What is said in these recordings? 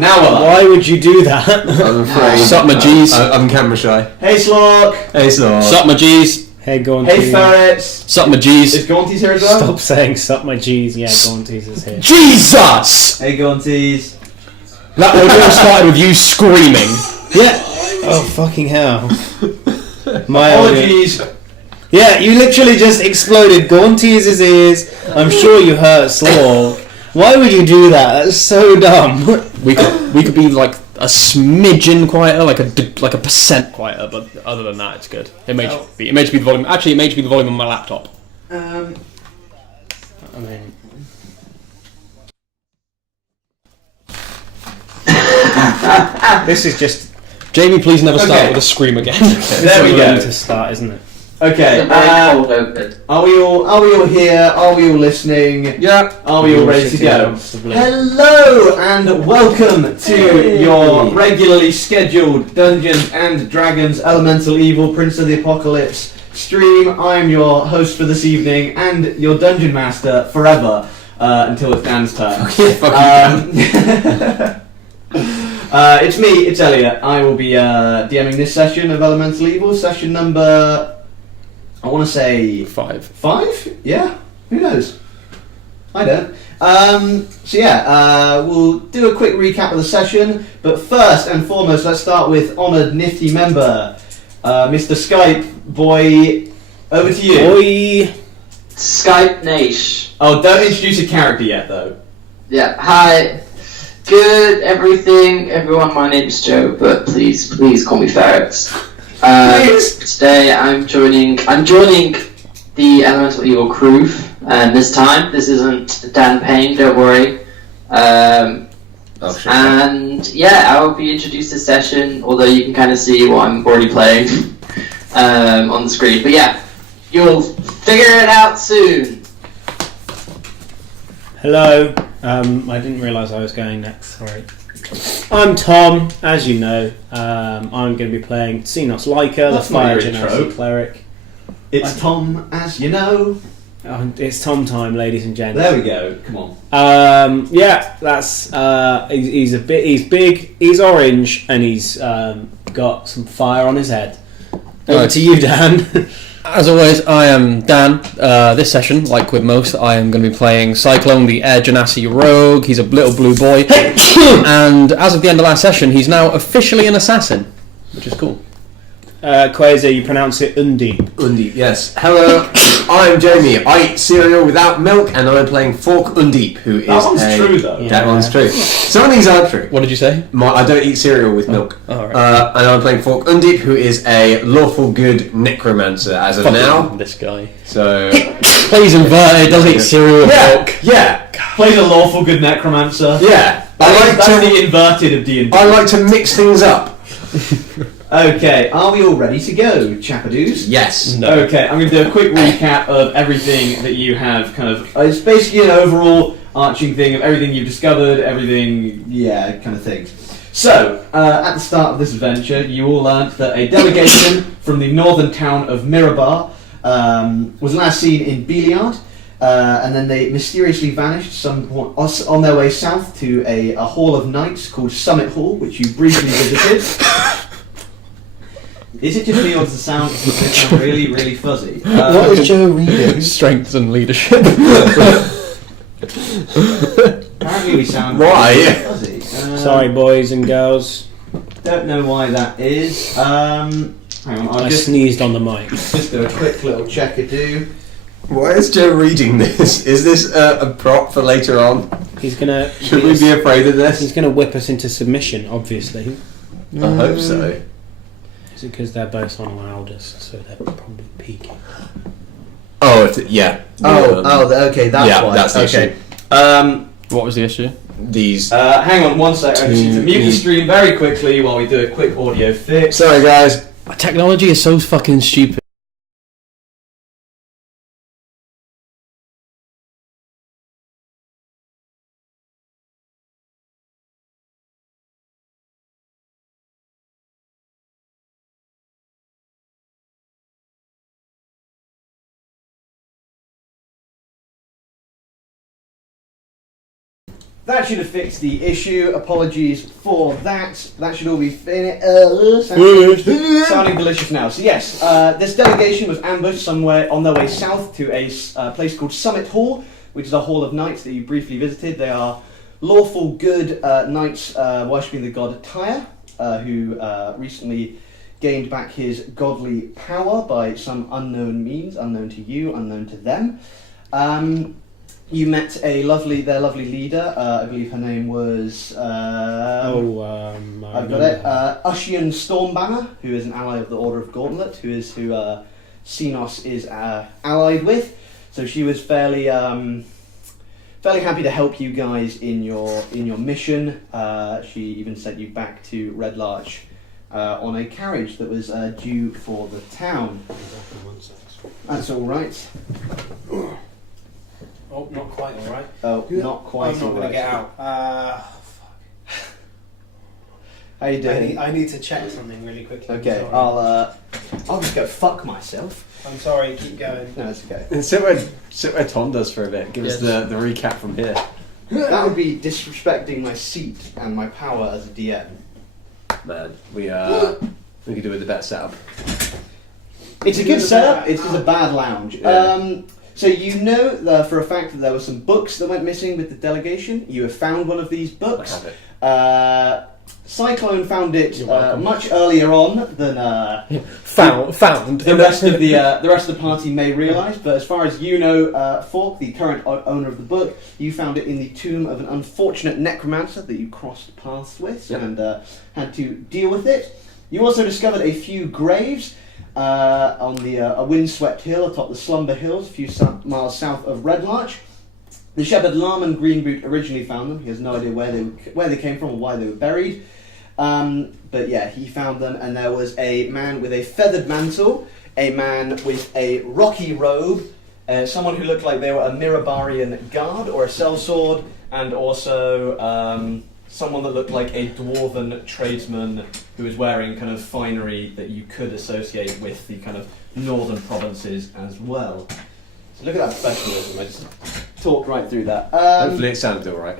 Now we're live. Why would you do that? I'm afraid. Sup my G's. I'm camera shy. Hey Slork. Hey, so. Sup my G's. Hey, Gaunties. Hey Ferrets. Sup my G's. Is Gaunties here as well? Stop saying sup my G's. Yeah, Gaunties is here. Jesus! Hey Gaunties. That audio started with you screaming. Yeah. Oh, fucking hell. My Apologies. Yeah, you literally just exploded Gaunties' ears. I'm sure you hurt Slaw. Why would you do that? That's so dumb. We could be like a smidgen quieter, like a percent quieter, but other than that, it's good. It may just be the volume. Actually, it may just be the volume on my laptop. I mean, this is just Jamie, please never start with a scream again. There we go. to start, isn't it? Okay. Are we all here? Are we all listening? Yeah. Are we all ready to go? Hello and welcome to your regularly scheduled Dungeons and Dragons Elemental Evil Prince of the Apocalypse stream. I'm your host for this evening and your Dungeon Master forever until it's Dan's turn. It's me, it's Elliot. I will be DMing this session of Elemental Evil, session number, I want to say 5. 5? Yeah? Who knows? I don't. We'll do a quick recap of the session, but first and foremost, let's start with honoured NifD member, Mr. Skype Boy. Over to you. Boy. Skype Nash. Oh, don't introduce a character yet, though. Yeah, hi. Good, everyone, my name's Joe, but please call me Ferrets. Today I'm joining the Elemental Evil crew, and this time, this isn't Dan Payne, don't worry. And yeah, I will be introduced this session, although you can kind of see what I'm already playing on the screen. But yeah, you'll figure it out soon. Hello. I didn't realise I was going next. Sorry. I'm Tom, as you know. I'm going to be playing Xenos Leica, the Fire Genasi Cleric. It's Tom, as you know. It's Tom time, ladies and gents. There we go. Come on. Yeah, that's. He's He's big. He's orange, and he's got some fire on his head. Over to you, Dan. As always, I am Dan. This session, like with most, I am going to be playing Cyclone, the Air Genasi Rogue. He's a little blue boy. And as of the end of last session, he's now officially an assassin, which is cool. Quasar, you pronounce it Undie. Undie, yes. Hello, I'm Jamie. I eat cereal without milk, and I'm playing Fork Undeep, who is That one's true, though. Yeah. That one's true. Some of these are true. What did you say? I don't eat cereal with milk. Oh, right. And I'm playing Fork Undeep, who is a lawful good necromancer as of now. This guy. So Plays inverted, doesn't eat cereal with milk. Yeah. Plays a lawful good necromancer. Yeah. That's the inverted of D&D. I like to mix things up. Okay, are we all ready to go, Chapadoos? Yes. No. Okay, I'm going to do a quick recap of everything that you have kind of... it's basically an overall arching thing of everything you've discovered, everything, kind of thing. So, at the start of this adventure, you all learnt that a delegation from the northern town of Mirabar was last seen in Beliard, and then they mysteriously vanished on their way south to a hall of knights called Summit Hall, which you briefly visited. Is it just me or does the sound really, really fuzzy? What is Joe reading? Strength and leadership. Apparently we sound Why? really fuzzy. Sorry, boys and girls. Don't know why that is. Hang on, I'll I just sneezed on the mic. do a quick little check-a-do. Why is Joe reading this? Is this a prop for later on? He's gonna. Should we be afraid of this? He's gonna whip us into submission, obviously. I hope so. Is it because they're both on loudest, so they're probably peaking? Oh, yeah. Okay, that's Yeah, why. that's the okay. What was the issue? These. Hang on one sec. I just need to mute the stream very quickly while we do a quick audio fix. Sorry, guys. Technology is so fucking stupid. that should have fixed the issue. Apologies for that. That should all be finished. Sounding delicious now. So yes, this delegation was ambushed somewhere on their way south to a place called Summit Hall, which is a hall of knights that you briefly visited. They are lawful good knights worshipping the god Tyre, who recently gained back his godly power by some unknown means, unknown to you, unknown to them. You met their lovely leader. I believe her name was. I've got it. Ushian Stormbanner, who is an ally of the Order of Gauntlet, who Xenos is allied with. So she was fairly happy to help you guys in your mission. She even sent you back to Red Larch on a carriage that was due for the town. That's all right. Oh, not quite all right. Oh, not quite. I'm not going to get out. Fuck. How you doing? I need to check something really quickly. Okay, I'll just go fuck myself. I'm sorry. Keep going. No, it's okay. And sit where Tom does for a bit. Give us the recap from here. That would be disrespecting my seat and my power as a DM. Man, we could do with a better setup. It's a good setup. It's just a bad lounge. Yeah. So you know for a fact that there were some books that went missing with the delegation. You have found one of these books. I have it. Cyclone found it much earlier on than Found. the rest of the party may realise. But as far as you know, Fork, the current owner of the book, you found it in the tomb of an unfortunate necromancer that you crossed paths with and had to deal with it. You also discovered a few graves on a windswept hill atop the Slumber Hills, a few miles south of Red Larch. The shepherd Larman Greenboot originally found them. He has no idea where they came from or why they were buried. But yeah, he found them, and there was a man with a feathered mantle, a man with a rocky robe, someone who looked like they were a Mirabarian guard or a sellsword, and also someone that looked like a dwarven tradesman who was wearing kind of finery that you could associate with the kind of northern provinces as well. So look at that professionalism. I just talked right through that. Hopefully it sounded alright.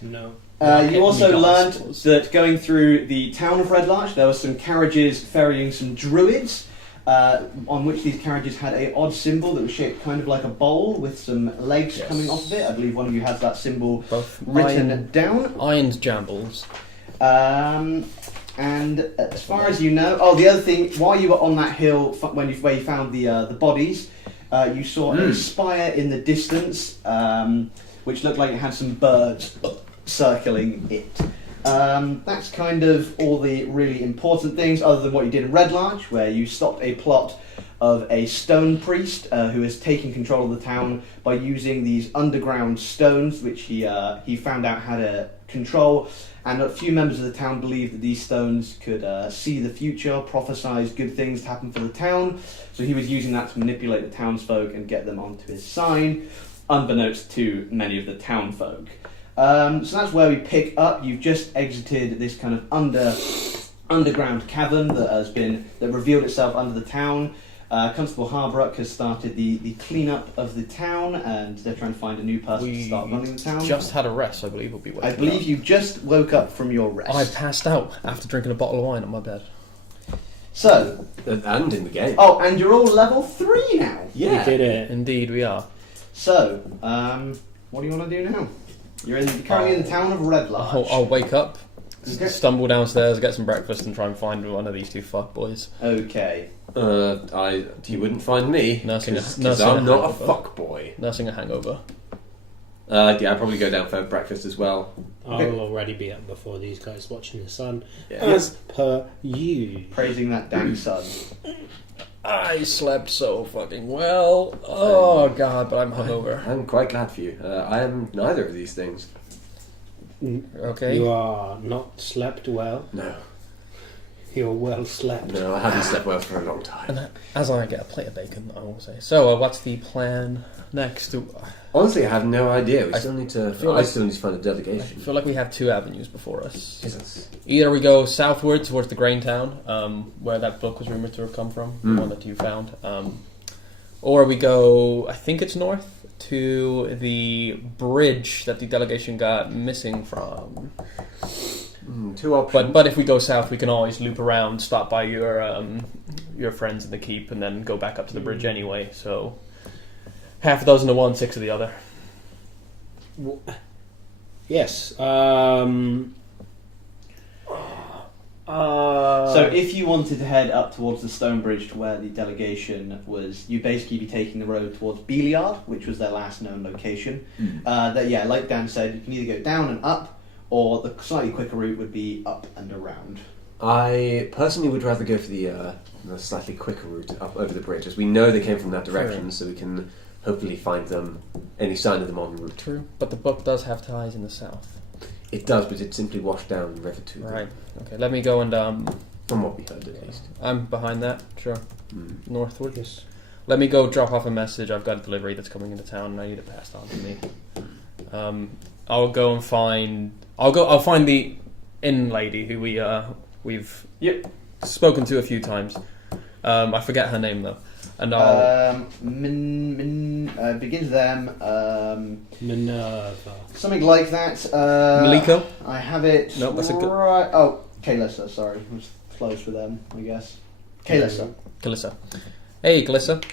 No. You also learned that going through the town of Red Larch, there were some carriages ferrying some druids, on which these carriages had an odd symbol that was shaped kind of like a bowl with some legs coming off of it. I believe one of you has that symbol written down. Iron's Jambles. And as far as you know, the other thing, while you were on that hill, where you found the bodies, you saw a spire in the distance, which looked like it had some birds circling it. That's kind of all the really important things, other than what you did in Red Larch, where you stopped a plot of a stone priest who is taking control of the town by using these underground stones, which he found out how to control. And a few members of the town believed that these stones could see the future, prophesize good things to happen for the town. So he was using that to manipulate the townsfolk and get them onto his side, unbeknownst to many of the townfolk. So that's where we pick up. You've just exited this kind of underground cavern that revealed itself under the town. Constable Harbrook has started the clean-up of the town, and they're trying to find a new person to start running the town. Just had a rest, I believe. I believe you just woke up from your rest. I passed out after drinking a bottle of wine on my bed. So, And in the game. oh, and you're all level 3 now. We did it. Indeed, we are. So, what do you want to do now? You're currently in the town of Red Larch. I'll wake up, Okay. stumble downstairs, get some breakfast, and try and find one of these two fuckboys. Okay. You wouldn't find me, Nursing because a I'm not a hangover. fuckboy. Nursing a hangover. I'd probably go down for breakfast as well. I'll already be up before these guys watching the sun, Yeah. as per you. Praising that dang sun. I slept so fucking well. Oh god, but I'm hungover. I'm quite glad for you. I am neither of these things. Okay. You are not slept well. No. You're well slept. No, I haven't slept well for a long time. And as I get a plate of bacon, I will say. So, what's the plan next? Honestly, I have no idea. I still need to find a I delegation. feel like we have two avenues before us. Jesus. Either we go southward towards the grain town, where that book was rumored to have come from, the one that you found, or we go, I think it's north, to the bridge that the delegation got missing from. Two options. But if we go south, we can always loop around, stop by your friends in the keep, and then go back up to the bridge anyway. So half a dozen to one, 6 of the other. Yes. So if you wanted to head up towards the stone bridge to where the delegation was, you'd basically be taking the road towards Beliard, which was their last known location. Like Dan said, you can either go down and up, or the slightly quicker route would be up and around. I personally would rather go for the slightly quicker route up over the bridge, as we know they came from that direction, so we can hopefully find them, any sign of them on the route. True, but the book does have ties in the south. It does, but it simply washed down the river to them. Right. Okay, let me go and... From what we heard, at least. I'm behind that, sure. Northward. Yes. Let me go drop off a message. I've got a delivery that's coming into town and I need it passed on to me. I'll go and find... I'll find the inn lady who we've spoken to a few times. I forget her name though. And I'll... begins with M. Minerva. Something like that. Maliko? I have it. Nope, that's a good... Right. Oh, Kalissa, sorry. It was close for them, I guess. Kalissa. Kalissa. Hey, Kalissa.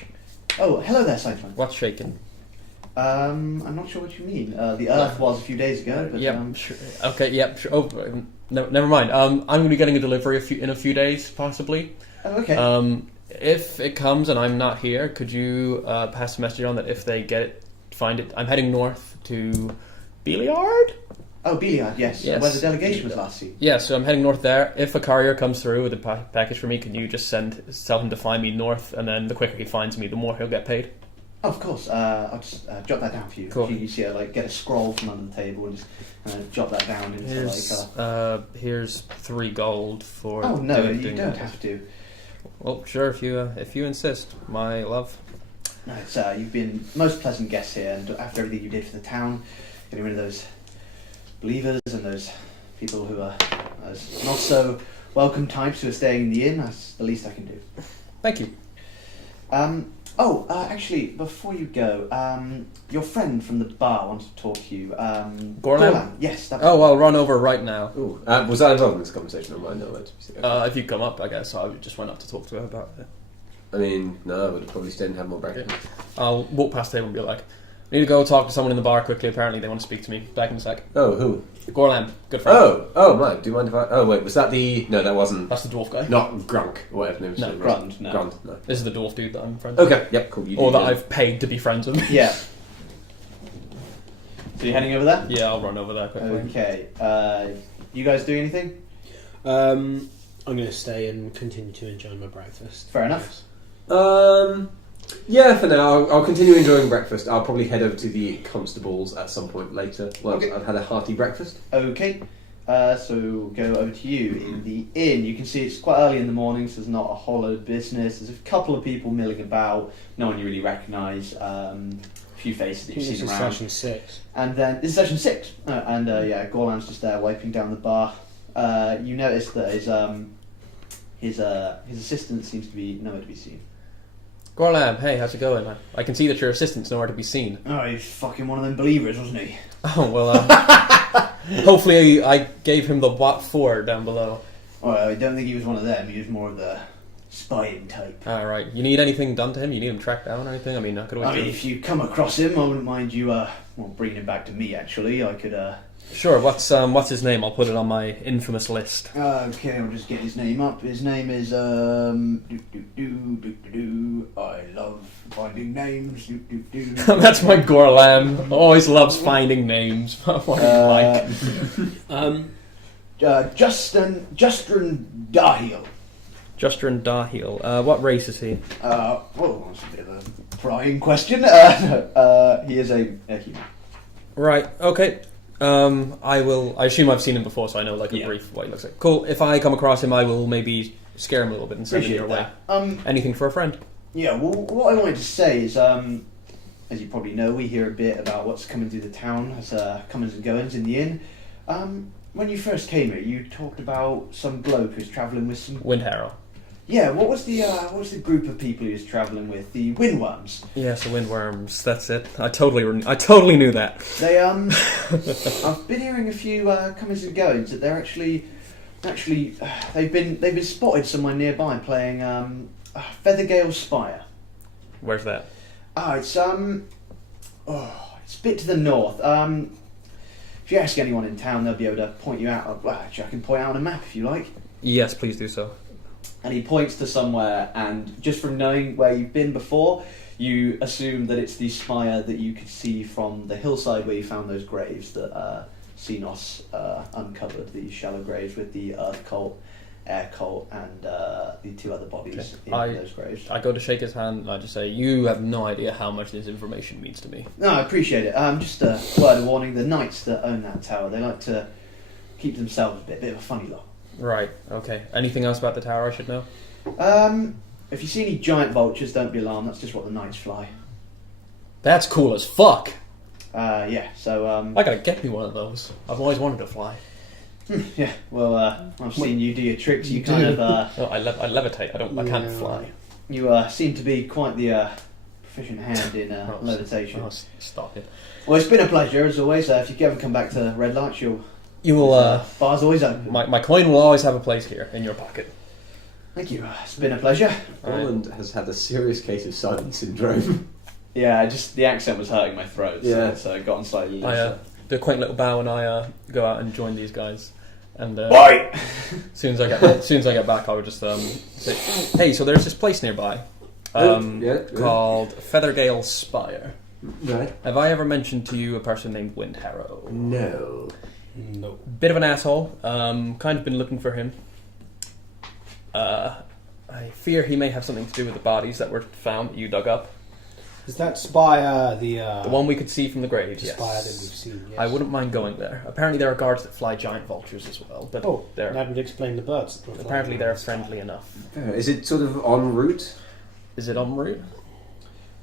Oh, hello there, Cyclone. What's shaking? I'm not sure what you mean. The Earth was a few days ago, but... Yep, sure. Okay, yep, sure. Oh, never mind. I'm going to be getting a delivery in a few days, possibly. Oh, okay. If it comes and I'm not here, could you pass a message on that if they find it... I'm heading north to Beliard? Oh, Beliard, yes. Yes. Where the delegation was last seen. Yeah, so I'm heading north there. If a courier comes through with a package for me, can you just tell him to find me north, and then the quicker he finds me, the more he'll get paid? Oh, of course. I'll just jot that down for you. Cool. You see, get a scroll from under the table and just jot that down into Here's 3 gold for... Oh, no, you doing don't have to. Well, sure, if you insist, my love. No, it's, you've been most pleasant guest here, and after everything you did for the town, getting rid of those believers and those people who are not so welcome types who are staying in the inn, that's the least I can do. Thank you. Actually, before you go, your friend from the bar wants to talk to you. Gorlam? Yes. I'll run over right now. Ooh, was that involved in this conversation? Or no, if you come up, I guess I just went up to talk to her about it. I mean, no, I would have probably stayed and had more breakfast. Yeah. I'll walk past the table and be like, I need to go talk to someone in the bar quickly. Apparently they want to speak to me. Back in a sec. Oh, who? Gorlam, good friend. Right. Do you mind if I... Oh, wait, was that the... No, that wasn't... That's the dwarf guy. Not Grunk, or whatever his name is. No, Grund, no. Grund, no. This is the dwarf dude that I'm friends with. Okay, yep, cool. Or that I've paid to be friends with. Yeah. So you're heading over there? Yeah, I'll run over there quickly. Okay. You guys doing anything? I'm going to stay and continue to enjoy my breakfast. Fair enough. Yeah, for now. I'll continue enjoying breakfast. I'll probably head over to the constables at some point later. Well, Okay. I've had a hearty breakfast. Okay. So go over to you in the inn. You can see it's quite early in the morning, so there's not a whole lot of business. There's a couple of people milling about. No one you really recognise. A few faces that you've This seen is around. session 6. And then this is session 6. Gorlam's just there wiping down the bar. You notice that his assistant seems to be nowhere to be seen. Gorlam, hey, how's it going? I can see that your assistant's nowhere to be seen. Oh, he's fucking one of them believers, wasn't he? Oh, well, hopefully I gave him the what for down below. Well, I don't think he was one of them. He was more of the spying type. Alright, you need anything done to him? You need him tracked down or anything? I mean, I could always do... if you come across him, I wouldn't mind you, bringing him back to me, actually. I could, Sure, what's his name? I'll put it on my infamous list. Okay, I'll just get his name up. His name is, I love finding names. That's my Gorlam. Always loves finding names. What do you like? Justin Dahil. Justrin Dahil. What race is he? Well, that's a bit of a prying question. He is a human. Right, okay. I assume I've seen him before, so I know a brief what he looks like. Cool. If I come across him, I will maybe scare him a little bit and send him your way. Anything for a friend. Yeah, well, what I wanted to say is, as you probably know, we hear a bit about what's coming through the town as comings and goings in the inn. When you first came here, you talked about some bloke who's travelling with some... Wind Harrow. Yeah, what was the group of people he was travelling with? The Windworms. Yes, the windworms. That's it. I totally knew that. They I've been hearing a few comings and goings that they're actually they've been spotted somewhere nearby playing Feathergale Spire. Where's that? It's a bit to the north. If you ask anyone in town, they'll be able to point you out. Well, actually, I can point out on a map if you like. Yes, please do so. And he points to somewhere, and just from knowing where you've been before, you assume that it's the spire that you could see from the hillside where you found those graves that Xenos uncovered, the shallow graves with the earth cult, air cult, and the two other bodies in those graves. I go to shake his hand, and I just say, "You have no idea how much this information means to me." No, I appreciate it. Just a word of warning, the knights that own that tower, they like to keep themselves a bit of a funny lot. Right, okay. Anything else about the tower I should know? If you see any giant vultures, don't be alarmed. That's just what the knights fly. That's cool as fuck! Yeah, so... I gotta get me one of those. I've always wanted to fly. Yeah, well, I've seen you do your tricks. You kind of... No, I levitate. I can't fly. You seem to be quite the proficient hand in levitation. Oh, stop it. Well, it's been a pleasure, as always. If you ever come back to Red Lights, You will... bar's always open. My coin will always have a place here, in your pocket. Thank you. It's been a pleasure. Roland has had a serious case of silent syndrome. Yeah, just the accent was hurting my throat, Yeah. so it got on slightly I looser. do a quaint little bow, and I go out and join these guys. And Bye! as soon as I get back, I would just say, "Hey, so there's this place nearby called Feathergale Spire. Right. Have I ever mentioned to you a person named Windharrow? No. No. Bit of an asshole. Kind of been looking for him. I fear he may have something to do with the bodies that were found that you dug up. Is that spire the one we could see from the graves? Yes. spire that we've seen? Yes. I wouldn't mind going there. Apparently there are guards that fly giant vultures as well, but that would explain the birds. That were apparently flying they're around. friendly enough. Is it sort of en route? Is it en route?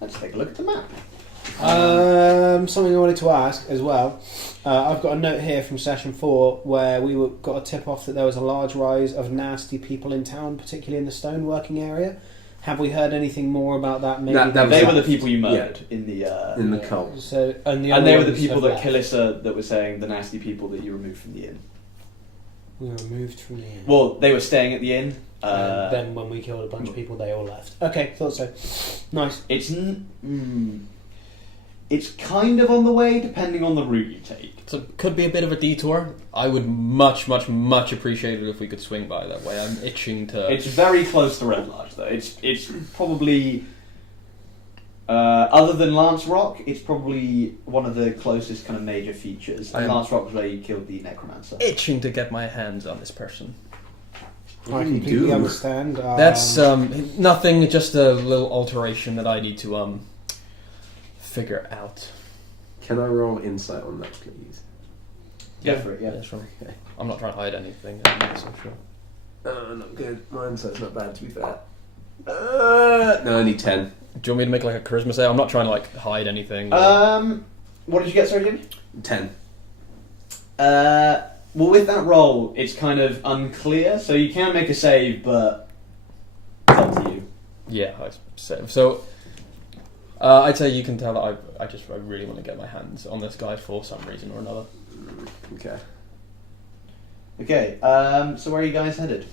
Let's take a look at the map. Something I wanted to ask as well. I've got a note here from session 4 where got a tip off that there was a large rise of nasty people in town, particularly in the stoneworking area. Have we heard anything more about that? Maybe They were the people you murdered in the cult. So and they were the people that left. Kilissa that were saying the nasty people that you removed from the inn. We were removed from the inn. Well, they were staying at the inn. Then when we killed a bunch of people, they all left. Okay, thought so. Nice. It's kind of on the way, depending on the route you take. So it could be a bit of a detour. I would much appreciate it if we could swing by that way. I'm itching to... It's very close to Red Lodge, though. It's probably... other than Lance Rock, it's probably one of the closest kind of major features. And Lance Rock was where you killed the Necromancer. Itching to get my hands on this person. I completely understand. That's nothing, just a little alteration that I need to figure out. Can I roll insight on that, please? Go for it, yeah. That's right. Okay. I'm not trying to hide anything. I'm not so sure. Not good. My insight's not bad, to be fair. No, only 10. Do you want me to make like a charisma save? I'm not trying to hide anything. What did you get, sorry, Jimmy? 10. Well, with that roll, it's kind of unclear, so you can make a save, but it's up to you. Yeah, I save. So I'd say you can tell that I really want to get my hands on this guy for some reason or another. Okay. Okay, so where are you guys headed?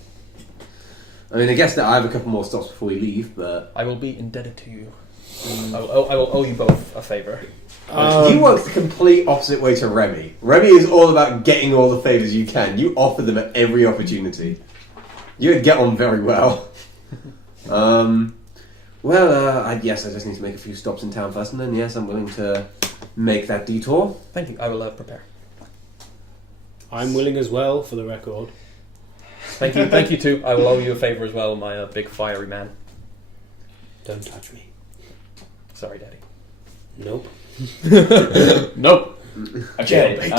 I mean, I guess that I have a couple more stops before we leave, but... I will be indebted to you. I will owe you both a favour. You work the complete opposite way to Remy. Remy is all about getting all the favours you can. You offer them at every opportunity. You would get on very well. Yes, I just need to make a few stops in town first, and then yes, I'm willing to make that detour. Thank you. I will prepare. I'm willing as well, for the record. Thank you too. I will owe you a favour as well, my big fiery man. Don't touch me. Sorry, Daddy. Nope. Nope. Okay.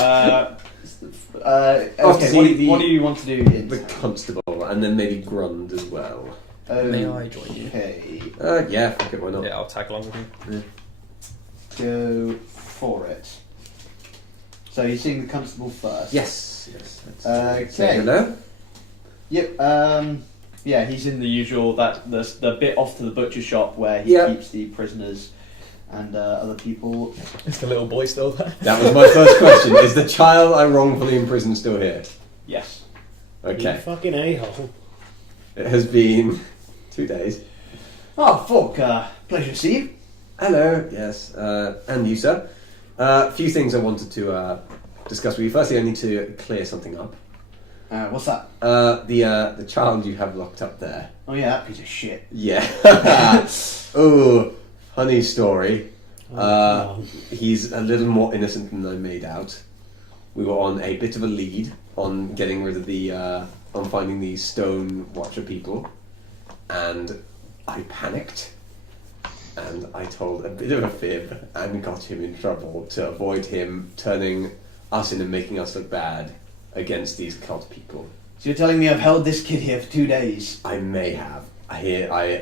What do you want to do in The constable, and then maybe Grund as well. May I join you? Okay. Yeah, fuck it, why not? Yeah, I'll tag along with you. Go for it. So you're seeing the constable first? Yes. Okay. Say hello. Yep. Yeah, he's in the usual the bit off to the butcher shop where he keeps the prisoners and other people. Is the little boy still there? That was my first question. Is the child I wrongfully imprisoned still here? Yes. Okay. You fucking a-hole. It has been 2 days. Oh, fuck. Pleasure to see you. Hello. Yes. And you, sir. A few things I wanted to discuss with you. Firstly, I need to clear something up. What's that? The child you have locked up there. Oh yeah, that piece of shit. Yeah. Oh, funny story. He's a little more innocent than I made out. We were on a bit of a lead on getting rid of on finding the Stone Watcher people, and I panicked, and I told a bit of a fib and got him in trouble to avoid him turning us in and making us look bad against these cult people. So you're telling me I've held this kid here for 2 days? I may have. I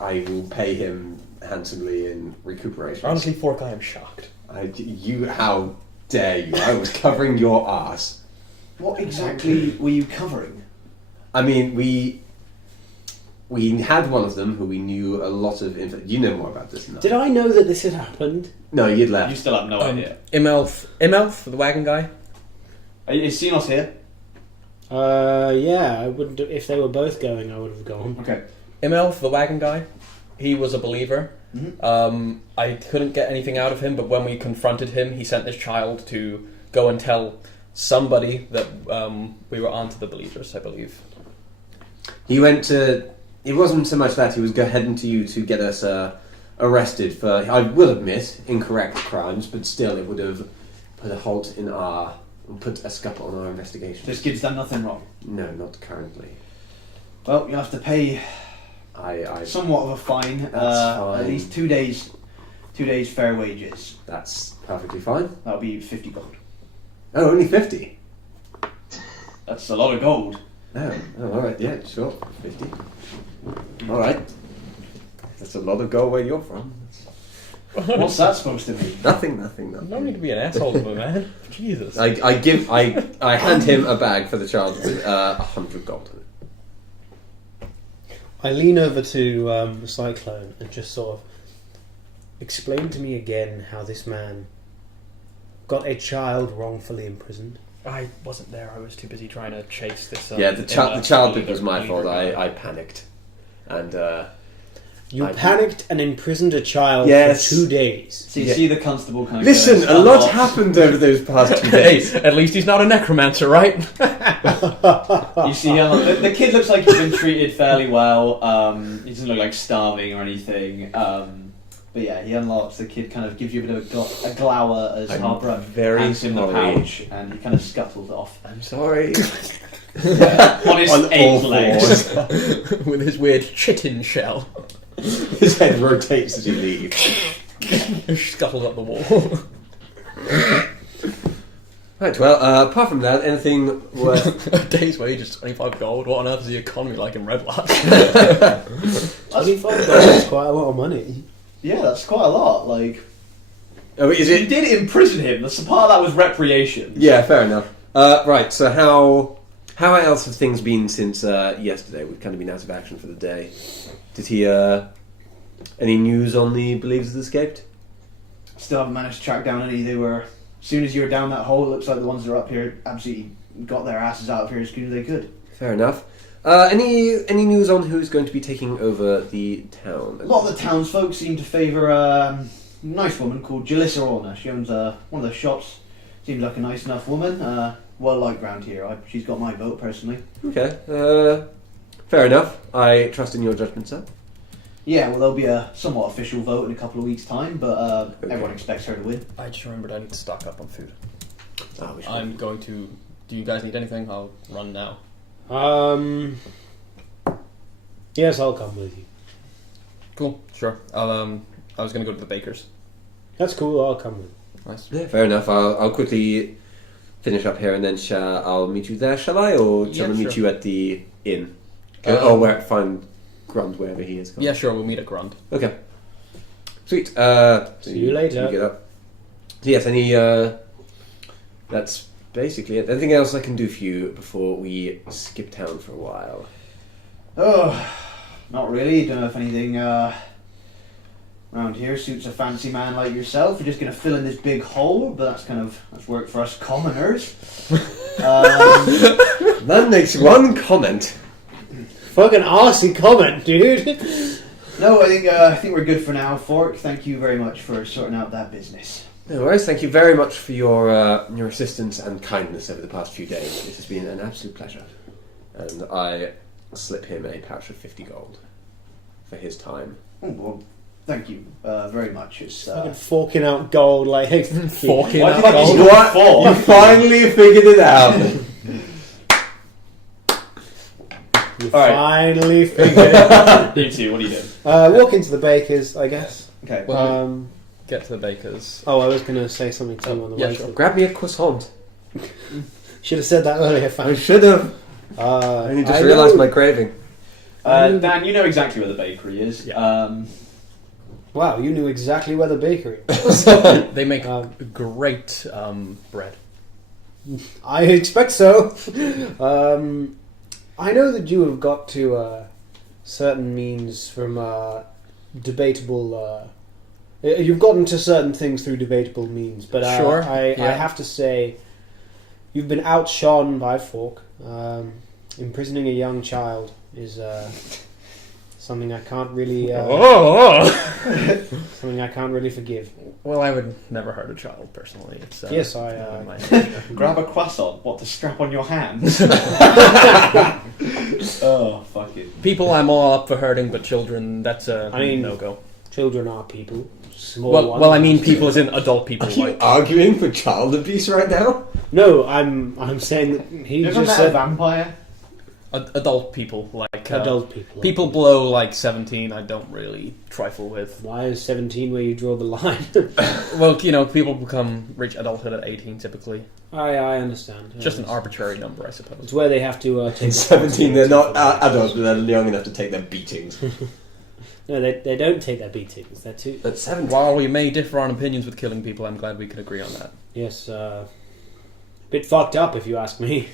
will pay him handsomely in recuperation. Honestly, Fork, I am shocked. How dare you? I was covering your ass. What exactly were you covering? I mean, we had one of them who we knew a lot of info. You know more about this than I. Did I know that this had happened? No, you'd left. You still have no idea. Imelf, the wagon guy. Is Xenos here? Yeah, I wouldn't. If they were both going, I would have gone. Okay. Imelf, the wagon guy. He was a believer. Mm-hmm. I couldn't get anything out of him, but when we confronted him, he sent this child to go and tell somebody that we were onto the believers, I believe. He went to. It wasn't so much that he was heading to you to get us arrested for, I will admit, incorrect crimes, but still it would have put a halt in put a scupper on our investigation. This kid's done nothing wrong. No, not currently. Well, you'll have to pay somewhat of a fine. Fine. At least 2 days. 2 days fair wages. That's perfectly fine. That'll be 50 gold. Oh, only 50? That's a lot of gold. Oh, alright, yeah, sure. 50. Alright. That's a lot of gold where you're from. What's that supposed to mean? Nothing. No need to be an asshole to him, man. Jesus. I hand him a bag for the child with 100 gold in it. I lean over to the Cyclone and just sort of explain to me again how this man got a child wrongfully imprisoned. I wasn't there. I was too busy trying to chase this. The child bit was my fault. I panicked. And, You panicked and imprisoned a child Yes. for 2 days. So you see the constable kind of Listen, goes, a lot happened over those past 2 days. Hey, at least he's not a necromancer, right? You see, the kid looks like he's been treated fairly well. He doesn't look like starving or anything. But yeah, he unlocks. The kid kind of gives you a bit of a glower as Harper hands him the pouch, and he kind of scuttles off. I'm sorry. On his On 8 all legs. With his weird chitin shell. His head rotates as you leave. Scuttles up the wall. Right, well, apart from that, anything worth... A day's wages, 25 gold. What on earth is the economy like in Red Lock? 25 gold is quite a lot of money. Yeah, that's quite a lot. Like, Oh, is you it... did imprison him. The part of that was recreation. Yeah, fair enough. Right, so how else have things been since yesterday? We've kind of been out of action for the day. Did he, any news on the believers that escaped? Still haven't managed to track down any. They were, as soon as you were down that hole, it looks like the ones that are up here absolutely got their asses out of here as soon as they could. Fair enough. Any news on who's going to be taking over the town? A lot of the townsfolk seem to favour a nice woman called Jalissa Orna. She owns one of the shops. Seems like a nice enough woman. Well liked round here. She's got my vote personally. Okay. Fair enough. I trust in your judgment, sir. Yeah, well, there'll be a somewhat official vote in a couple of weeks' time, but Okay. everyone expects her to win. I just remembered I need to stock up on food. Oh, we should- I'm going to... Do you guys need anything? I'll run now. Yes, I'll come with you. Cool, sure. I was going to go to the baker's. That's cool, I'll come with you. Nice. Yeah, fair enough. I'll quickly finish up here and then I'll meet you there, shall I? Or shall I meet you at the inn? Find Grund wherever he is. Yeah, sure, we'll meet at Grund. Okay. Sweet. See you later. You get up. So yes, that's basically it. Anything else I can do for you before we skip town for a while? Oh, not really. Don't know if anything around here suits a fancy man like yourself. We're just going to fill in this big hole, but that's work for us commoners. That makes one comment. Fucking arsey comment, dude. No, I think we're good for now, Fork. Thank you very much for sorting out that business. No worries. Thank you very much for your assistance and kindness over the past few days. It has been an absolute pleasure. And I slip him a pouch of 50 gold for his time. Oh, well, thank you very much. It's Fucking forking out gold like Forking What out the fuck is gold. your What? fork? You finally figured it out. You All right. finally figured it out. You two, what are you doing? Walk into the baker's, I guess. Okay. Well, get to the baker's. I was going to say something to you on the Yeah, way. sure. Grab me a croissant. Should have said that earlier, I fam. should have. I only just I realised know. my craving. Dan, you know exactly where the bakery is. Yeah. Wow, you knew exactly where the bakery was. They make great bread. I expect so. I know that you have got to certain means from debatable. You've gotten to certain things through debatable means, but Sure, I yeah. have to say, you've been outshone by Fork. Imprisoning a young child is something I can't really. Something I can't really forgive. Well, I would never hurt a child personally. It's, Yes, not in my I. nature. Grab a croissant. What, to strap on your hands? Oh, fuck it. People, I'm all up for hurting, but children, that's a I mean, no go. Children are people. Small Well, ones. well, I mean people as in adult people. Are you Like, arguing for child abuse right now? No, I'm saying that he You ever just met a said vampire? adult people, like adult people. people below like 17. I don't really trifle with. Why is 17 where you draw the line? Well, you know, people reach adulthood at 18 typically. I understand. Just an arbitrary number, I suppose. It's where they have to take. In 17, they're not adults, but they're young enough to take their beatings. No, they don't take their beatings. They're too. At 17. While we may differ on opinions with killing people, I'm glad we can agree on that. Yes, bit fucked up if you ask me.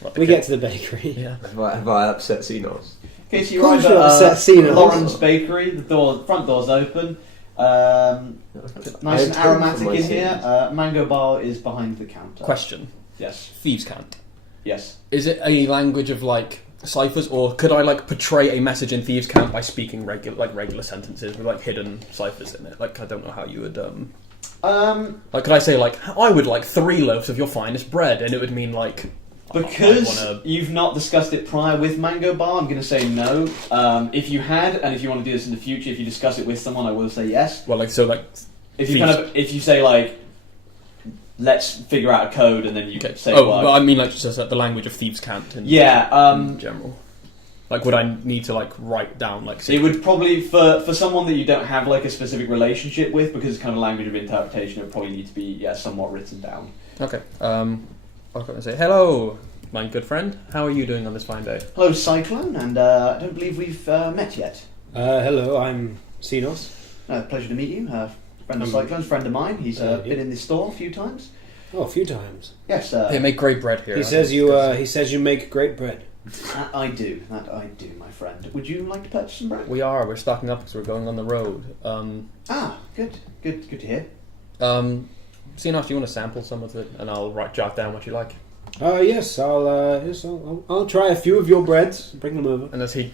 What, We get to the bakery. Yeah. Have I upset Xenos? Okay, so you Of arrive course you're upset seeing it. Lauren's Bakery. The front door's open. Nice and aromatic in here. Mango bar is behind the counter. Question: Yes. Thieves' Cant. Yes. Is it a language of like ciphers, or could I like portray a message in Thieves' Cant by speaking regular sentences with like hidden ciphers in it? Like I don't know how you would like could I say like I would like 3 loaves of your finest bread, and it would mean like Because I wanna... you've not discussed it prior with Mango Bar, I'm going to say no. If you had, and if you want to do this in the future, if you discuss it with someone, I will say yes. well like so like If you if you say like, let's figure out a code, and then you okay. say, Oh, well, but I mean like just the language of Thieves' Cant in in general. Like would I need to like write down like? it would probably for someone that you don't have like a specific relationship with, because it's kind of a language of interpretation, it would probably need to be somewhat written down. Okay. I'm going to say hello, my good friend. How are you doing on this fine day? Hello, Cyclone, and I don't believe we've met yet. Hello, I'm Xenos. Pleasure to meet you. Friend of Cyclone's, friend of mine. He's been in this store a few times. Oh, a few times. Yes, They make great bread here. He says you make great bread. that I do, my friend. Would you like to purchase some bread? We are. We're stocking up because we're going on the road. Good to hear. Seeing if you want to sample some of it, and I'll jot down what you like. Yes, I'll try a few of your breads. Bring them over. And as he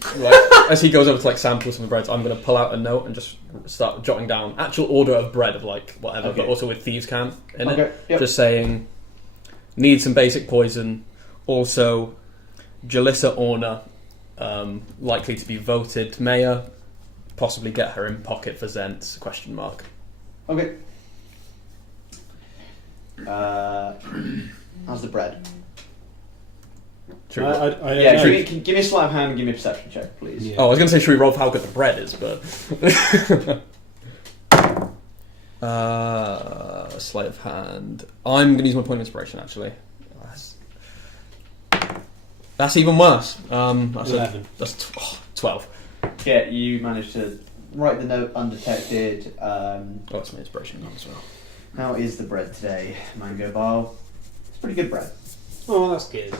as he goes over to like sample some of the breads, I'm going to pull out a note and just start jotting down actual order of bread of like whatever, Okay. but also with Thieves' Cant in Okay, it. yep. Just saying, need some basic poison. Also, Jalissa Orna, likely to be voted mayor. Possibly get her in pocket for Zents? ? Okay. How's the bread? Should we- I don't Yeah, know. give me a sleight of hand and give me a perception check, please. Yeah. Oh, I was going to say, should we roll for how good the bread is, but... Sleight of hand. I'm going to use my point of inspiration, actually. That's even worse. That's 11. That's 12. Yeah, you managed to write the note undetected. Oh, that's my inspiration now as well. How is the bread today, Mango Bar? It's pretty good bread. Oh, that's good.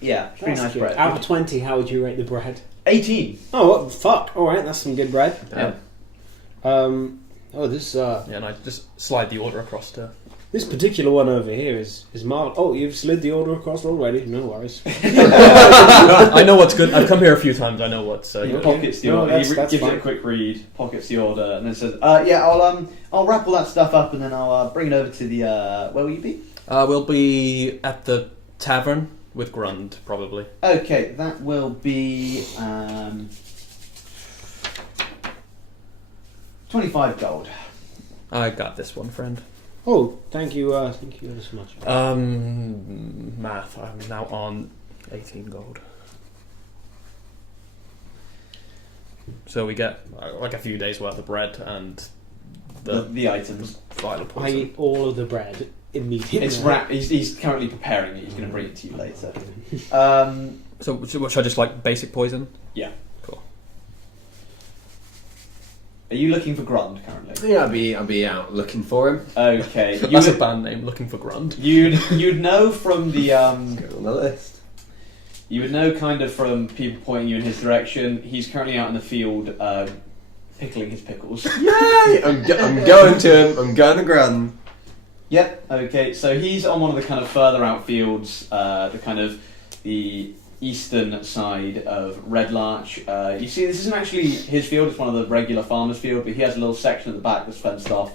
Yeah, it's pretty That's nice good. bread. Out of 20, how would you rate the bread? 18. Oh, what fuck! All right, that's some good bread. Yeah. This Yeah, and I just slide the order across to... this particular one over here is marked. Oh, you've slid the order across already. No worries. I know what's good. I've come here a few times. I know what's He good. pockets the No, order. He that's gives it fine. a quick read, pockets the order, and then says, I'll wrap all that stuff up, and then I'll bring it over to the, where will you be? We'll be at the tavern with Grund, probably. Okay, that will be, 25 gold. I got this one, friend. Oh, thank you ever so much. Math. I'm now on 18 gold. So we get like a few days worth of bread and The items. vital I poison. eat all of the bread immediately. It's he's currently preparing it. He's going to bring it to you later. So should I just like basic poison? Yeah. Cool. Are you looking for Grund currently? Yeah, I'll be out looking for him. Okay. That's a band name. Looking for Grund. You'd know from the Go on the list. you would know kind of from people pointing you in his direction. He's currently out in the field pickling his pickles. Yay! I'm going to him. I'm going to Gran. Yep. Okay. So he's on one of the kind of further out fields, the eastern side of Red Larch. You see, this isn't actually his field. It's one of the regular farmers' field, but he has a little section at the back that's fenced off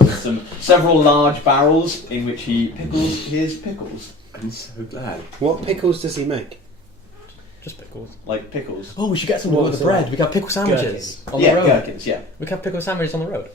with several large barrels in which he pickles his pickles, I'm so glad. What pickles does he make? Just pickles. like pickles. Oh, we should get some What with was the it? bread. We got pickle sandwiches on the road. Gherkins. Yeah. We can have pickle sandwiches on the road.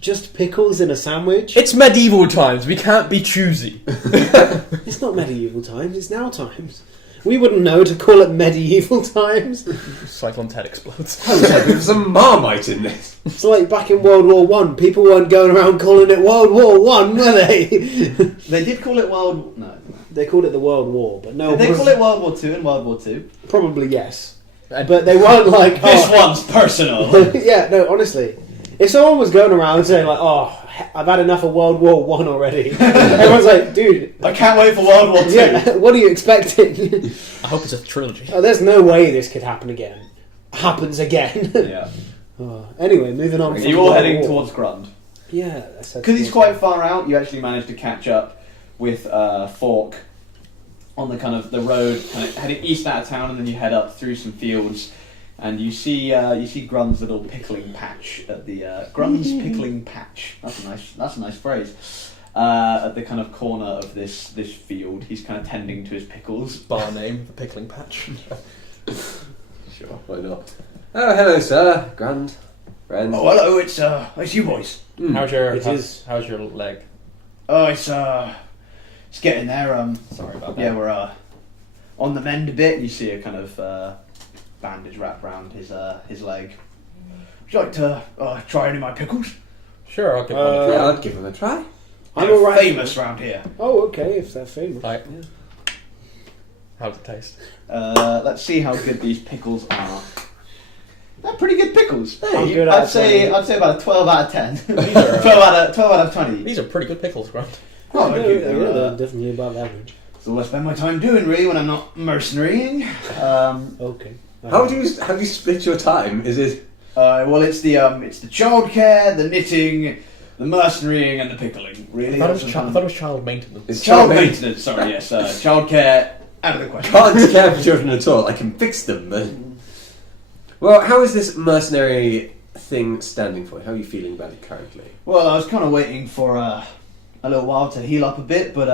Just pickles in a sandwich? It's medieval times. We can't be choosy. It's not medieval times, it's now times. We wouldn't know to call it medieval times. Cyclone Ted explodes. I was hoping for some Marmite in this. It's like back in World War One. People weren't going around calling it World War One, were they? They did call it World. No. They called it the World War, but no. Did they call it World War Two and World War Two? Probably yes, but they weren't like. This one's personal. Yeah, no. Honestly, if someone was going around saying like, "Oh, I've had enough of World War One already," everyone's like, "Dude, I can't wait for World War Two. yeah, what are you expecting?" I hope it's a trilogy. Oh, there's no way this could happen again. Happens again. Yeah. Oh, anyway, moving on. Are from you all World heading War. towards Grund? Yeah, Because he's quite far out, you actually managed to catch up with Fork on the kind of the road, kind of heading east out of town, and then you head up through some fields, and you see Grund's little pickling patch at the Grund's pickling patch. That's a nice phrase. At the kind of corner of this field, he's kind of tending to his pickles. Bar name, the pickling patch. Sure, why not? Oh, hello, sir. Grand. Friend. Oh, hello, it's you boys. How's your It is. How's your leg? Oh, it's getting there. Sorry about that. Yeah, we're on the mend a bit. You see a kind of bandage wrapped around his leg. Would you like to try any of my pickles? Sure, I'll give one a Yeah, try. I'll give him a try. I'm They're alright. famous round here. Oh, okay, if they're famous. Right. How's it taste? Let's see how good these pickles are. They're pretty good pickles. I'm good at I'd say it. about a 12 out of 10. These are, 12 out of 20. these are pretty good pickles, Grant. Oh, thank you. They're definitely above average. That's all I spend my time doing, really, when I'm not mercenarying. Okay. How do you split your time? Is it? Well, it's the childcare, the knitting, the mercenarying, and the pickling. Really, I thought it was child maintenance. It's child maintenance. Sorry, yes, childcare out of the question. Can't care for children at all. I can fix them, but. Well, how is this mercenary thing standing for you? How are you feeling about it currently? Well, I was kind of waiting for a little while to heal up a bit, but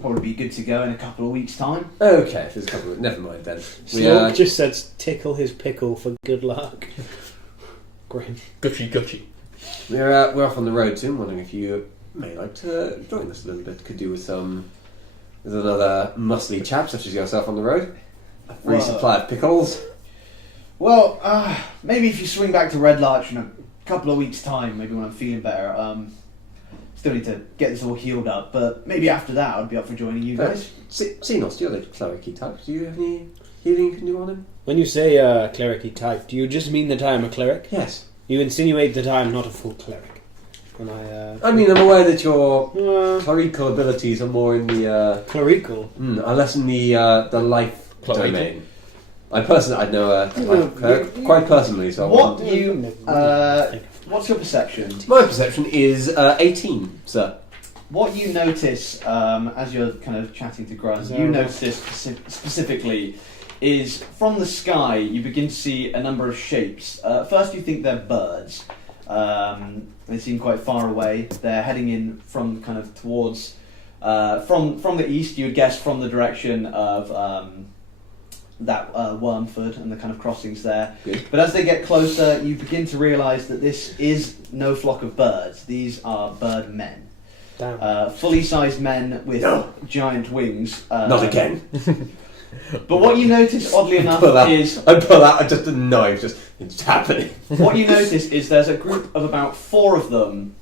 probably be good to go in a couple of weeks' time. Okay, if there's a couple of... Never mind then. Snork just said tickle his pickle for good luck. Grim. Gucci. We're off on the road soon. Wondering if you may like to join us a little bit. Could do with another muscly chap such as yourself on the road. A free Well, supply of pickles. Well, maybe if you swing back to Red Larch in a couple of weeks' time, maybe when I'm feeling better. Still need to get this all healed up, but maybe after that I'd be up for joining you guys. Xenos, you're the cleric type. Do you have any healing you can do on him? When you say cleric type, do you just mean that I'm a cleric? Yes. You insinuate that I'm not a full cleric. When I mean, I'm aware that your uh, clerical abilities are more in the... clerical. are less in the life Clerical? domain. I know her quite personally, so what's your perception? My perception is 18, sir. What you notice as you're kind of chatting to Gruz, you notice specifically is from the sky you begin to see a number of shapes. First you think they're birds. They seem quite far away. They're heading in from kind of towards from the east. You would guess from the direction of that Wormford and the kind of crossings there. Good. But as they get closer, you begin to realise that this is no flock of birds. These are bird men. Fully sized men with giant wings. Not again. But what you notice, oddly enough, is... I pull out just a knife, it's happening. What you notice is there's a group of about 4 of them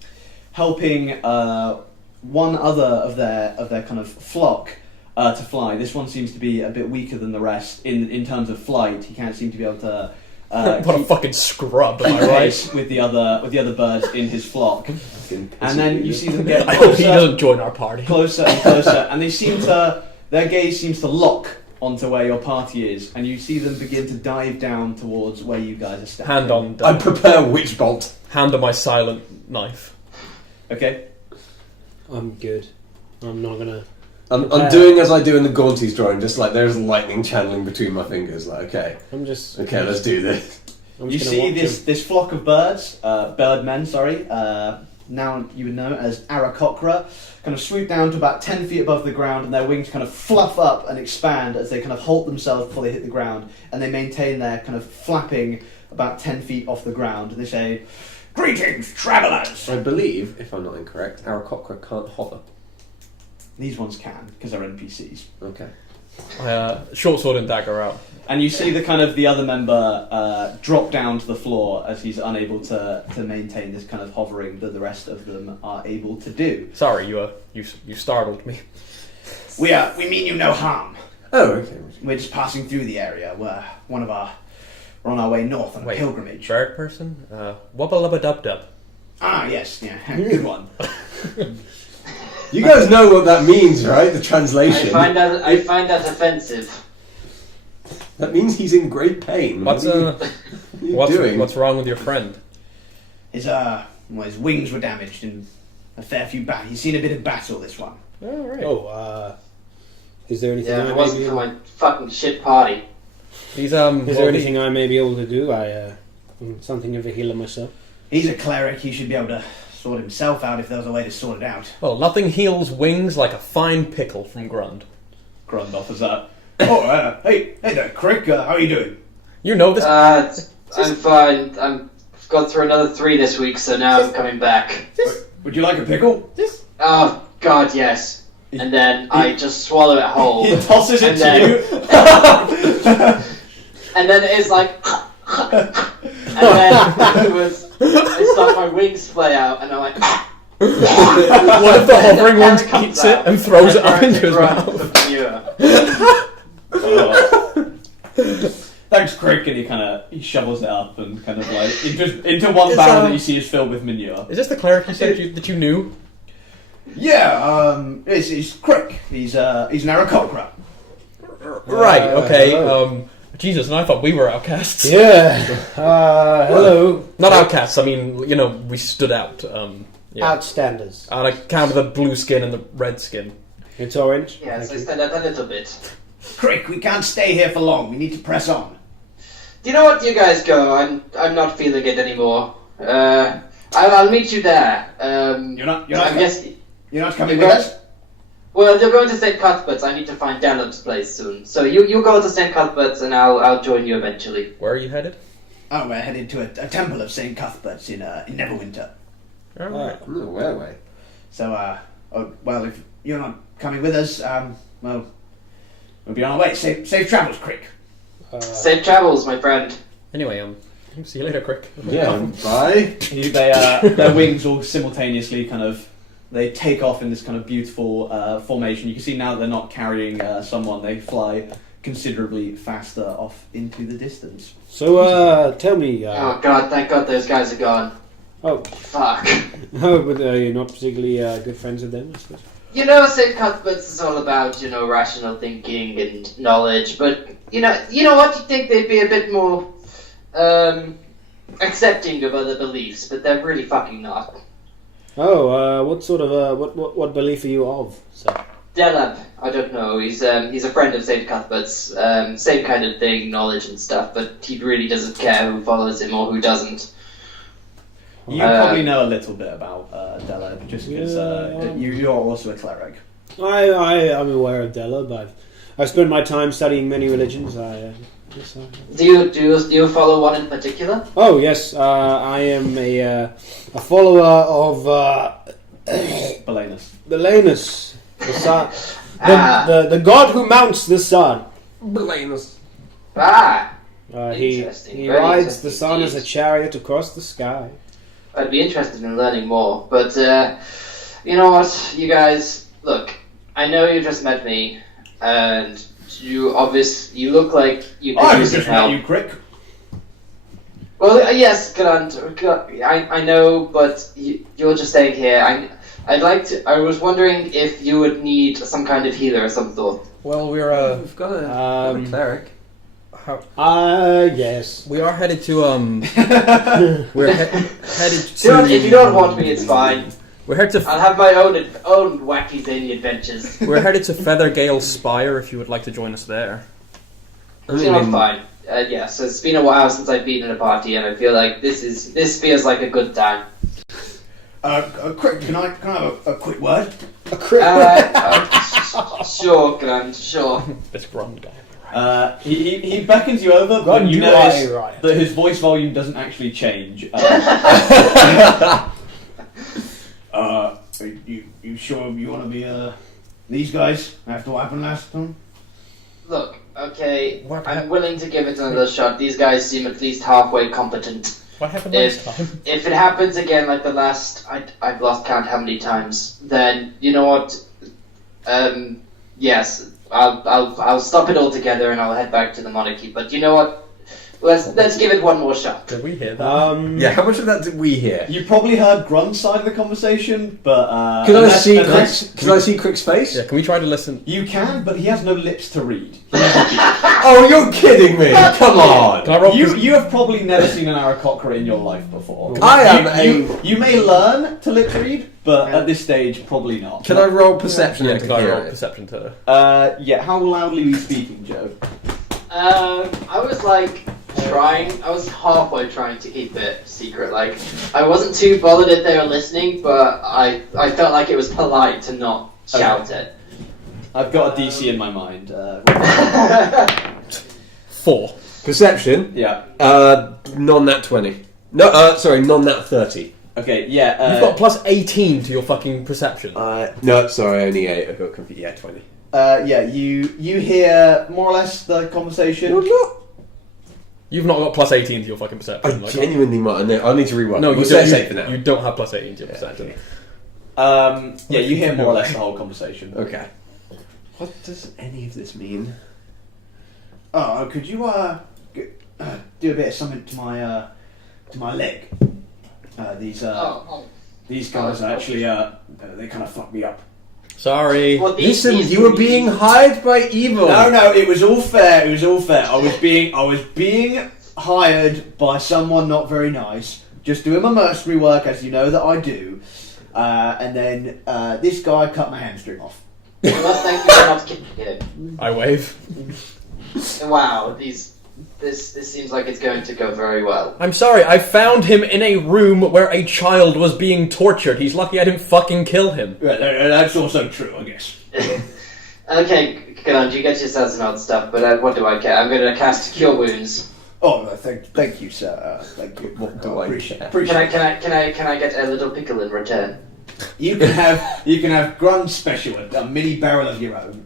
helping one other of their kind of flock to fly. This one seems to be a bit weaker than the rest in terms of flight. He can't seem to be able to... what a fucking scrub, am I keep right? pace with the other birds in his flock. And then you see them get I closer, hope he doesn't join our party. closer and closer, and they seem to... Their gaze seems to lock onto where your party is, and you see them begin to dive down towards where you guys are standing. Hand on. I prepare witch bolt. Hand on my silent knife. Okay. I'm good. I'm not gonna... I'm doing as I do in the Gaunties drawing, just like there's lightning channeling between my fingers, like, okay, let's do this. You see this flock of birds, birdmen, now you would know as Aarakocra, kind of swoop down to about 10 feet above the ground, and their wings kind of fluff up and expand as they kind of halt themselves before they hit the ground, and they maintain their kind of flapping about 10 feet off the ground. They say, "Greetings, travellers!" I believe, if I'm not incorrect, Aarakocra can't hover. These ones can, because they're NPCs. Okay. Short sword and dagger out. And you see the other member drop down to the floor as he's unable to maintain this kind of hovering that the rest of them are able to do. Sorry, you startled me. We mean you no harm. Oh, okay. We're just passing through the area. We're on our way north on a pilgrimage. Bird person? Wubba lubba dub dub. Ah, yes, yeah, good one. You guys know what that means, right? The translation. I find that offensive. That means he's in great pain. What's doing? What's wrong with your friend? His wings were damaged in a fair few battles. He's seen a bit of battle, this one. Oh, right. Is there anything Yeah, it wasn't for my fucking shit party. Is there anything I may be able to do? I'm something of a healer myself. He's a cleric. He should be able to sort himself out if there was a way to sort it out. Well, nothing heals wings like a fine pickle from Grund. Grund offers that. Hey there, Crick. How are you doing? You know this. I'm fine. I've got through another 3 this week, so now I'm coming back. Would you like a pickle? Oh God, yes. And then I just swallow it whole. He tosses it to you. And then it's like, and then afterwards, I start my wings splay out, and I'm like. One of the hovering ones eats it and throws it up into his mouth. Thanks, Crick, and he shovels it up and kind of like into one barrel that you see is filled with manure. Is this the cleric you said that you knew? Yeah, it's Crick. He's an Aarakocra. Right. Okay. Jesus, and I thought we were outcasts. Yeah. Hello. Not outcasts. I mean, we stood out. Yeah. Outstanders. On account of the blue skin and the red skin. It's orange. Yes, I stand out a little bit. Crick, we can't stay here for long. We need to press on. Do you know what? You guys go. I'm not feeling it anymore. I'll meet you there. You're not coming with with us? Well, you're going to St. Cuthbert's. I need to find Gallup's place soon. So you go to St. Cuthbert's, and I'll join you eventually. Where are you headed? Oh, we're headed to a temple of St. Cuthbert's in Neverwinter. Alright. Where way? So, if you're not coming with us, we'll be on our way. Safe travels, Crick. Safe travels, my friend. Anyway, see you later, Crick. Yeah, bye. Their wings all simultaneously they take off in this kind of beautiful formation. You can see now that they're not carrying someone, they fly considerably faster off into the distance. So, tell me... oh God, thank God those guys are gone. Oh. Fuck. Oh, but are you not particularly good friends with them, I suppose? St. Cuthbert's is all about, rational thinking and knowledge, but you know what? You think they'd be a bit more accepting of other beliefs, but they're really fucking not. Oh, what sort of what belief are you of? So. Delab, I don't know. He's a friend of Saint Cuthbert's. Same kind of thing, knowledge and stuff, but he really doesn't care who follows him or who doesn't. You probably know a little bit about Delab, just because you're also a cleric. I'm aware of Delab. I've spent my time studying many religions. Do you follow one in particular? Oh yes, I am a follower of Belanus. The sun, the god who mounts the sun. He Interesting. rides the sun as a chariot across the sky. I'd be interested in learning more, but you know what, you guys, look, I know you just met me, and you look like you could use some help. You, Crick. Well, yes, Grant, I know, but you're just staying here. I was wondering if you would need some kind of healer of some sort. Well, We've got a cleric. Yes. We are headed to we're headed to. If you don't want me, it's fine. We're headed to. I'll have my own wacky zany adventures. We're headed to Feathergale Spire. If you would like to join us there. I'm fine. Yes, it's been a while since I've been in a party, and I feel like this feels like a good time. Crick, can I have a quick word? Sure, Grant, sure. This Grant guy. He beckons you over, but you notice that his voice volume doesn't actually change. You sure you want to be these guys after what happened last time? Look, okay, I'm willing to give it another shot. These guys seem at least halfway competent. What happened last time? If it happens again like the last, I've lost count how many times, then you know what? Yes, I'll stop it altogether and I'll head back to the monarchy. But you know what? Let's give it one more shot. Did we hear that? Yeah, how much of that did we hear? You probably heard Grunt's side of the conversation, but Can I see Crick's face? Yeah, can we try to listen? You can, but he has no lips to read. Oh, you're kidding me! Come on! Can I roll You have probably never seen an Aarakocra in your life before. You may learn to lip read, but at this stage, probably not. Can I roll perception? Yeah, to can I hear roll it? perception to? Yeah. How loudly were you speaking, Joe? I was halfway trying to keep it secret. Like, I wasn't too bothered if they were listening, but I felt like it was polite to not shout it. I've got a DC in my mind. 4. Perception? Yeah. Non-nat 20. No, sorry, non-nat 30. Okay, yeah. You've got plus 18 to your fucking perception. No, sorry, only 8. I got confused. Yeah, 20. Yeah, you hear more or less the conversation. You've not got plus 18 to your fucking perception. I genuinely might. I need to rewind. No, we'll you say don't. safe for now. You don't have plus 18 to your perception. Yeah, you hear more or less the whole conversation. Okay. What does any of this mean? Oh, could you do a bit of something to my leg? These guys actually they kind of fucked me up. Sorry. Well, Listen, you were being hired by evil. No, it was all fair. It was all fair. I was being hired by someone not very nice, just doing my mercenary work, as you know that I do. And then this guy cut my hamstring off. Well, that's thank you for not kicking him. I wave. Wow, this seems like it's going to go very well. I'm sorry, I found him in a room where a child was being tortured. He's lucky I didn't fucking kill him. That's also true, I guess. Okay, get on, you get yourselves and all that stuff, but what do I care? I'm going to cast Cure Wounds. Oh, thank you, sir. Thank you. What do I appreciate care? Can I get a little pickle in return? You can have Grun's special, a mini barrel of your own.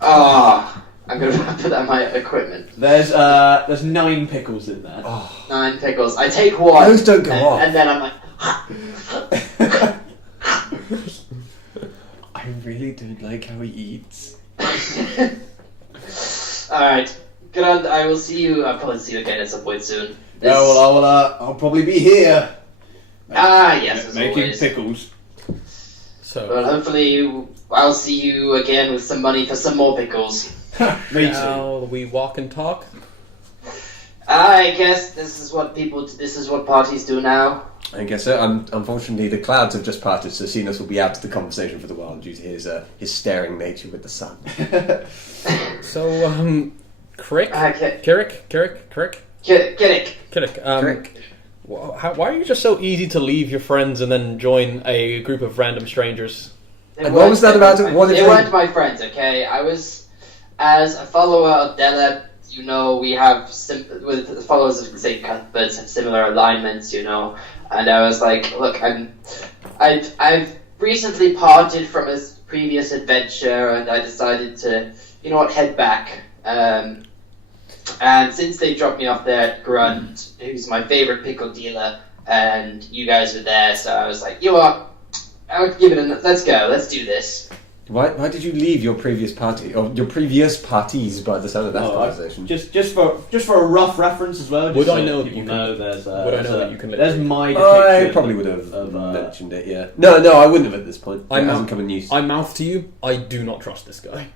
Ah, I'm going to put that in my equipment. There's 9 pickles in there. Oh. 9 pickles. I take one. Those don't go off. And then I'm like... I really don't like how he eats. Alright. Good on, I will see you. I'll probably see you again at some point soon. Yeah, well, I'll probably be here. Yes, as making always. pickles. So, Well, hopefully I'll see you again with some money for some more pickles. Me too. Shall we walk and talk? I guess this is what parties do now. I guess so. Unfortunately, the clouds have just parted, so Cenos will be out of the conversation for the while due to his staring nature with the sun. So, Crick? Okay. Kirik? Kirik. Why are you just so easy to leave your friends and then join a group of random strangers? And what was that about? What They weren't my friends, okay? I was, as a follower of Deleb, you know, we have with followers of St. Cuthbert's have similar alignments, you know. And I was like, look, I've recently parted from a previous adventure, and I decided to, you know what, head back. And since they dropped me off there at Grunt, who's my favorite pickle dealer, and you guys were there, so I was like, you know what, I'll give it let's go, let's do this. Why did you leave your previous party, or your previous parties by the sound of that conversation? Just for a rough reference as well. Would I know that you you know there's that you can? There's my depiction. I probably would have mentioned it. Yeah. No, I wouldn't have at this point. It hasn't come in use. I mouth to you. I do not trust this guy.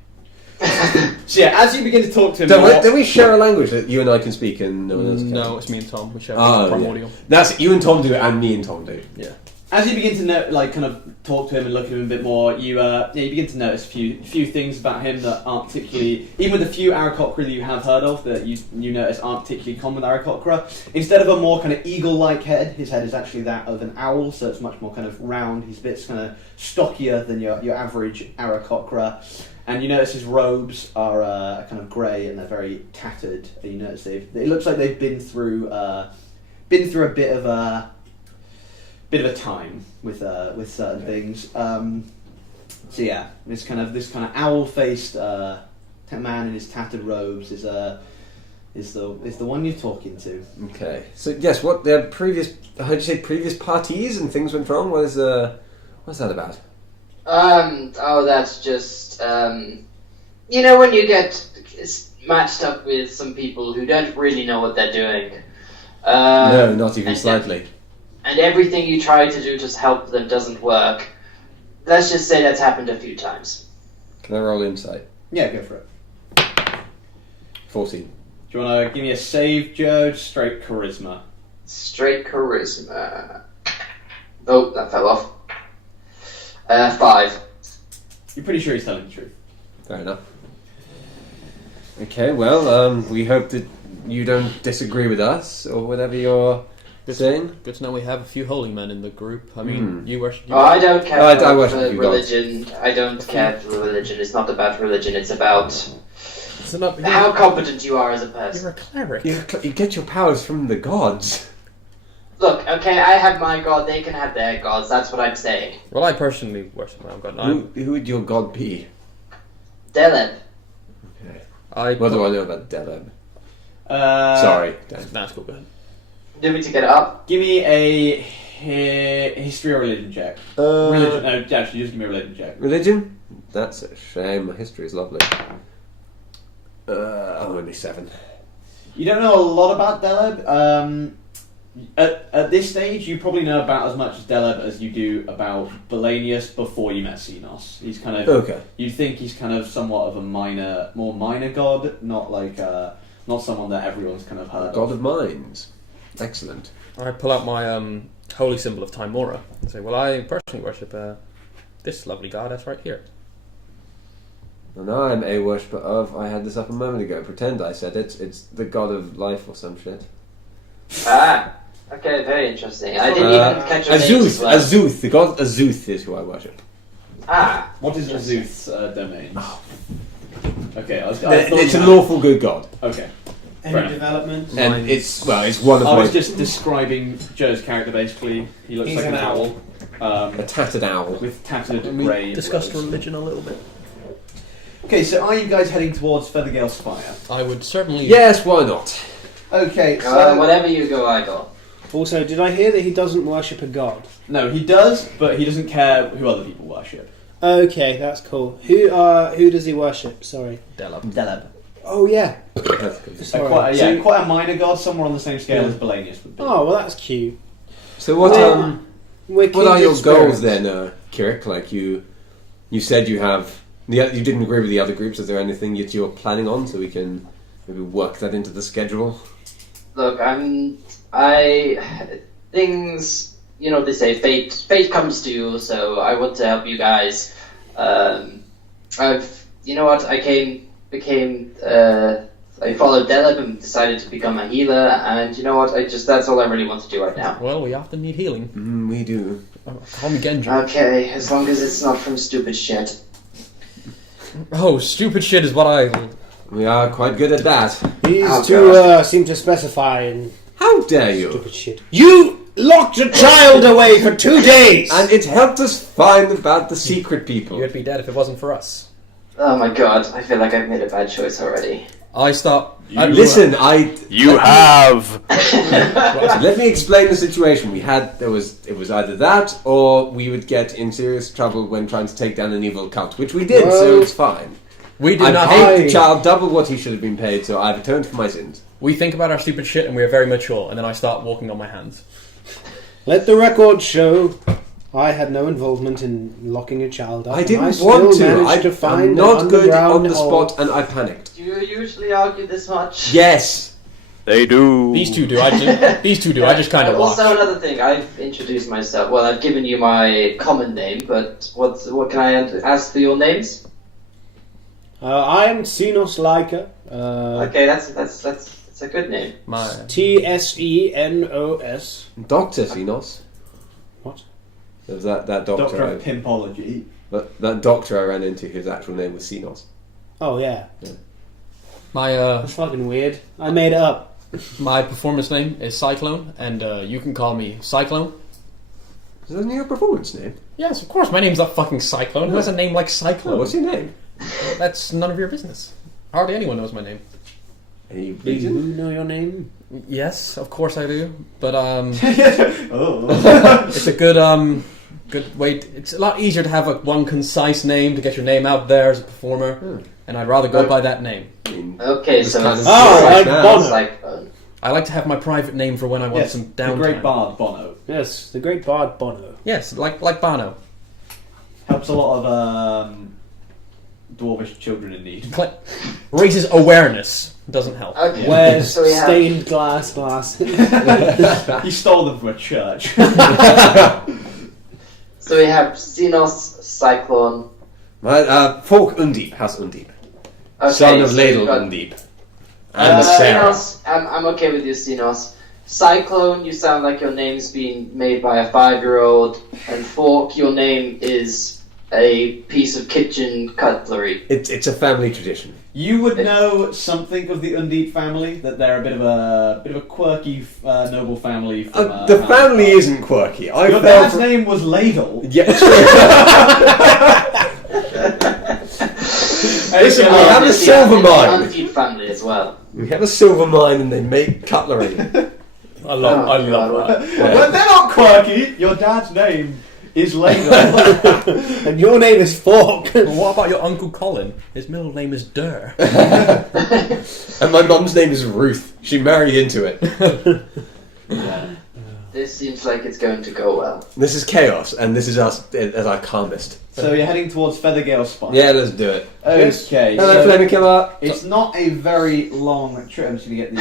So yeah, as you begin to talk to him, Don't we share a language that you and I can speak and no one else can? No, it's me and Tom. We share primordial. Yeah. That's it. You and Tom do it, and me and Tom do. Yeah. As you begin to kind of talk to him and look at him a bit more, you begin to notice a few things about him that aren't particularly, even with the few Aarakocra that you have heard of, that you notice aren't particularly common with Aarakocra. Instead of a more kind of eagle-like head, his head is actually that of an owl, so it's much more kind of round. He's a bit kind of stockier than your average Aarakocra. And you notice his robes are kind of grey and they're very tattered. You notice it looks like they've been through a bit of a time with certain things. So yeah, this kind of owl-faced man in his tattered robes is the one you're talking to. Okay. So yes, what their previous? How did you say previous parties and things went wrong? What's that about? That's just, you know, when you get matched up with some people who don't really know what they're doing. No, not even slightly. And everything you try to do to help them doesn't work. Let's just say that's happened a few times. Can I roll insight? Yeah, go for it. 14. Do you want to give me a save, Joe? Straight charisma. Straight charisma. Oh, that fell off. 5. You're pretty sure he's telling the truth. Fair enough. Okay, well, we hope that you don't disagree with us or whatever you're saying. Good to know we have a few holy men in the group. I mean, you worship. I don't care I for worship religion. I don't care for religion. It's not about religion. It's about how competent you are as a person. You're a cleric. You get your powers from the gods. Look, okay, I have my god, they can have their gods, that's what I'm saying. Well, I personally worship my own god. Who would your god be? Deleb. Okay. What do I know about Deleb? Sorry, Dan. That's cool, go ahead. Do you want me to get it up? Give me a history or religion check. Religion. No, actually, just give me a religion check. Religion? That's a shame. My history is lovely. I'm only 7. You don't know a lot about Deleb. At this stage, you probably know about as much as Deleb as you do about Belanius before you met Cenos. He's kind of okay. You think he's kind of somewhat of a more minor god, not not someone that everyone's kind of heard. God of Mines. Excellent. I pull out my holy symbol of Timora and say, well, I personally worship this lovely goddess right here. And I'm a worshipper of, I had this up a moment ago, pretend I said it, it's the god of life or some shit. Okay, very interesting. I didn't even catch your name. Azuth, the god Azuth is who I worship. What is Azuth's domain? Oh. Okay, it's a lawful good god. Okay. Any development? And it's one of I my... was just describing Joe's character basically. He looks like an owl. A tattered owl. With tattered grey. Discuss religion a little bit. Okay, so are you guys heading towards Feathergale Spire? I would certainly... Yes, why not? Okay, so... whatever you go, I go. Also, did I hear that he doesn't worship a god? No, he does, but he doesn't care who other people worship. Okay, that's cool. Who does he worship? Sorry. Deleb. Oh, yeah. Sorry. Quite a minor god, somewhere on the same scale as Belanius would be. Oh, well, that's cute. So what are your spirits. goals then, Kirik? Like you said you have You didn't agree with the other groups. Is there anything that you're planning on, so we can maybe work that into the schedule? Look, things, they say fate comes to you, so I want to help you guys. I followed Deleb and decided to become a healer, and that's all I really want to do right now. Well, we often need healing. We do. Call me Genji. Okay, as long as it's not from stupid shit. Oh, stupid shit is what I... We are quite good at that. These seem to specify in How dare you? stupid shit. You locked a child away for 2 days! And it helped us find about the secret people. You'd be dead if it wasn't for us. Oh my god, I feel like I've made a bad choice already. Listen, You have. Let me explain the situation. It was either that or we would get in serious trouble when trying to take down an evil cult, which we did, so it's fine. We do I not... paid the child double what he should have been paid, so I've atoned for my sins. We think about our stupid shit and we are very mature, and then I start walking on my hands. Let the record show I had no involvement in locking a child up. I didn't still want to. managed to find I'm not an good on underground the hole. spot, and I panicked. Do you usually argue this much? Yes. They do. These two do. I just kind of watch. Also, another thing, I've introduced myself. Well, I've given you my common name, but what can I ask for your names? I am Xenos Leica. Okay, that's a good name. Tsenos. Dr. Xenos. What? There was that doctor. Doctor of Pimpology. That doctor I ran into, his actual name was Xenos. Oh, yeah. That's fucking weird. I made it up. My performance name is Cyclone, and you can call me Cyclone. Is that your performance name? Yes, of course. My name's not fucking Cyclone. Who has a name like Cyclone? What's your name? That's none of your business. Hardly anyone knows my name. Any Do you reason? know your name? Yes, of course I do. But Oh. it's a good way. It's a lot easier to have one concise name to get your name out there as a performer, and I'd rather go by that name. Okay, so kind it's of like Bono. like I like to have my private name for when I want some the downtime. great bard Bono. Yes, the great bard Bono. Yes, like Bono. Helps a lot of dwarvish children in need. Raises awareness. Doesn't help. okay. Wears So we have stained glass glasses. He stole them from a church. So we have Xenos, Cyclone. Folk Undip, House Undip. Okay, Son of so Ladle we've got- Undip. And Xenos, I'm okay with you, Xenos. Cyclone, you sound like your name's being made by a 5-year-old. And Fork, your name is a piece of kitchen cutlery. It's a family tradition. You would know something of the Undip family, that they're a bit of a quirky noble family. From, The family isn't quirky. Your dad's name was Ladle. Yeah, true. Listen, we have a silver mine. Undip family as well. We have a silver mine and they make cutlery. I love God. that. But they're not quirky. Your dad's name is Ladle. And your name is Fork. Well, what about your Uncle Colin? His middle name is Durr. And my mum's name is Ruth. She married into it. This seems like it's going to go well. This is chaos, and this is us as our calmest. So you're heading towards Feathergale Spire. Yeah, let's do it. Okay. Hello, so Flaming Killer. it's not a very long trip. I'm just going to get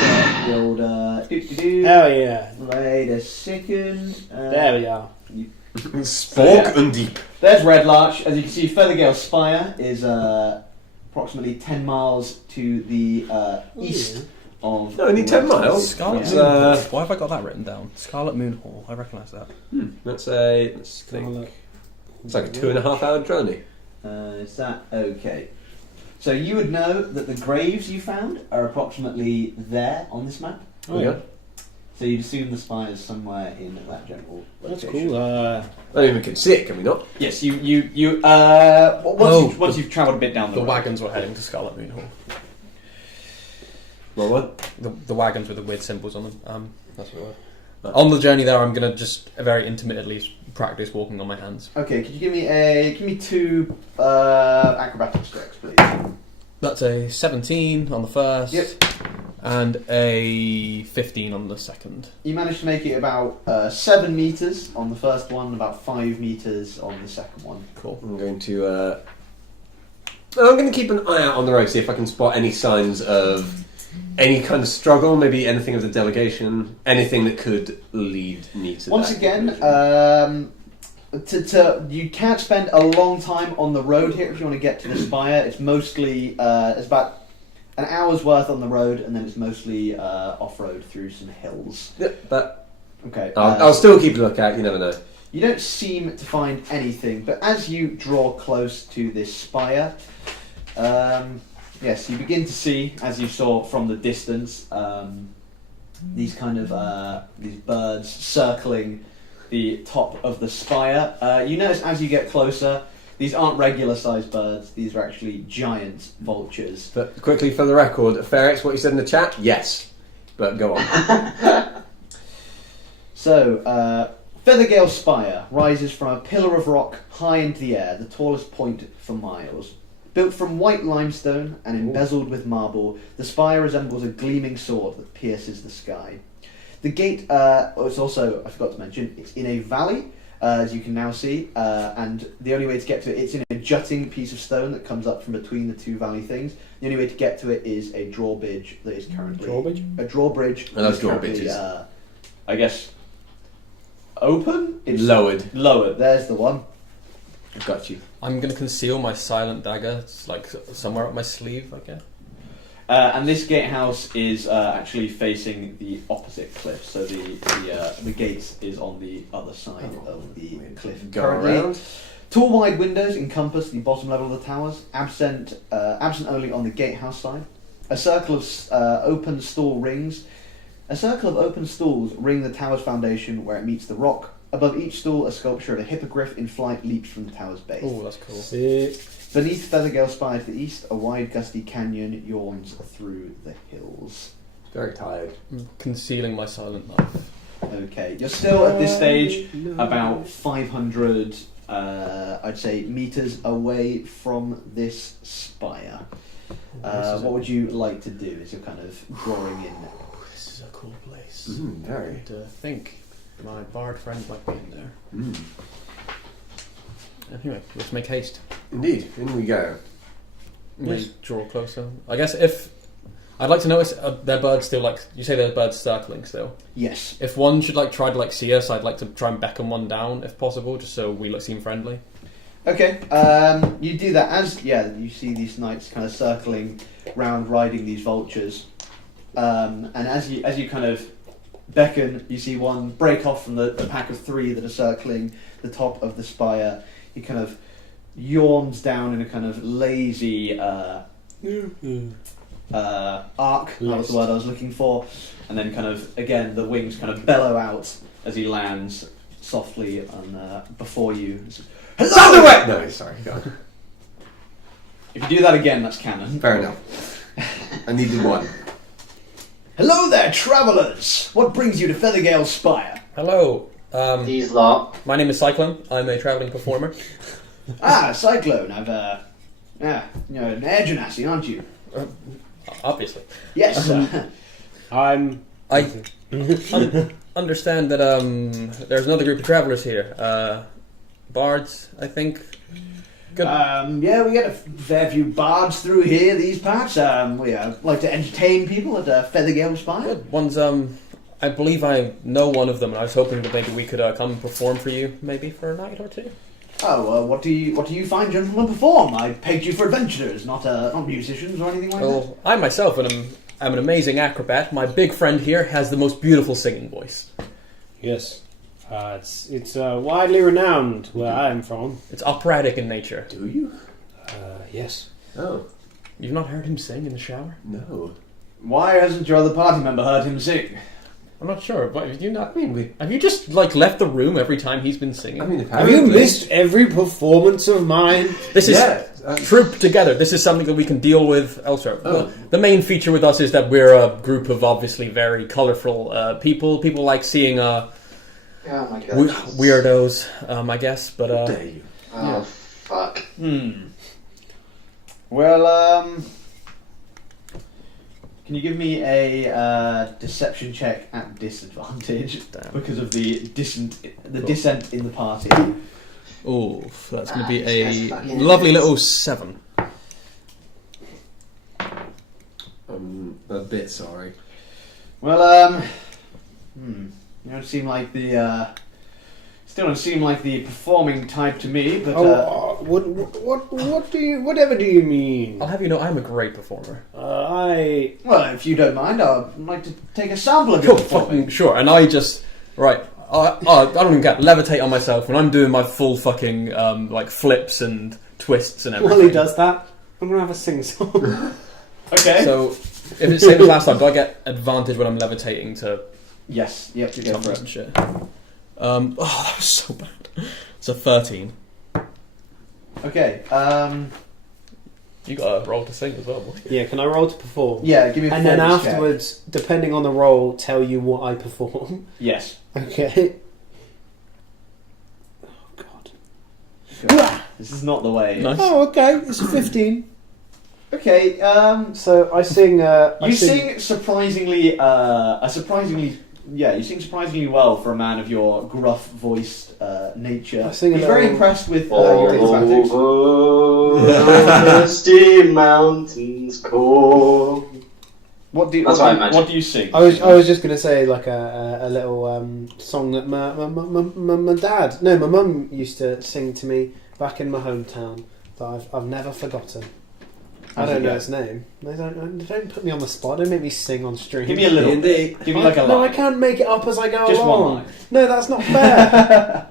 the old... Hell yeah. Wait a second. There we are. Spork and Deep. There's Red Larch. As you can see, Feathergale Spire is approximately 10 miles to the east of... No, only 10 miles. Scarlet Yeah. Moon Hall. Why have I got that written down? Scarlet Moon Hall. I recognise that. Let's think. It's like a 2.5 hour journey. Is that okay? So you would know that the graves you found are approximately there on this map. Oh, yeah. So you'd assume the spire is somewhere in that general That's location. cool. I mean, we can see it, can we not? Yes, once you've travelled a bit down the The road. wagons were heading to Scarlet Moon Hall. Well, what? The wagons with the weird symbols on them. That's what. On the journey there, I'm gonna just very intermittently practice walking on my hands. Okay, could you give me 2 acrobatics checks, please? That's a 17 on the first. Yep. And a 15 on the second. You managed to make it about 7 meters on the first one, about 5 meters on the second one. Cool. I'm going to I'm going to keep an eye out on the road, see if I can spot any signs of any kind of struggle, maybe anything of the delegation, anything that could lead me to Once that again, conclusion. you can't spend a long time on the road here if you want to get to the spire. It's mostly it's about an hour's worth on the road, and then it's mostly off-road through some hills. Yeah, but Okay. I'll still keep a lookout, you never know. You don't seem to find anything, but as you draw close to this spire, yes, you begin to see, as you saw from the distance, these kind of these birds circling the top of the spire. You notice as you get closer, these aren't regular-sized birds; these are actually giant vultures. But quickly for the record, Ferrex, what you said in the chat, yes. But go on. So, Feathergale Spire rises from a pillar of rock high into the air, the tallest point for miles. Built from white limestone and embezzled with marble, the spire resembles a gleaming sword that pierces the sky. The gate, it's also, I forgot to mention, it's in a valley, as you can now see, and the only way to get to it, it's in a jutting piece of stone that comes up from between the two valley things. The only way to get to it is a drawbridge that is currently... Drawbridge? A drawbridge. And those is currently, drawbridges. I guess... Open? It's Lowered. Lowered, there's the one. I've got you. I'm going to conceal my silent dagger. It's like somewhere up my sleeve, I guess. And this gatehouse is actually facing the opposite cliff, so the gate is on the other side of the cliff. Go Currently, around. tall wide windows encompass the bottom level of the towers, absent only on the gatehouse side. A circle of open stall rings. A circle of open stalls ring the tower's foundation where it meets the rock. Above each stall, a sculpture of a hippogriff in flight leaps from the tower's base. Oh, that's cool. Sick. Beneath Feathergale Spire to the east, a wide gusty canyon yawns through the hills. Very tired. I'm concealing my silent knife. Okay, you're still at this stage about 500, I'd say, meters away from this spire. What would you like to do as you're kind of drawing in? This is a cool place. Very. I think my bard friend might be in there. Anyway, let's make haste. Indeed, in we go. Maybe draw closer. I guess if... I'd like to notice their birds still, like... You say their birds circling still. Yes. If one should like try to like see us, I'd like to try and beckon one down if possible, just so we seem friendly. Okay, you do that as, you see these knights kind of circling round riding these vultures. And as you kind of beckon, you see one break off from the pack of three that are circling the top of the spire. He kind of yawns down in a kind of lazy arc. That was the word I was looking for. And then kind of, again, the wings kind of bellow out as he lands softly on, before you. Hello! No, sorry, go on. If you do that again, that's canon. Fair enough. I needed one. Hello there, travellers! What brings you to Feathergale Spire? Hello. These lot. My name is Cyclone. I'm a travelling performer. Cyclone. You're an air genasi, aren't you? Obviously. Yes. I Understand that there's another group of travellers here. Bards, I think. Good. We get a fair few bards through here, these parts. We like to entertain people at Feathergale Spire. Good. One's I believe I know one of them, and I was hoping that maybe we could come perform for you, maybe for a night or two. Oh, what do you find gentlemen perform? I pegged you for adventurers, not musicians or anything like that. Well, I myself am an amazing acrobat. My big friend here has the most beautiful singing voice. Yes. It's widely renowned where I am from. It's operatic in nature. Do you? Yes. Oh, You've not heard him sing in the shower? no. Why hasn't your other party member heard him sing? I'm not sure, but have you not? I mean, Have you just like left the room every time he's been singing? Have you apparently. missed every performance of mine? This is Yeah. troop together. This is something that we can deal with elsewhere. Oh. The main feature with us is that we're a group of obviously very colourful people. People like seeing Oh my god. weirdos, I guess. But Dare you? Oh fuck. Well, can you give me a deception check at disadvantage because of the descent in the party? oh, that's going to be Yes, a fucking lovely is. little 7. I'm a bit sorry. Well, you don't seem like the still don't seem like the performing type to me. But whatever do you mean? I'll have you know, I'm a great performer. well, if you don't mind, I'd like to take a sample of your performing. Sure, and I just right. I don't even get levitate on myself when I'm doing my full fucking like flips and twists and everything. While he does that, I'm gonna have a sing song. Okay. So if it's the same as last time, do I get advantage when I'm levitating to? Yes. Yep. You go for and it. shit. Oh, that was so bad. It's a 13. Okay. You got a roll to sing as well, boy. Yeah, can I roll to perform? Yeah. Give me a And then performance check. afterwards, depending on the roll, tell you what I perform. Yes. Okay. Oh God. Good. This is not the way. Nice. Oh, okay. It's a 15. Okay. So I sing. You sing surprisingly. You sing surprisingly well for a man of your gruff-voiced nature. I sing a He's very little- impressed with your acrobatics. Over misty mountains cold. What do you? That's what I imagine. What do you sing? I was just gonna say like a little song that my mum used to sing to me back in my hometown that I've never forgotten. I don't know its name. Don't put me on the spot. Don't make me sing on stream. Give me a little. D&D. Give me like a line. No, I can't make it up as I go Just along. one line. No, that's not fair.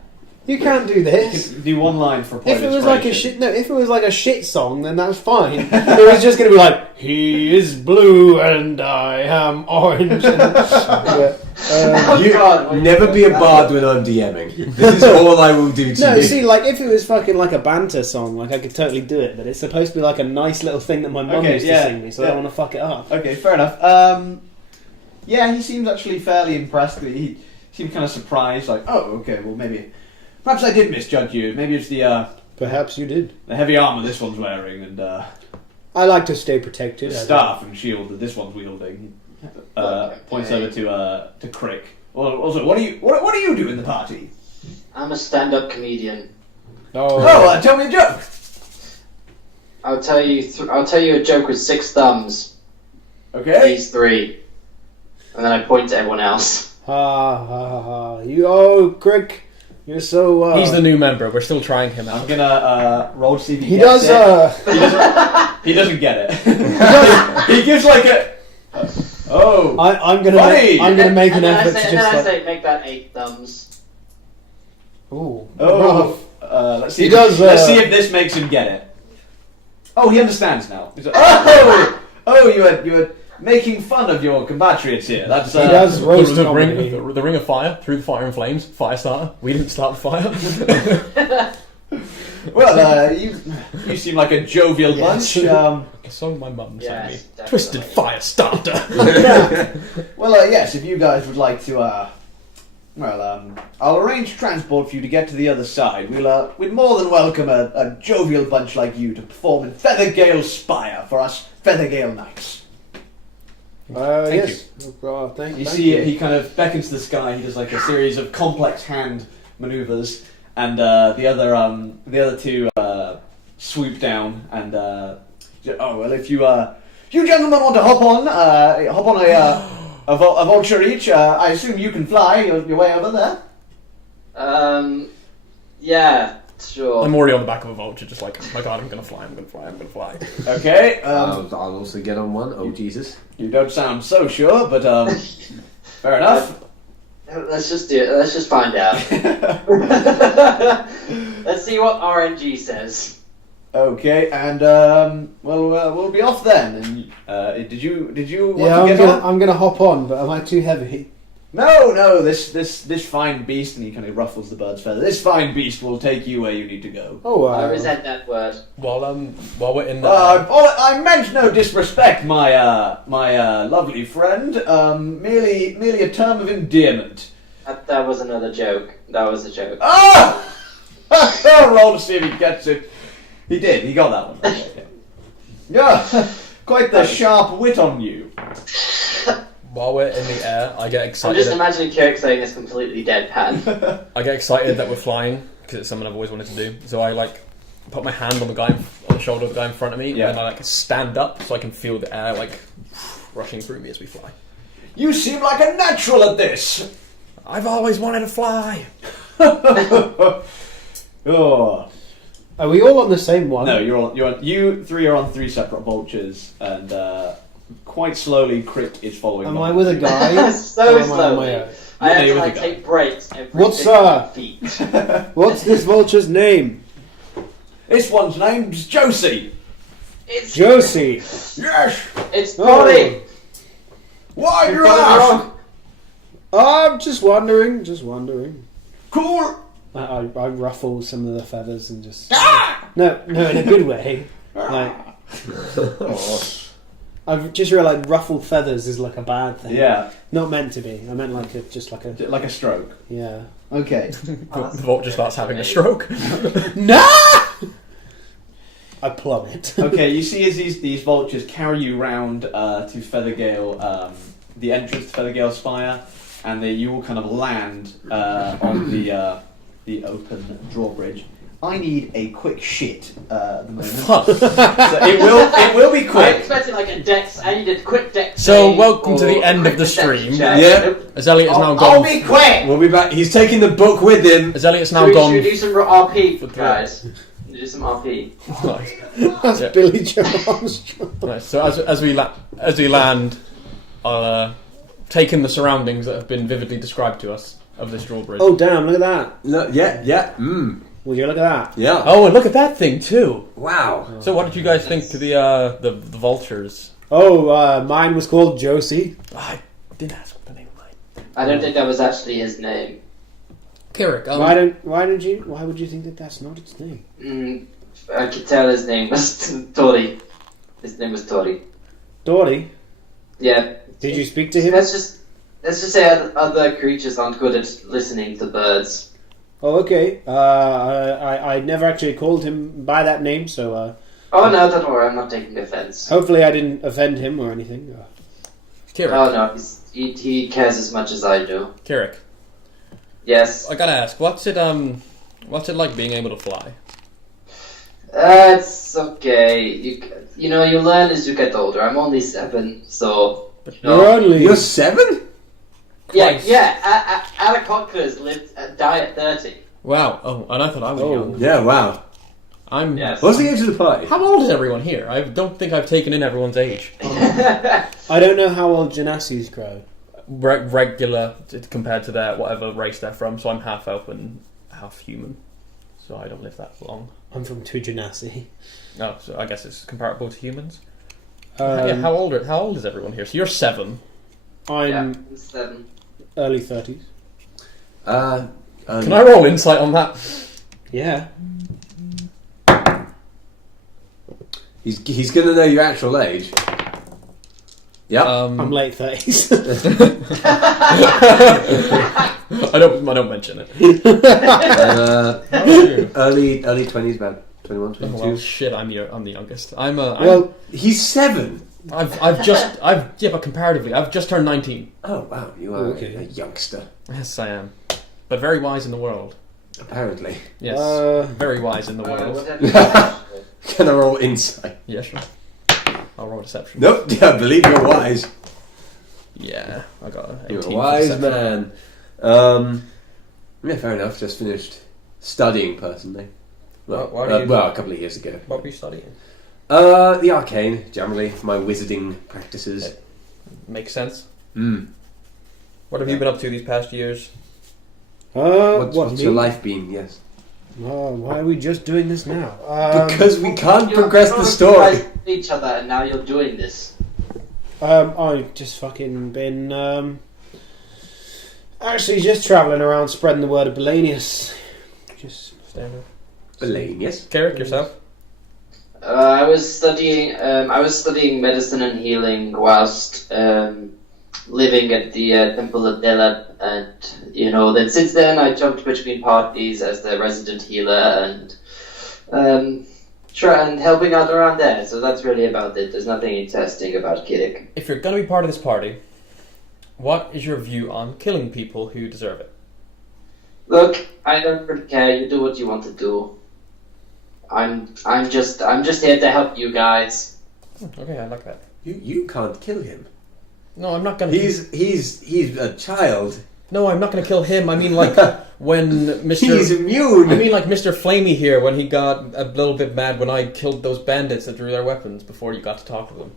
You can't do this. Do one line for a point If of it was like a inspiration. if it was like a shit song, then that's fine. It was just going to be like, he is blue and I am orange. You God, never be a bard when I'm DMing. This is all I will do to No, you. see, like if it was fucking like a banter song, like I could totally do it. But it's supposed to be like a nice little thing that my mum Okay, used yeah, to sing me, so I yeah. don't want to fuck it up. Okay, fair enough. Yeah, he seems actually fairly impressed. He seemed kind of surprised, like, oh, okay, well maybe, perhaps I did misjudge you. Maybe it's the Perhaps you did. heavy armor this one's wearing and I like to stay protected. the staff and shield that this one's wielding. Points over to Crick. Well, also, what do you do in the party? I'm a stand-up comedian. Oh, Tell me a joke. I'll tell you a joke with 6 thumbs. Okay. These 3, and then I point to everyone else. ha ha ha! You Crick, you're so. He's the new member. We're still trying him I'm out. gonna roll to see if he He gets does. it. He doesn't get it. He gives like a. Oh. I'm gonna Funny! make an And then effort I to say, just like. make that 8 thumbs. Ooh. Oh. Let's see. He does, Let's see if this makes him get it. Oh, he understands now. He's like, oh, you were making fun of your compatriots here. That's He does roast the comedy. ring of fire, through the fire and flames, fire starter. We didn't start the fire. Well, you seem like a jovial Yes. bunch. A song my mum sang me. Yes, definitely. Twisted fire starter. Well, yes, if you guys would like to, I'll arrange transport for you to get to the other side. We'd more than welcome a jovial bunch like you to perform in Feathergale Spire for us Feathergale Knights. Yes. Oh, thank You thank see, he kind of beckons to the sky. He does like a series of complex hand maneuvers, and the other two swoop down and oh well, if you gentlemen want to hop on a vulture each, I assume you can fly your way over there. Yeah, sure. I'm already on the back of a vulture, just like, oh my god, I'm gonna fly. Okay. I'll also get on one. Oh, Jesus. You don't sound so sure, but fair enough. Let's just do it. Let's just find out. Let's see what RNG says. Okay, and we'll be off then. And did you want Yeah, to get on? I'm gonna hop on, but am I too heavy? No, this fine beast, and he kind of ruffles the bird's feather. This fine beast will take you where you need to go. Oh, I resent that word. While we're in the I meant no disrespect, my lovely friend. Merely a term of endearment. That was another joke. That was a joke. Oh! I'll roll to see if he gets it. He did. He got that one. Okay, yeah, quite the sharp wit on you. while we're in the air, I get I'm excited. just imagining Kirk saying this completely deadpan. I get excited that we're flying because it's something I've always wanted to do. So I like put my hand on the guy on the shoulder of the guy in front of me, Yeah. and I like stand up so I can feel the air like rushing through me as we fly. You seem like a natural at this. I've always wanted to fly. Oh. Are we all on the same one? No, you three are on three separate vultures, and quite slowly, Crick is following. Am on. I with a guy? So or am I on my slowly. own? I have you're to with like the guy. take breaks every What's 6 feet. What's this vulture's name? This one's name's Josie. It's Josie. Yes. It's Oh. Toddy. Why you Got it ask? wrong. I'm just wondering. Cool. I ruffle some of the feathers and just... Ah! No, in a good way. Like, I've just realised ruffled feathers is like a bad thing. Yeah, Not meant to be. I meant like a stroke. yeah. Okay. The vulture starts having a stroke. No! I plummet. Okay, you see as these vultures carry you round to Feathergale, the entrance to Feathergale Spire, and you will kind of land on the open drawbridge. I need a quick shit at the moment. So it will be I quick. expected like a dex. I needed quick dex. So, save welcome to or the end of quick the deception stream. check. Yeah. Nope. As Elliot has now I'll gone. be quick. We'll be back. He's taking the book with him. As Elliot's now Should we gone. do some RP, for three. guys? Do some RP. Nice. That's Yeah. Billy Joe Armstrong. Nice. So as we land, I'll take in the surroundings that have been vividly described to us of this drawbridge. Oh damn! Look at that. No, yeah. Would you look at that? Yeah. Oh, and look at that thing too. Wow. So, what did you guys think to the vultures? Oh, mine was called Josie. I didn't ask what the name of mine. I don't think that was actually his name. Kirik. Why would you think that that's not its name? I could tell his name was Tori. His name was Tori. Dory. Yeah. Did you speak to him? Let's just say other creatures aren't good at listening to birds. Oh, okay. I never actually called him by that name, so Oh no, don't worry. I'm not taking offense. hopefully I didn't offend him or anything. Kirik. Oh no, he cares as much as I do. Kirik. Yes. I gotta ask, what's it like being able to fly? It's okay. You know, you learn as you get older. I'm only 7, so... You're only... You're 7? Twice. Yeah. Alacocas die at 30. Wow. Oh, and I thought I was Oh. young. Yeah. Wow. I'm. Yes. What's the age of the party? How old is everyone here? I don't think I've taken in everyone's age. I don't know how old Genassis grow. Regular compared to their whatever race they're from. So I'm half elf and half human. So I don't live that long. I'm from two Genasi. Oh, so I guess it's comparable to humans. Yeah. How old is everyone here? So you're 7. I'm Yeah, 7. early 30s. Can I roll insight on that? Yeah. He's going to know your actual age. Yep. I'm late 30s. I don't mention it. Early 20s, about 21, 22. Well, shit, I'm the youngest. Well, he's 7. But comparatively, I've just turned 19. Oh wow, you are Okay. a youngster. Yes, I am. But very wise in the world. Apparently. Yes, very wise in the world. Can I roll insight? Yeah, sure. I'll roll deception. Nope. Yeah, I believe you're wise. Yeah, I got an 18 You're a for wise deception. man. Yeah, fair enough. Just finished studying personally. Well, What are you a couple of years ago. What were you studying? The arcane, generally, for my wizarding practices. Makes sense. Mm. What have you been up to these past years? What's your life been? Yes. Why are we just doing this now? Because we can't progress the story. Each other, and now you're doing this. I've just fucking been actually just travelling around spreading the word of Belanius. Just Standard. Belanius. Kirik, yourself? I was studying medicine and healing whilst living at the Temple of Deleb, and then since then I jumped between parties as the resident healer and helping out around there. So that's really about it. There's nothing interesting about Kirik. If you're going to be part of this party, what is your view on killing people who deserve it? Look, I don't really care. You do what you want to do. I'm just here to help you guys. Okay, I like that. You can't kill him. No, I'm not gonna. He's a child. No, I'm not gonna kill him. I mean, like when Mr. He's immune. I mean, like Mr. Flamey here when he got a little bit mad when I killed those bandits that drew their weapons before you got to talk to them.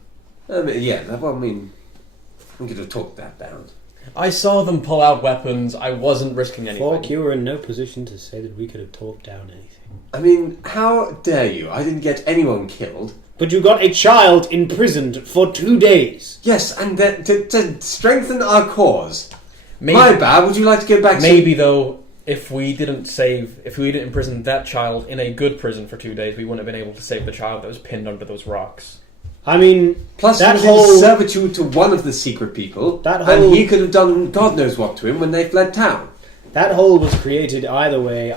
We could have talked that down. I saw them pull out weapons. I wasn't risking anything. Fork, you were in no position to say that we could have talked down anything. I mean, how dare you? I didn't get anyone killed. But you got a child imprisoned for 2 days. Yes, and to strengthen our cause. Maybe, My bad. Would you like to go back? Maybe though, if we didn't imprison that child in a good prison for 2 days, we wouldn't have been able to save the child that was pinned under those rocks. I mean, Plus, that he was in servitude to one of the secret people, and he could have done God knows what to him when they fled town. That hole was created either way.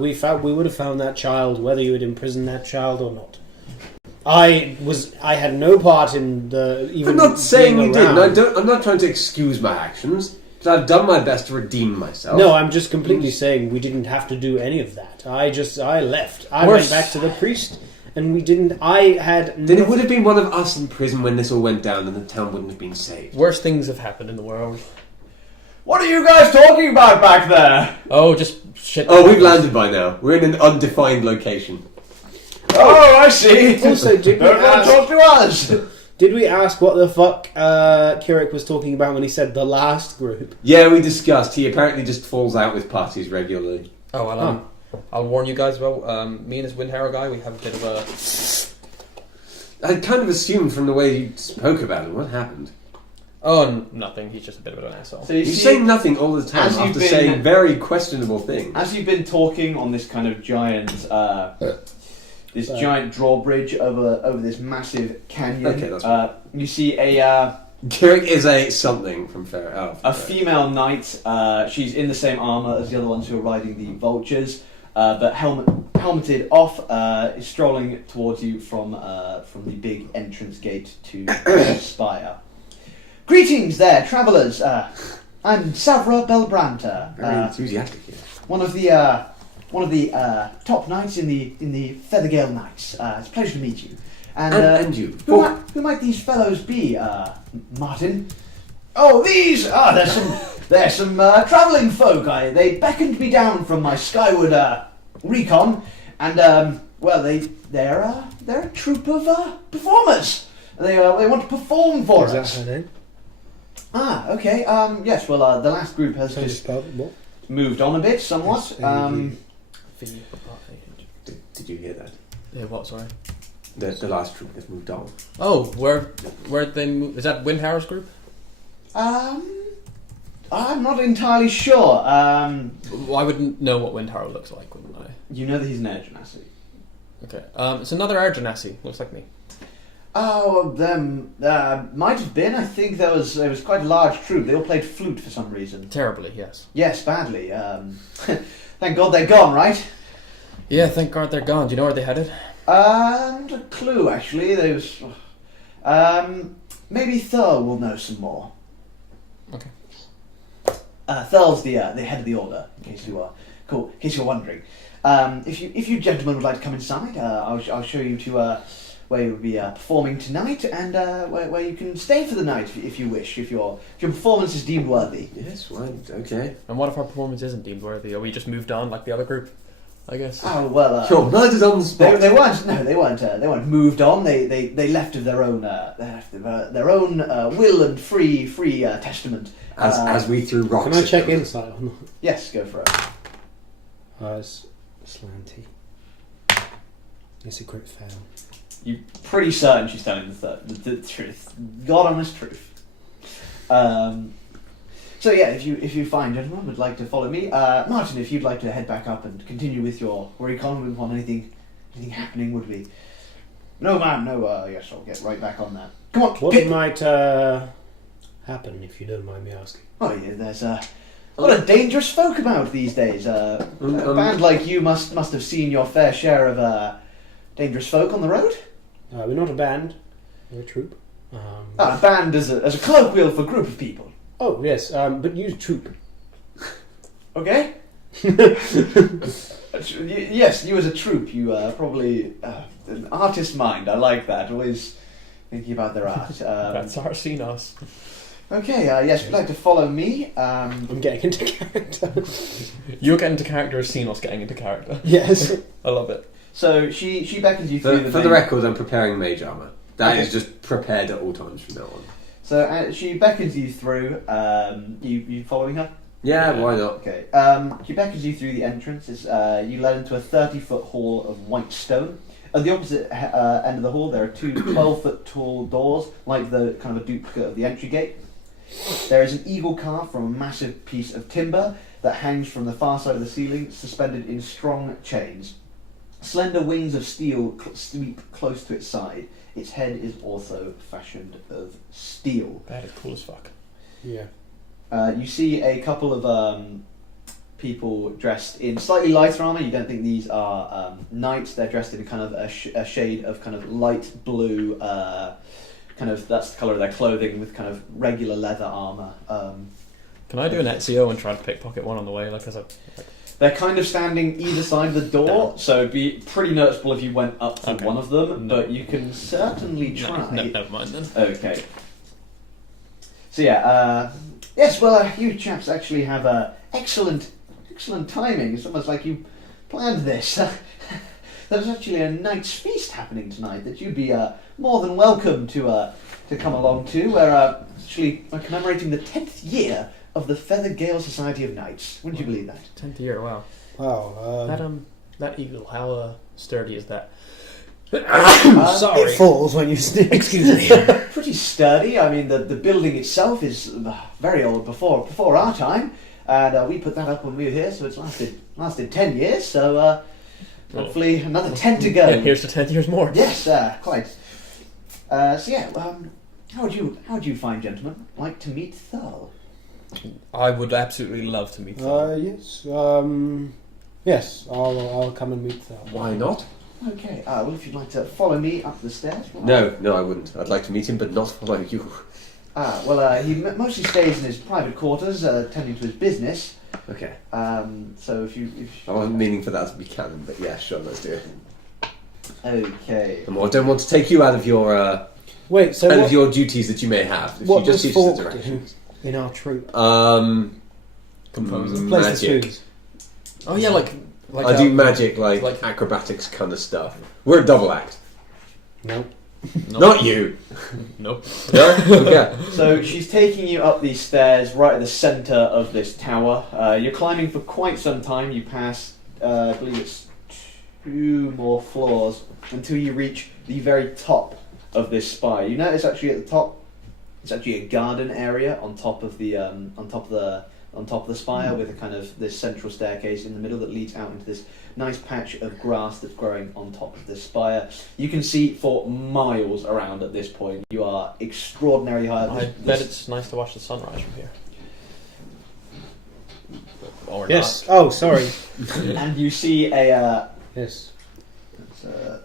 We would have found that child whether you had imprisoned that child or not. I had no part in the. Even I'm not saying you around. didn't. I'm not trying to excuse my actions, but I've done my best to redeem myself. No, I'm just completely saying we didn't have to do any of that. I left. I went back to the priest. And we didn't. Then it would have been one of us in prison when this all went down, and the town wouldn't have been saved. Worse things have happened in the world. What are you guys talking about back there? Oh, just shit. Oh, we've landed by now. We're in an undefined location. Oh, I see. Also, did we Don't want to talk to us. Did we ask what the fuck Kirik was talking about when he said the last group? Yeah, we discussed. He apparently just falls out with parties regularly. Oh, well, I'll warn you guys about me and this Windharrow guy. We have a bit of a. I kind of assumed from the way you spoke about him. What happened? Oh, nothing. He's just a bit of an asshole. So you say nothing all the time after saying very questionable things. As you've been talking on this kind of giant, giant drawbridge over this massive canyon, Okay, that's you see a Kirik is a something from Fair. a female knight. She's in the same armor as the other ones who are riding the vultures. But helmeted off, is strolling towards you from the big entrance gate to the spire. Greetings there, travellers. I'm Savra Belbranta. Very enthusiastic here. One of the top knights in the Feathergale Knights. It's a pleasure to meet you. And you. Who might these fellows be, Martin? Oh, these. There's some travelling folk. They beckoned me down from my skyward recon, and they're a troupe of performers. They want to perform for us. Is that her name? Ah, okay. Yes. Well, the last group has just moved on a bit, somewhat. Did you hear that? Yeah, what? Sorry. The last troop has moved on. Oh, where they move? Is that Windharrow's group? I'm not entirely sure. Well, I wouldn't know what Windharrow looks like, wouldn't I? You know that he's an Air Genasi. Okay. It's another Air Genasi. Looks like me. Oh, might have been. I think there was quite a large troop. They all played flute for some reason. Terribly, yes. Yes, badly. Thank God they're gone, right? Yeah, thank God they're gone. Do you know where they headed? Not a clue, actually. Maybe Thurl will know some more. Okay. Thurl's the head of the order, in case you're wondering. If you gentlemen would like to come inside, I'll show you to where you'll be performing tonight, and where you can stay for the night if you wish, if your performance is deemed worthy. Yes, right, okay. And what if our performance isn't deemed worthy? Are we just moved on like the other group? I guess. Oh well. You're murdered on the spot. They weren't. No, they weren't. They weren't moved on. They left of their own. Their own will and free testament. As we threw rocks. Can I check insight on that? Yes, go for it. It's slanty. It's a crit fail. You're pretty certain she's telling the truth. God honest truth. So yeah, if you fine gentlemen would like to follow me, Martin, if you'd like to head back up and continue with your recon upon anything happening would be. No man, no. Yes, I'll get right back on that. Come on. What might happen if you don't mind me asking? Oh yeah, there's a lot of dangerous folk about these days. A band like you must have seen your fair share of dangerous folk on the road. We're not a band. We're a troupe. A band as a colloquial for a group of people. Oh yes, but use troupe. Okay. Yes, you as a troupe, you probably an artist mind. I like that. Always thinking about their art. That's Arsenos. Okay, yes, if you'd like to follow me. I'm getting into character. You're getting into character as Xenos getting into character. Yes. I love it. So she beckons you through For the record, I'm preparing mage armor. That is just prepared at all times from now on. So she beckons you through. You following her? Yeah, why not? Okay. She beckons you through the entrance. You led into a 30-foot hall of white stone. At the opposite end of the hall, there are two 12-foot tall doors, like the kind of a duplicate of the entry gate. There is an eagle carved from a massive piece of timber that hangs from the far side of the ceiling, suspended in strong chains. Slender wings of steel sweep close to its side. Its head is also fashioned of steel. That is cool as fuck. Yeah. You see a couple of people dressed in slightly lighter armour. You don't think these are knights. They're dressed in kind of a shade of kind of light blue, kind of, that's the colour of their clothing, with kind of regular leather armour. Can I do an Ezio and try to pickpocket one on the way? They're kind of standing either side of the door, so it'd be pretty noticeable if you went up to one of them, but you can certainly try. No, never mind then. Okay. So yeah, yes, well, you chaps actually have excellent timing. It's almost like you planned this. There's actually a knight's feast happening tonight that you'd be more than welcome to come along to. We're commemorating the 10th year of the Feather Gale Society of Knights. Wouldn't you believe that? 10th year, wow. Wow. That eagle, how sturdy is that? Sorry. It falls when you sneeze. Excuse me. Pretty sturdy. I mean, the building itself is very old before our time, and we put that up when we were here, so it's lasted 10 years. So hopefully another 10 to go. Yeah, here's to 10 years more. Yes, quite. So yeah, how would you fine gentlemen like to meet Thurl? I would absolutely love to meet them. Yes. Yes, I'll come and meet them. Why not? Okay. Well, if you'd like to follow me up the stairs. Well, No, I wouldn't. I'd like to meet him, but not follow you. Well, he mostly stays in his private quarters, tending to his business. Okay. So if I wasn't meaning for that to be canon, but yeah, sure, let's do it. Okay. And I don't want to take you out of your Wait. So of your duties that you may have. If what you just does teach us Fork the do directions. in our troop? Composer. Places Magic. food. Oh yeah, like I do magic, like acrobatics kind of stuff. We're a double act. Nope. Not you. Nope. No? Okay. So she's taking you up these stairs right at the centre of this tower. You're climbing for quite some time. You pass, I believe it's 2 more floors until you reach the very top of this spire. You notice actually at the top, it's actually a garden area on top of the spire, with a kind of this central staircase in the middle that leads out into this nice patch of grass that's growing on top of this spire. You can see for miles around at this point. You are extraordinarily high. I bet it's nice to watch the sunrise from here. Or Yes. Oh, sorry. And you see a Yes.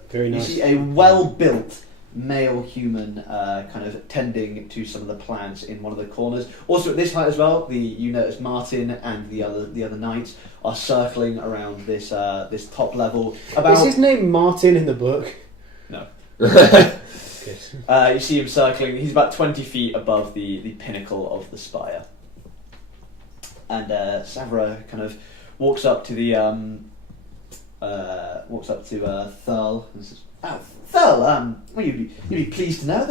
Very nice. You see a well-built male human kind of tending to some of the plants in one of the corners. Also at this height as well, you notice Martin and the other knights are circling around this top level. Is his name Martin in the book? No. Good. You see him circling. He's about 20 feet above the pinnacle of the spire. And Savra kind of walks up to Thurl and says, "Oh, Thurl, well, you'd be pleased to know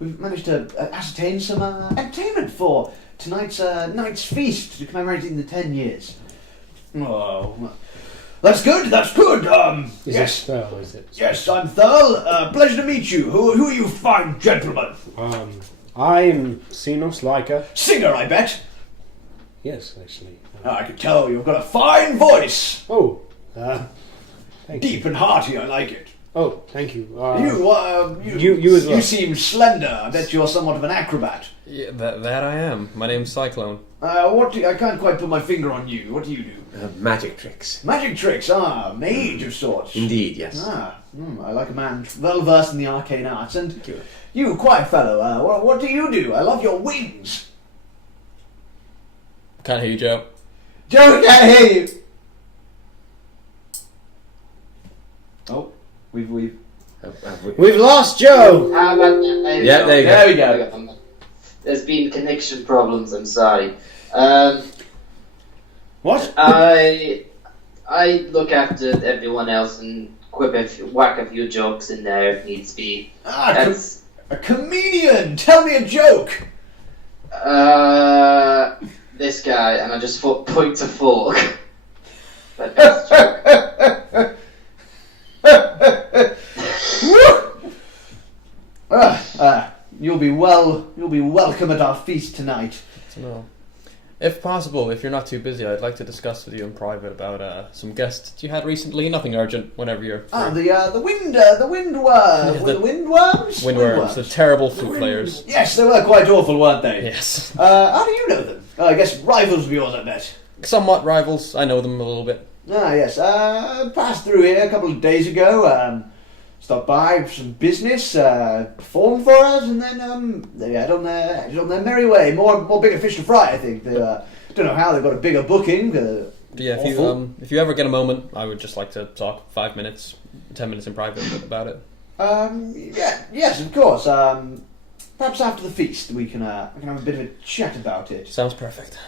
we've managed to ascertain some entertainment for tonight's night's feast commemorating the 10 years." "Oh, that's good. That's good. Yes, It Thurl, is it? yes, I'm Thurl. Pleasure to meet you. Who are you, fine gentlemen? I'm Xenos Leica. Singer, I bet. Yes, actually. I can tell you've got a fine voice. Oh, thank you. Deep and hearty. I like it. Oh, thank you. You as well. You seem slender. I bet you're somewhat of an acrobat. Yeah, that I am. My name's Cyclone. I can't quite put my finger on you. What do you do? Magic tricks. Magic tricks. Mage of sorts. Indeed, yes. I like a man well versed in the arcane arts. And you, quiet fellow. What do you do? I love your wings. Can't hear you, Joe. Joe, can't hear you. Oh, we've We've lost Joe. How about that? Yeah, there you go. There we go. There's been connection problems. I'm sorry. What? I look after everyone else and whack a few jokes in there if needs be. That's a comedian! Tell me a joke! This guy, and I just point to Fork. But that's You'll be welcome at our feast tonight. No. If possible, if you're not too busy, I'd like to discuss with you in private about some guests you had recently. Nothing urgent. Whenever you're free. The windworms. the Windworms. Windworms, the terrible flute players. Yes, they were quite awful, weren't they? Yes. How do you know them? I guess rivals of yours, I bet. Somewhat rivals. I know them a little bit. Ah, yes. Passed through here a couple of days ago. Stopped by for some business, performed for us, and then they head on their merry way. More bigger fish to fry, I think. They don't know how they've got a bigger booking. Yeah, if you ever get a moment, I would just like to talk 5 minutes, 10 minutes in private about it. Yes, of course. Perhaps after the feast we can have a bit of a chat about it. Sounds perfect.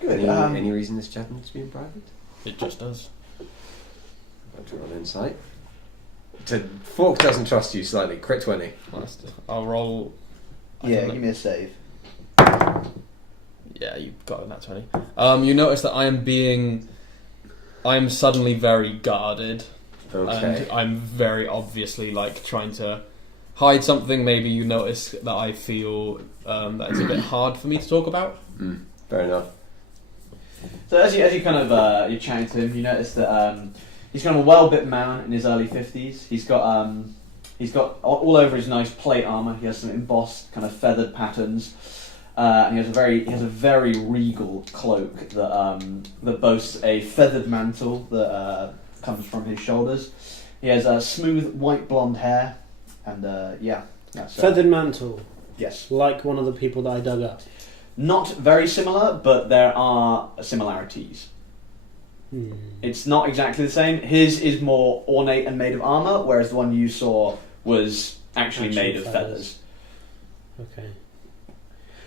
Good. Any reason this chat needs to be in private? It just does. I'll roll insight. Fork doesn't trust you slightly. Crit 20. I'll roll. Yeah, give me a save. Yeah, you got it, that 20. You notice that I am suddenly very guarded. Okay. And I'm very obviously trying to hide something. Maybe you notice that I feel that it's a bit hard for me to talk about. Fair enough. So as you kind of you're chatting to him, you notice that he's kind of a well-built man in his early 50s. He's got all over his nice plate armor. He has some embossed kind of feathered patterns, and he has a very regal cloak that boasts a feathered mantle that comes from his shoulders. He has smooth white blonde hair, and that's Feathered mantle. Yes, Like one of the people that I dug up. not very similar, but there are similarities. It's not exactly the same. His is more ornate and made of armor, whereas the one you saw was actually made of feathers. Okay.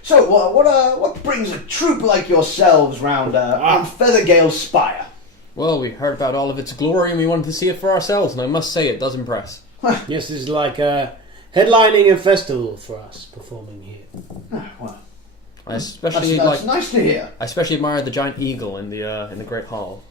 So, what brings a troop like yourselves round Feathergale's spire? Well, we heard about all of its glory and we wanted to see it for ourselves, and I must say it does impress. Yes, this is like headlining a festival for us, performing here. Well, I especially that's nice to hear. I especially admired the giant eagle in the great hall.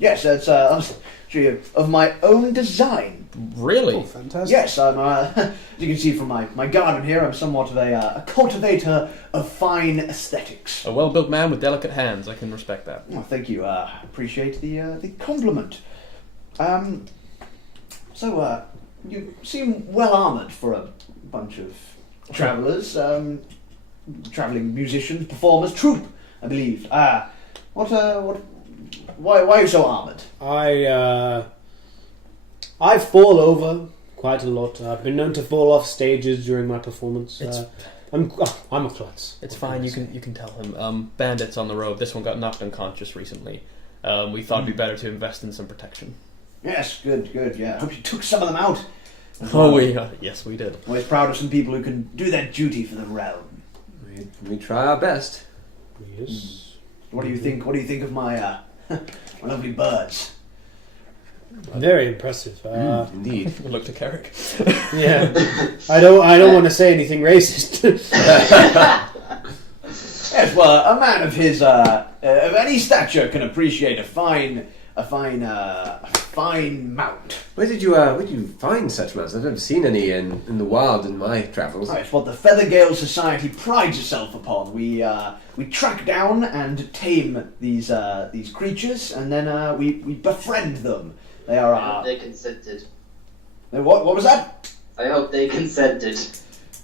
Yes, that's actually of my own design. Really? Oh, fantastic. Yes, I'm. As you can see from my garden here, I'm somewhat of a cultivator of fine aesthetics. A well-built man with delicate hands. I can respect that. Well, thank you. Appreciate the compliment. So you seem well armoured for a bunch of travellers, travelling musicians, performers, troupe, I believe. Why are you so armoured? I fall over quite a lot. I've been known to fall off stages during my performance. I'm a klutz. It's fine. You can tell him. Bandits on the road. This one got knocked unconscious recently. We thought it'd be better to invest in some protection. Yes, good. Yeah, I hope you took some of them out. Yes, we did. Always proud of some people who can do their duty for the realm. We try our best. Yes. What do you think? What do you think of my my lovely birds? Very impressive. Indeed. Look to Carrick. Yeah. I don't want to say anything racist. Yes, well, a man of his of any stature can appreciate a fine mount. Where did you find such mounts? I've never seen any in the wild in my travels. Oh, it's what the Feathergale Society prides itself upon. We track down and tame these creatures, and then we befriend them. They are I hope they consented. What was that? I hope they consented.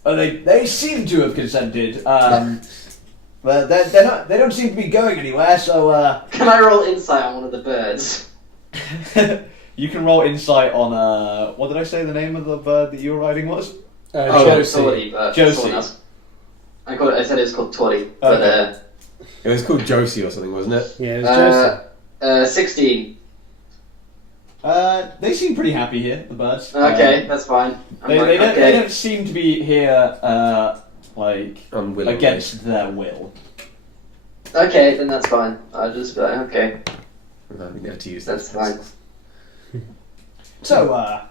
Oh, they seem to have consented. But they don't seem to be going anywhere. So Can I roll insight on one of the birds? you can roll insight on what did I say the name of the bird that you were riding was? Josie. Josie. I said it was called Toddy. But It was called Josie or something, wasn't it? Yeah, it was Joseph. 16. They seem pretty happy here, the birds. Okay, that's fine. They don't seem to be here like Unwillingly. against their will. Okay, then that's fine. I'll just be like, okay, I mean, they had to use that's those fine. pencils. So,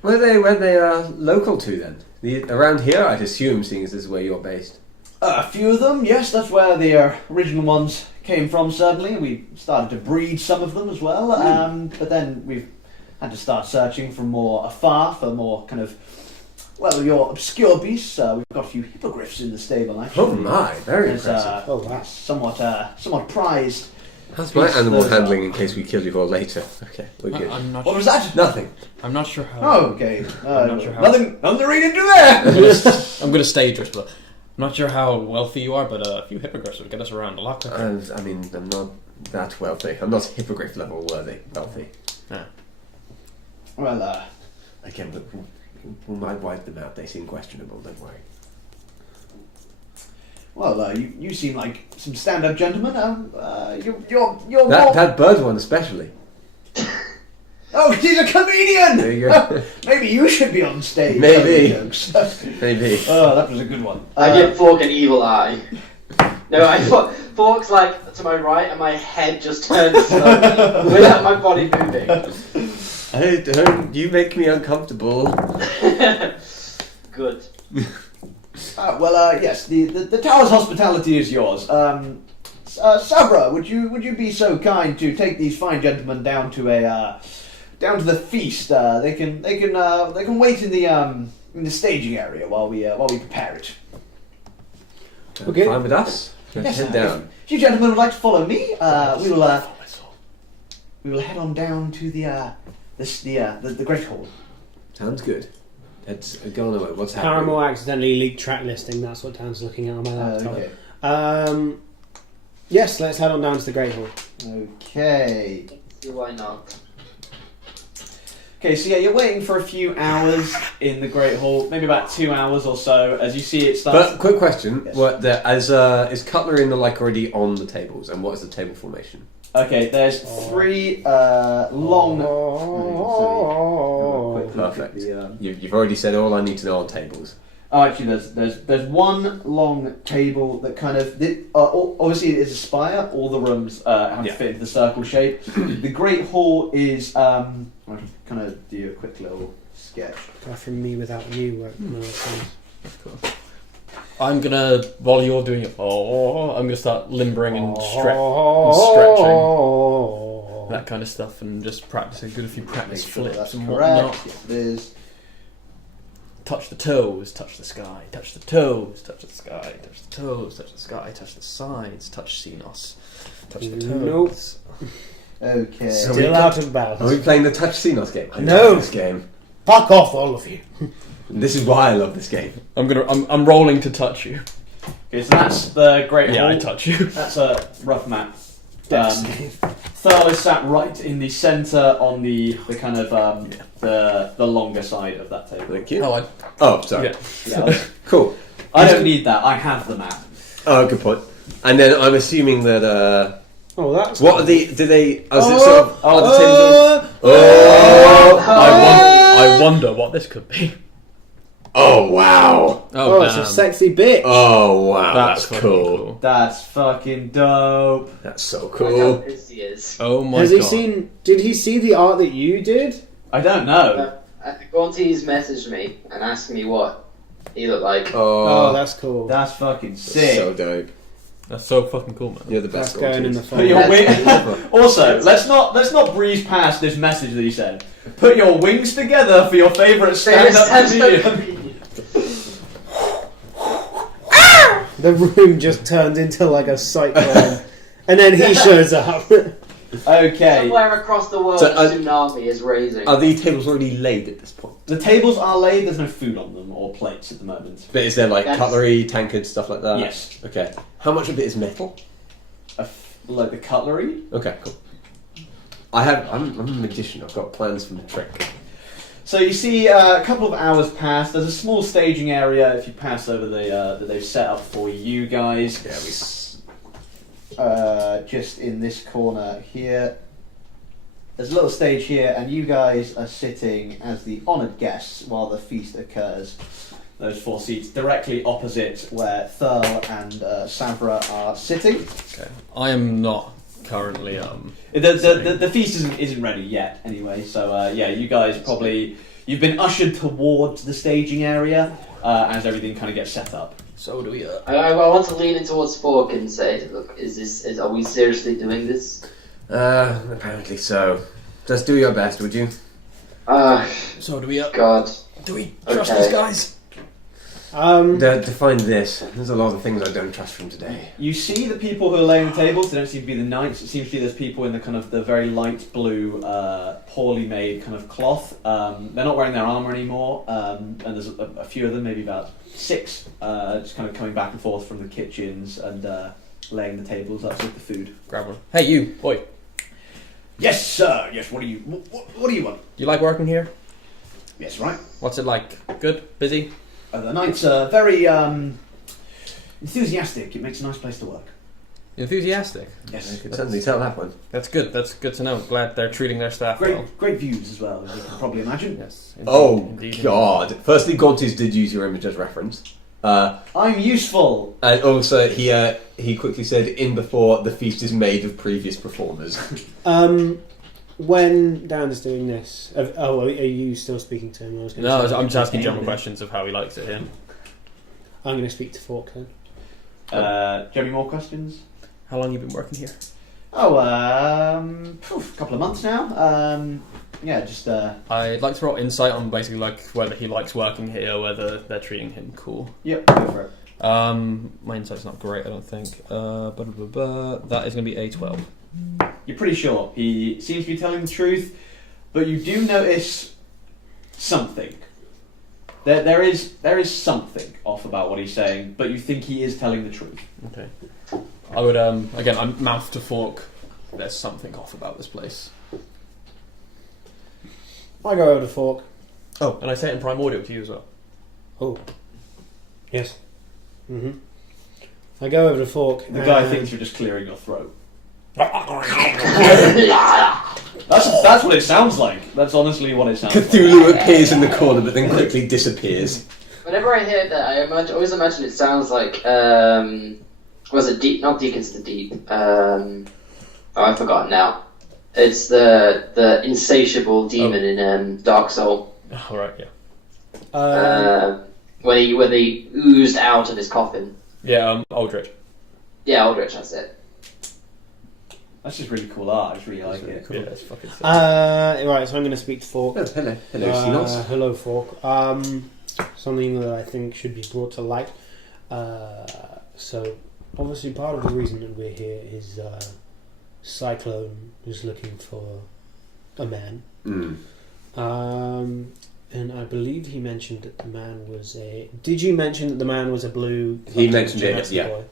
Where they local to then? Around here, I'd assume, seeing as this is where you're based. a few of them, yes, that's where the original ones came from. Certainly, we started to breed some of them as well. But then we've had to start searching from more afar for more kind of. Well, your obscure beasts. We've got a few hippogriffs in the stable, actually. Oh my, very There's, impressive. Oh, wow. somewhat prized. How's my beasts animal those handling are. in case we kill you all later? Okay, we're good. I'm not. What was that? Nothing. I'm not sure how. Oh, okay. I'm not sure how. Nothing to read into there. I'm gonna stage it, but I'm not sure how wealthy you are. But a few hippogriffs would get us around a lot quicker. I mean, I'm not that wealthy. I'm not hippogriff level wealthy. Well, Again, but we might wipe them out. They seem questionable. Don't worry. you seem like some stand-up gentlemen. You're more... That bird one especially. Oh, he's a comedian. There you go. Maybe you should be on stage. Maybe. telling jokes. Maybe. Oh, that was a good one. I give Fork an evil eye. No, Fork's like to my right, and my head just turns slowly without my body moving. You make me uncomfortable. Good. Yes, the tower's hospitality is yours. Sabra, would you be so kind to take these fine gentlemen down to the feast? They can wait in the staging area while we prepare it. Okay. Fine with us. Yes, Head down. If you gentlemen would like to follow me, we will head on down to the Great Hall. Sounds good. Let's go on away. What's happening? Paramore accidentally leaked track listing. That's what Dan's looking at on my laptop. Okay. Yes, let's head on down to the Great Hall. Okay. Why not? Okay, so yeah, you're waiting for a few hours in the Great Hall, maybe about 2 hours or so, as you see it starts. But quick question: Yes. is cutlery and the like already on the tables, and what is the table formation? Okay, there's three long. Quick look at Perfect. the, You've already said all I need to know on tables. Oh, actually, there's one long table that kind of obviously it is a spire. All the rooms have to fit into the circle shape. The Great Hall is. I'll kind of do a quick little sketch. From me without you. No, I'm gonna, while you're doing it, I'm gonna start limbering and stretching, that kind of stuff, and just practicing, do a few practice Make sure flips that's and correct. whatnot. Yes, it is. Touch the toes, touch the sky, touch the toes, touch the sky, touch the toes, touch the sky, touch the sides, touch Xenos, touch the toes. Okay. So Still out of bounds. Are we playing the Touch Xenos game? I No. love this game. Fuck off, all of you. This is why I love this game. I'm rolling to touch you. Okay, so that's the Great Yeah, Hall. I touch you. That's a rough map. Thurl is sat right in the centre on the kind of the longer side of that table. Thank you. Oh, Oh, sorry. Yeah, Cool. I don't need that. I have the map. Oh, good point. And then I'm assuming that. Oh, that's. What are the? Do they? Is it sort of? Are the tables? I wonder what this could be. Oh wow! Oh, it's a sexy bitch. Oh wow! That's fucking cool. That's fucking dope. That's so Look how cool. pissed he is. Oh my Has god. he seen? Did he see the art that you did? I don't know. Gonti's messaged me and asked me what he looked like. Oh, that's cool. That's fucking sick. so dope. That's so fucking cool, man. You're the That's best. going in the Put phone. your That's- wing. Also, let's not breeze past this message that he said. Put your wings together for your favourite stand-up comedian. The room just turns into like a cyclone, and then he shows up. Okay. Somewhere across the world, So, a tsunami is raising. Are these tables already laid at this point? The tables are laid. There's no food on them or plates at the moment. But is there like That's- cutlery, tankards, stuff like that? Yes. Okay. How much of it is metal? Like the cutlery. Okay, cool. I'm a magician. I've got plans for the trick. So you see a couple of hours pass. There's a small staging area if you pass over that they've set up for you guys. Yeah, Just in this corner here. There's a little stage here, and you guys are sitting as the honoured guests while the feast occurs. those 4 seats directly opposite where Thurl and Savra are sitting. Okay. I am not currently. The feast isn't ready yet, anyway. So you guys you've been ushered towards the staging area as everything kind of gets set up. So do we. I want to lean in towards Fork and say, "Look, are we seriously doing this?" Apparently so. Just do your best, would you? So do we. God. Do we trust Okay. these guys? To find this, there's a lot of things I don't trust from today. You see the people who are laying the tables. They don't seem to be the knights. It seems to be there's people in the kind of the very light blue, poorly made kind of cloth. They're not wearing their armor anymore, and there's a few of them, maybe about 6, just kind of coming back and forth from the kitchens and laying the tables up with the food. Grab one. Hey, you, boy. Yes, sir. Yes. What do you want? You like working here? Yes, right. What's it like? Good? Busy? The knights are very enthusiastic. It makes a nice place to work. Enthusiastic? Yes. I could certainly tell that one. That's good. That's good to know. Glad they're treating their staff well. Great views as well, as you can probably imagine. Yes. Indeed. God. Firstly, Gaunties did use your image as reference. I'm useful. And also, he quickly said, in before, the feast is made of previous performers. When Dan is doing this, are you still speaking to him? No, I'm just asking general questions of how he likes it here. I'm going to speak to Fork then. Do you have any more questions? How long have you been working here? A couple of months now. Just. I'd like to roll insight on basically like whether he likes working here, whether they're treating him cool. Yep, go for it. My insight's not great, I don't think. That is going to be a 12. You're pretty sure he seems to be telling the truth, but you do notice something. There is something off about what he's saying, but you think he is telling the truth. Okay. I would again. I'm mouth to Fork. There's something off about this place. I go over to Fork. Oh, and I say it in primordial to you as well. Oh, yes. I go over to Fork. The guy thinks you're just clearing your throat. That's what it sounds like. That's honestly what it sounds like. Cthulhu appears in the corner, but then quickly disappears. Whenever I hear that, I always imagine it sounds like was it deep? Not Deacons to Deep. I forgot now. It's the insatiable demon in Dark Soul. Oh, right, yeah. When they oozed out of his coffin. Yeah, Aldrich. Yeah, Aldrich. That's it. That's just really cool art. I just really like it. Cool. Yeah, it's fucking sick. Right, so I'm going to speak to Fork. Oh, hello, Sinos. Hello, Fork. Something that I think should be brought to light. So, obviously, part of the reason that we're here is Cyclone is looking for a man. And I believe he mentioned that the man was a... Did you mention that the man was a blue... He mentioned it, yeah. Boy?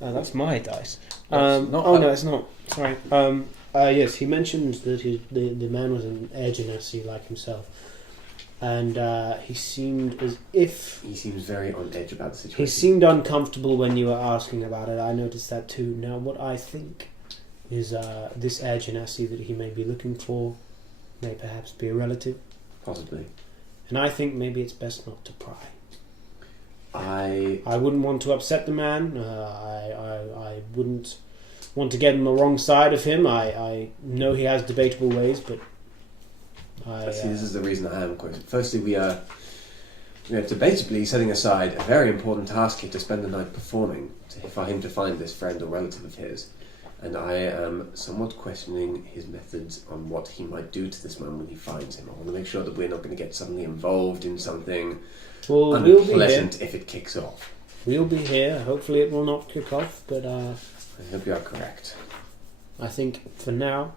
That's my dice. No, it's not. Sorry. Yes, he mentioned that the man was an air genasi like himself. And he seemed as if... He seems very on edge about the situation. He seemed uncomfortable when you were asking about it. I noticed that too. Now, what I think is this air genasi that he may be looking for may perhaps be a relative. Possibly. And I think maybe it's best not to pry. I wouldn't want to upset the man. I wouldn't want to get on the wrong side of him. I know he has debatable ways, but see, this is the reason I am quite... Firstly, we are debatably setting aside a very important task here to spend the night performing, for him to find this friend or relative of his. And I am somewhat questioning his methods on what he might do to this man when he finds him. I want to make sure that we're not going to get suddenly involved in something unpleasant if it kicks off. We'll be here. Hopefully it will not kick off, but I hope you are correct. I think for now,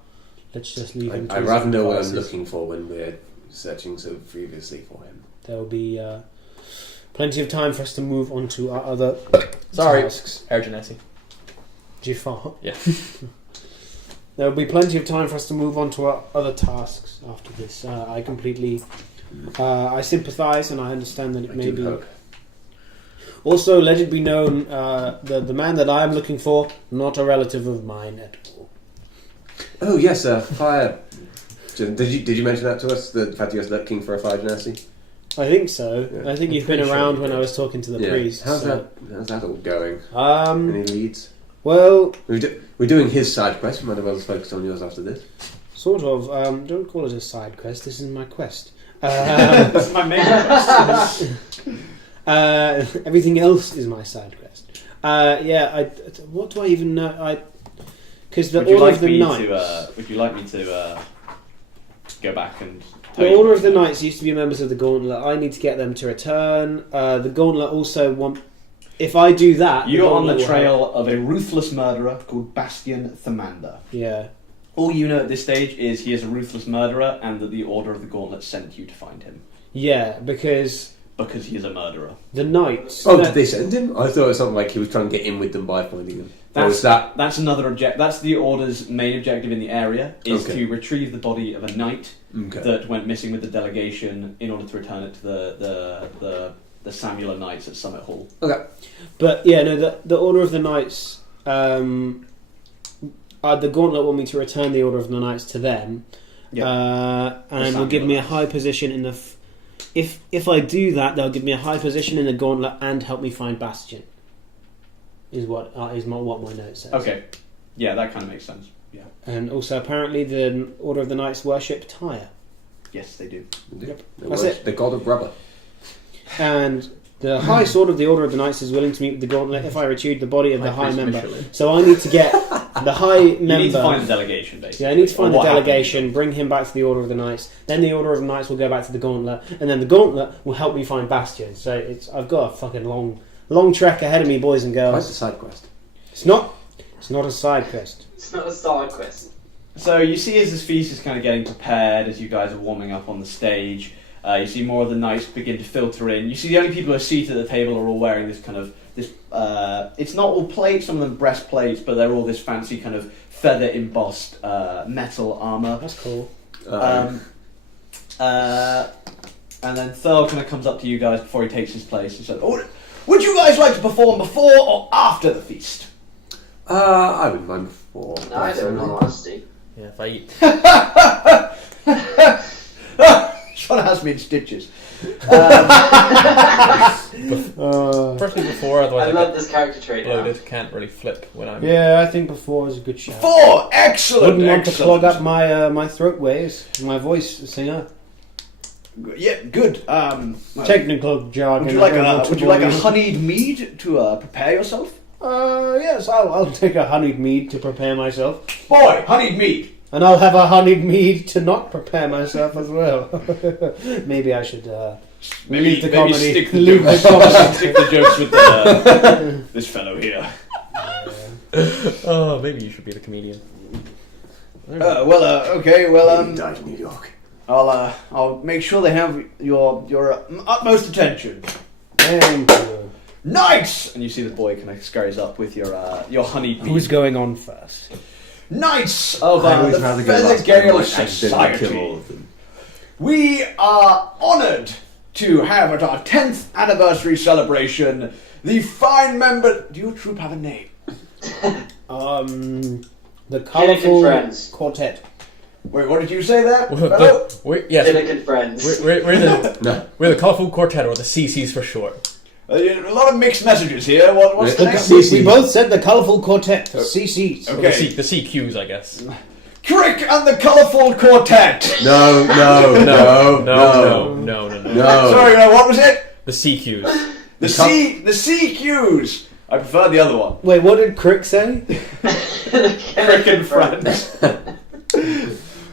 let's just leave him to I'd his rather own know what I'm devices. looking for when we're searching so frivolously for him. There will be plenty of time for us to move on to our other tasks. Air Genasi. Jafar. Yeah. There will be plenty of time for us to move on to our other tasks after this. I completely... I sympathise and I understand that it may be... Hope. Also, let it be known, the man that I am looking for, not a relative of mine at all. Oh yes, fire. Did you mention that to us? The fact you were looking for a fire genasi? I think so. Yeah. I think you've I'm been pretty around sure when you I did. was talking to the Yeah. priest. How's so. that all going? Um, Any leads? well, We're doing his side quest. We might as well focus on yours after this. sort of. Don't call it a side quest. This is my quest. That's my main quest. Everything else is my side quest. What do I even know? Because the Would you Order like of the me Knights. to? Would you like me to go back and? The Order of the Knights used to be members of the Gauntlet. I need to get them to return. The Gauntlet also want. If I do that, You're on Gauntlet the will trail of a ruthless murderer called Bastian Thamander. Yeah. All you know at this stage is he is a ruthless murderer, and that the Order of the Gauntlet sent you to find him Yeah, because he is a murderer. the Knights. Oh, did they send him? I thought it was something like he was trying to get in with them by finding them. Or was that? That's another object. That's the Order's main objective in the area is Okay. to retrieve the body of a knight Okay. that went missing with the delegation in order to return it to the Samuel Knights at Summit Hall. Okay. But yeah, no, the Order of the Knights. The Gauntlet want me to return the Order of the Knights to them, and will give me a high position in the. If I do that, they'll give me a high position in the Gauntlet and help me find Bastion. Is what my note says. Okay, yeah, that kind of makes sense. Yeah. And also, apparently, the Order of the Knights worship Tyre, Yes, they do. Yep. They That's worship it. the god of rubber. and the High Sword of the Order of the Knights is willing to meet with the Gauntlet if I retrieve the body of the High Priest Member. Michelin. So I need to get the High You Member. need to find the delegation, basically. Yeah, I need to find Or the what happened. delegation, bring him back to the Order of the Knights. Then the Order of the Knights will go back to the Gauntlet, and then the Gauntlet will help me find Bastion. So I've got a fucking long trek ahead of me, boys and What's girls. the side quest? It's not a side quest. It's not a side quest. So you see as this feast is kind of getting prepared, as you guys are warming up on the stage, you see more of the knights begin to filter in. You see the only people who are seated at the table are all wearing this kind of, it's not all plates, some of them breastplates, but they're all this fancy kind of feather embossed metal armour. That's cool. And then Thurl kind of comes up to you guys before he takes his place and says, "Oh, would you guys like to perform before or after the feast?" I wouldn't mind before. No, I don't know, honesty. Yeah, if I eat. Trying to has me in stitches. Firstly before, I otherwise I love get this character trait now. loaded. Can't really flip when I'm. Yeah, I think before is a good shout. Before, excellent. Wouldn't want to excellent. clog up my throat waves, my voice singer. Yeah, good. Well, Technical jargon. would you like I don't a want Would to you like bore a honeyed mead to prepare yourself? Yes, I'll take a honeyed mead to prepare myself. Boy, honeyed mead. And I'll have a honeyed mead to not prepare myself as well. Maybe I should leave the comedy. Stick the Leave the jokes, comedy. stick the jokes with this fellow here. Oh, maybe you should be the comedian. Okay. Well, He died in New York. I'll make sure they have your utmost attention. Thank you. Knights! And you see the boy kind of scurries up with your honeyed mead. Who's going on first? Knights of I would the rather go Feather last, Gale but I accidentally kill all Society. of them. We are honoured to have at our 10th anniversary celebration the fine member. Do your troop have a name? The Colourful Friends. Quartet. Wait, what did you say there? Well, Fellow? Yes, Silicon Friends. we're the No. we're the Colourful Quartet, or the CCs for short. A lot of mixed messages here. What's the name? We both said the Colourful Quartet. CCs. Okay. Well, the CQs, I guess. Crick and the Colourful Quartet. No. Sorry, what was it? The CQs. The CQs. I prefer the other one. Wait, what did Crick say? Crick and Friends.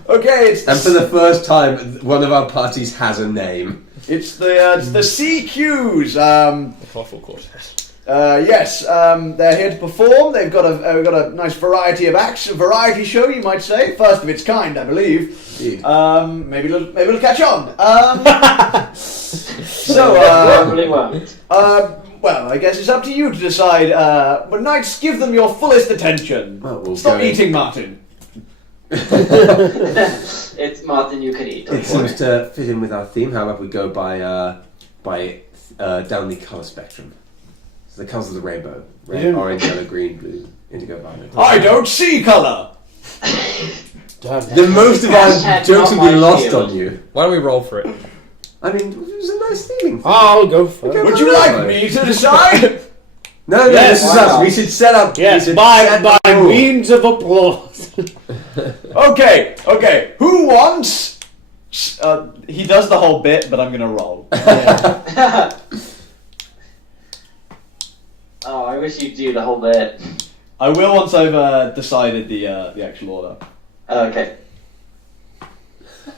Okay, it's And for the first time, one of our parties has a name. it's the CQs. The Colourful Quartet. Yes, they're here to perform. They've got a nice variety of acts, a variety show, you might say, first of its kind, I believe. Indeed. Maybe it'll catch on. Probably won't. Well, I guess it's up to you to decide. But knights, give them your fullest attention. Well, we'll Stop go. eating, Martin. It's Martin you can eat. It seems to fit in with our theme. How about we go by down the colour spectrum? So the colours of the rainbow: red, Yeah. orange, yellow, green, blue, indigo, violet. I don't see colour. The most of our Hashtag jokes not will be my lost field. on you. Why don't we roll for it? I mean, it was a nice theming. I'll go first. Okay. Would you like me to decide? No, Yes, this is why us. not? We should set up. Yes, we should by set the rule. means of applause. Okay. Who wants? He does the whole bit, but I'm gonna roll. Oh, I wish you'd do the whole bit. I will once I've decided the actual order. Okay.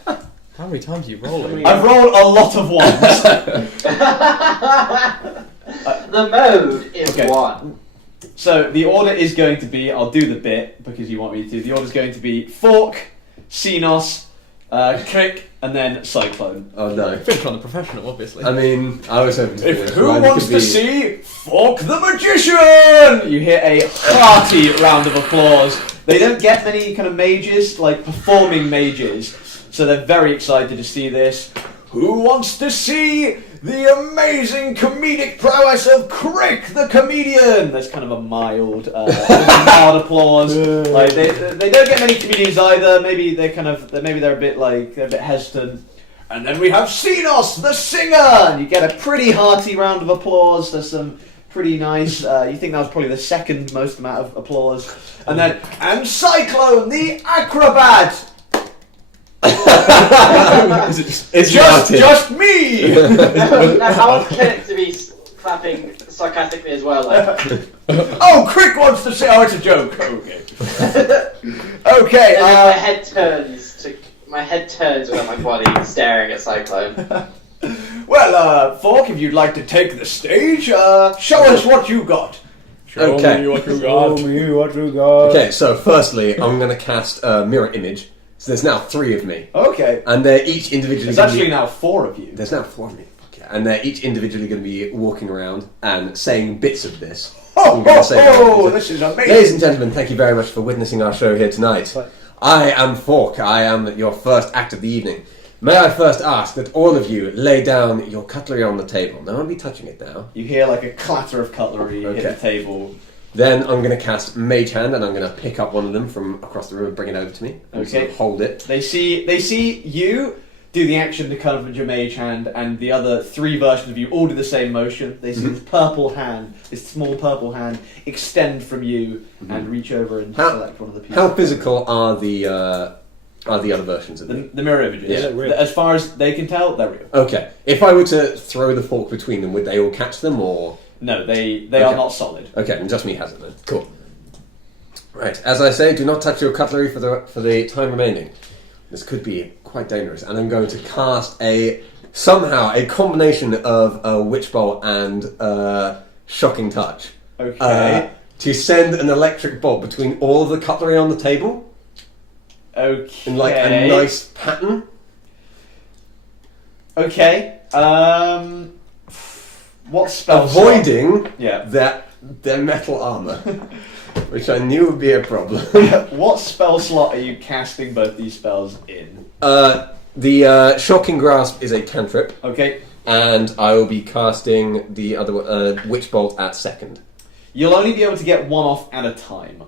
How many times are you rolling? I've rolled a lot of ones. The mode is Okay. 1. So the order is going to be, I'll do the bit because you want me to. The order is going to be Fork, Xenos, Crick, and then Cyclone. Oh no. Finish on the professional, obviously. I mean, I was hoping to finish. Who Ryan wants could to be- see Fork the Magician? You hear a hearty round of applause. They don't get many kind of mages, like performing mages, so they're very excited to see this. Who wants to see the amazing comedic prowess of Crick the comedian? There's kind of a mild applause. Like they don't get many comedians either. Maybe they're a bit hesitant. And then we have Xenos the singer, and you get a pretty hearty round of applause. There's some pretty nice. You think that was probably the second most amount of applause. And then Cyclone the acrobat. It's Just me! Now, I want Kenneth to be clapping sarcastically as well. Like. Oh, Crick wants to say, oh, it's a joke. Okay. Okay, And then my head turns without my body staring at Cyclone. well, Fork, if you'd like to take the stage, show us what you got. Okay. Show me what you got. Okay, so firstly, I'm going to cast a mirror image. So there's now 3 of me. Okay. And they're each individually There's gonna actually be... now 4 of you. There's now 4 of me. Okay. And they're each individually going to be walking around and saying bits of this. I'm gonna say that. This is amazing. Ladies and gentlemen, thank you very much for witnessing our show here tonight. I am Fork. I am your first act of the evening. May I first ask that all of you lay down your cutlery on the table. No one will be touching it now. You hear like a clatter of cutlery hit Okay. the table. Then I'm going to cast Mage Hand, and I'm going to pick up one of them from across the room and bring it over to me. I'm just Okay. gonna hold it. They see you do the action to cut off your mage hand, and the other 3 versions of you all do the same motion. They see this purple hand, this small purple hand, extend from you and reach over and How- select one of the pieces. How physical are the other versions of them? The mirror images. Yeah. Real. As far as they can tell, they're real. Okay. If I were to throw the fork between them, would they all catch them, or...? No, they Okay. are not solid. Okay, and just me has it then. Cool. Right, as I say, do not touch your cutlery for the time remaining. This could be quite dangerous, and I'm going to cast somehow a combination of a Witch Bolt and Shocking Touch. Okay. To send an electric bolt between all of the cutlery on the table Okay. in like a nice pattern. Okay. What spell? Avoiding Yeah. their metal armor, which I knew would be a problem. What spell slot are you casting both these spells in? The Shocking Grasp is a cantrip, Okay. and I will be casting the other Witch Bolt at second. You'll only be able to get one off at a time.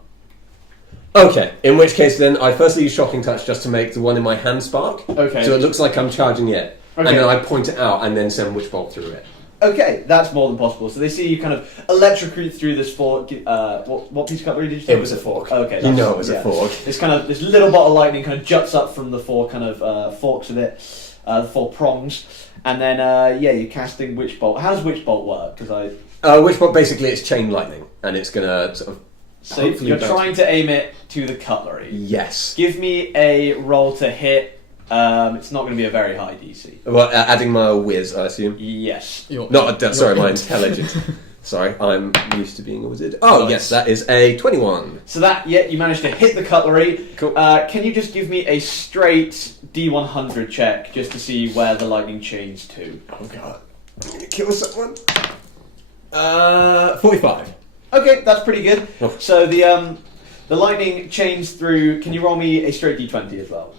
Okay, in which case then I firstly use Shocking Touch just to make the one in my hand spark. Okay. So it looks like I'm charging it. Okay. And then I point it out and then send Witch Bolt through it. Okay, that's more than possible. So they see you kind of electrocute through this fork. What piece of cutlery did you say? It was a fork. Okay, You that's- know it was a yeah. fork. This little bolt of lightning kind of juts up from the 4 kind of forks of it, the 4 prongs, and then you're casting Witch Bolt. How does Witch Bolt work? Because Witch Bolt basically it's chain lightning, and it's gonna sort of. so hopefully you're bounce- trying to aim it to the cutlery. Yes. Give me a roll to hit. It's not going to be a very high DC. Well, adding my whiz, I assume. Yes. Sorry, my intelligence. Sorry, I'm used to being a wizard. Oh, Nice. yes, that is a 21. So you managed to hit the cutlery. Cool. Can you just give me a straight D100 check just to see where the lightning changed to? Oh, God. I'm gonna kill someone. 45. Okay, that's pretty good. Oh. So the lightning changed through. Can you roll me a straight D20 as well?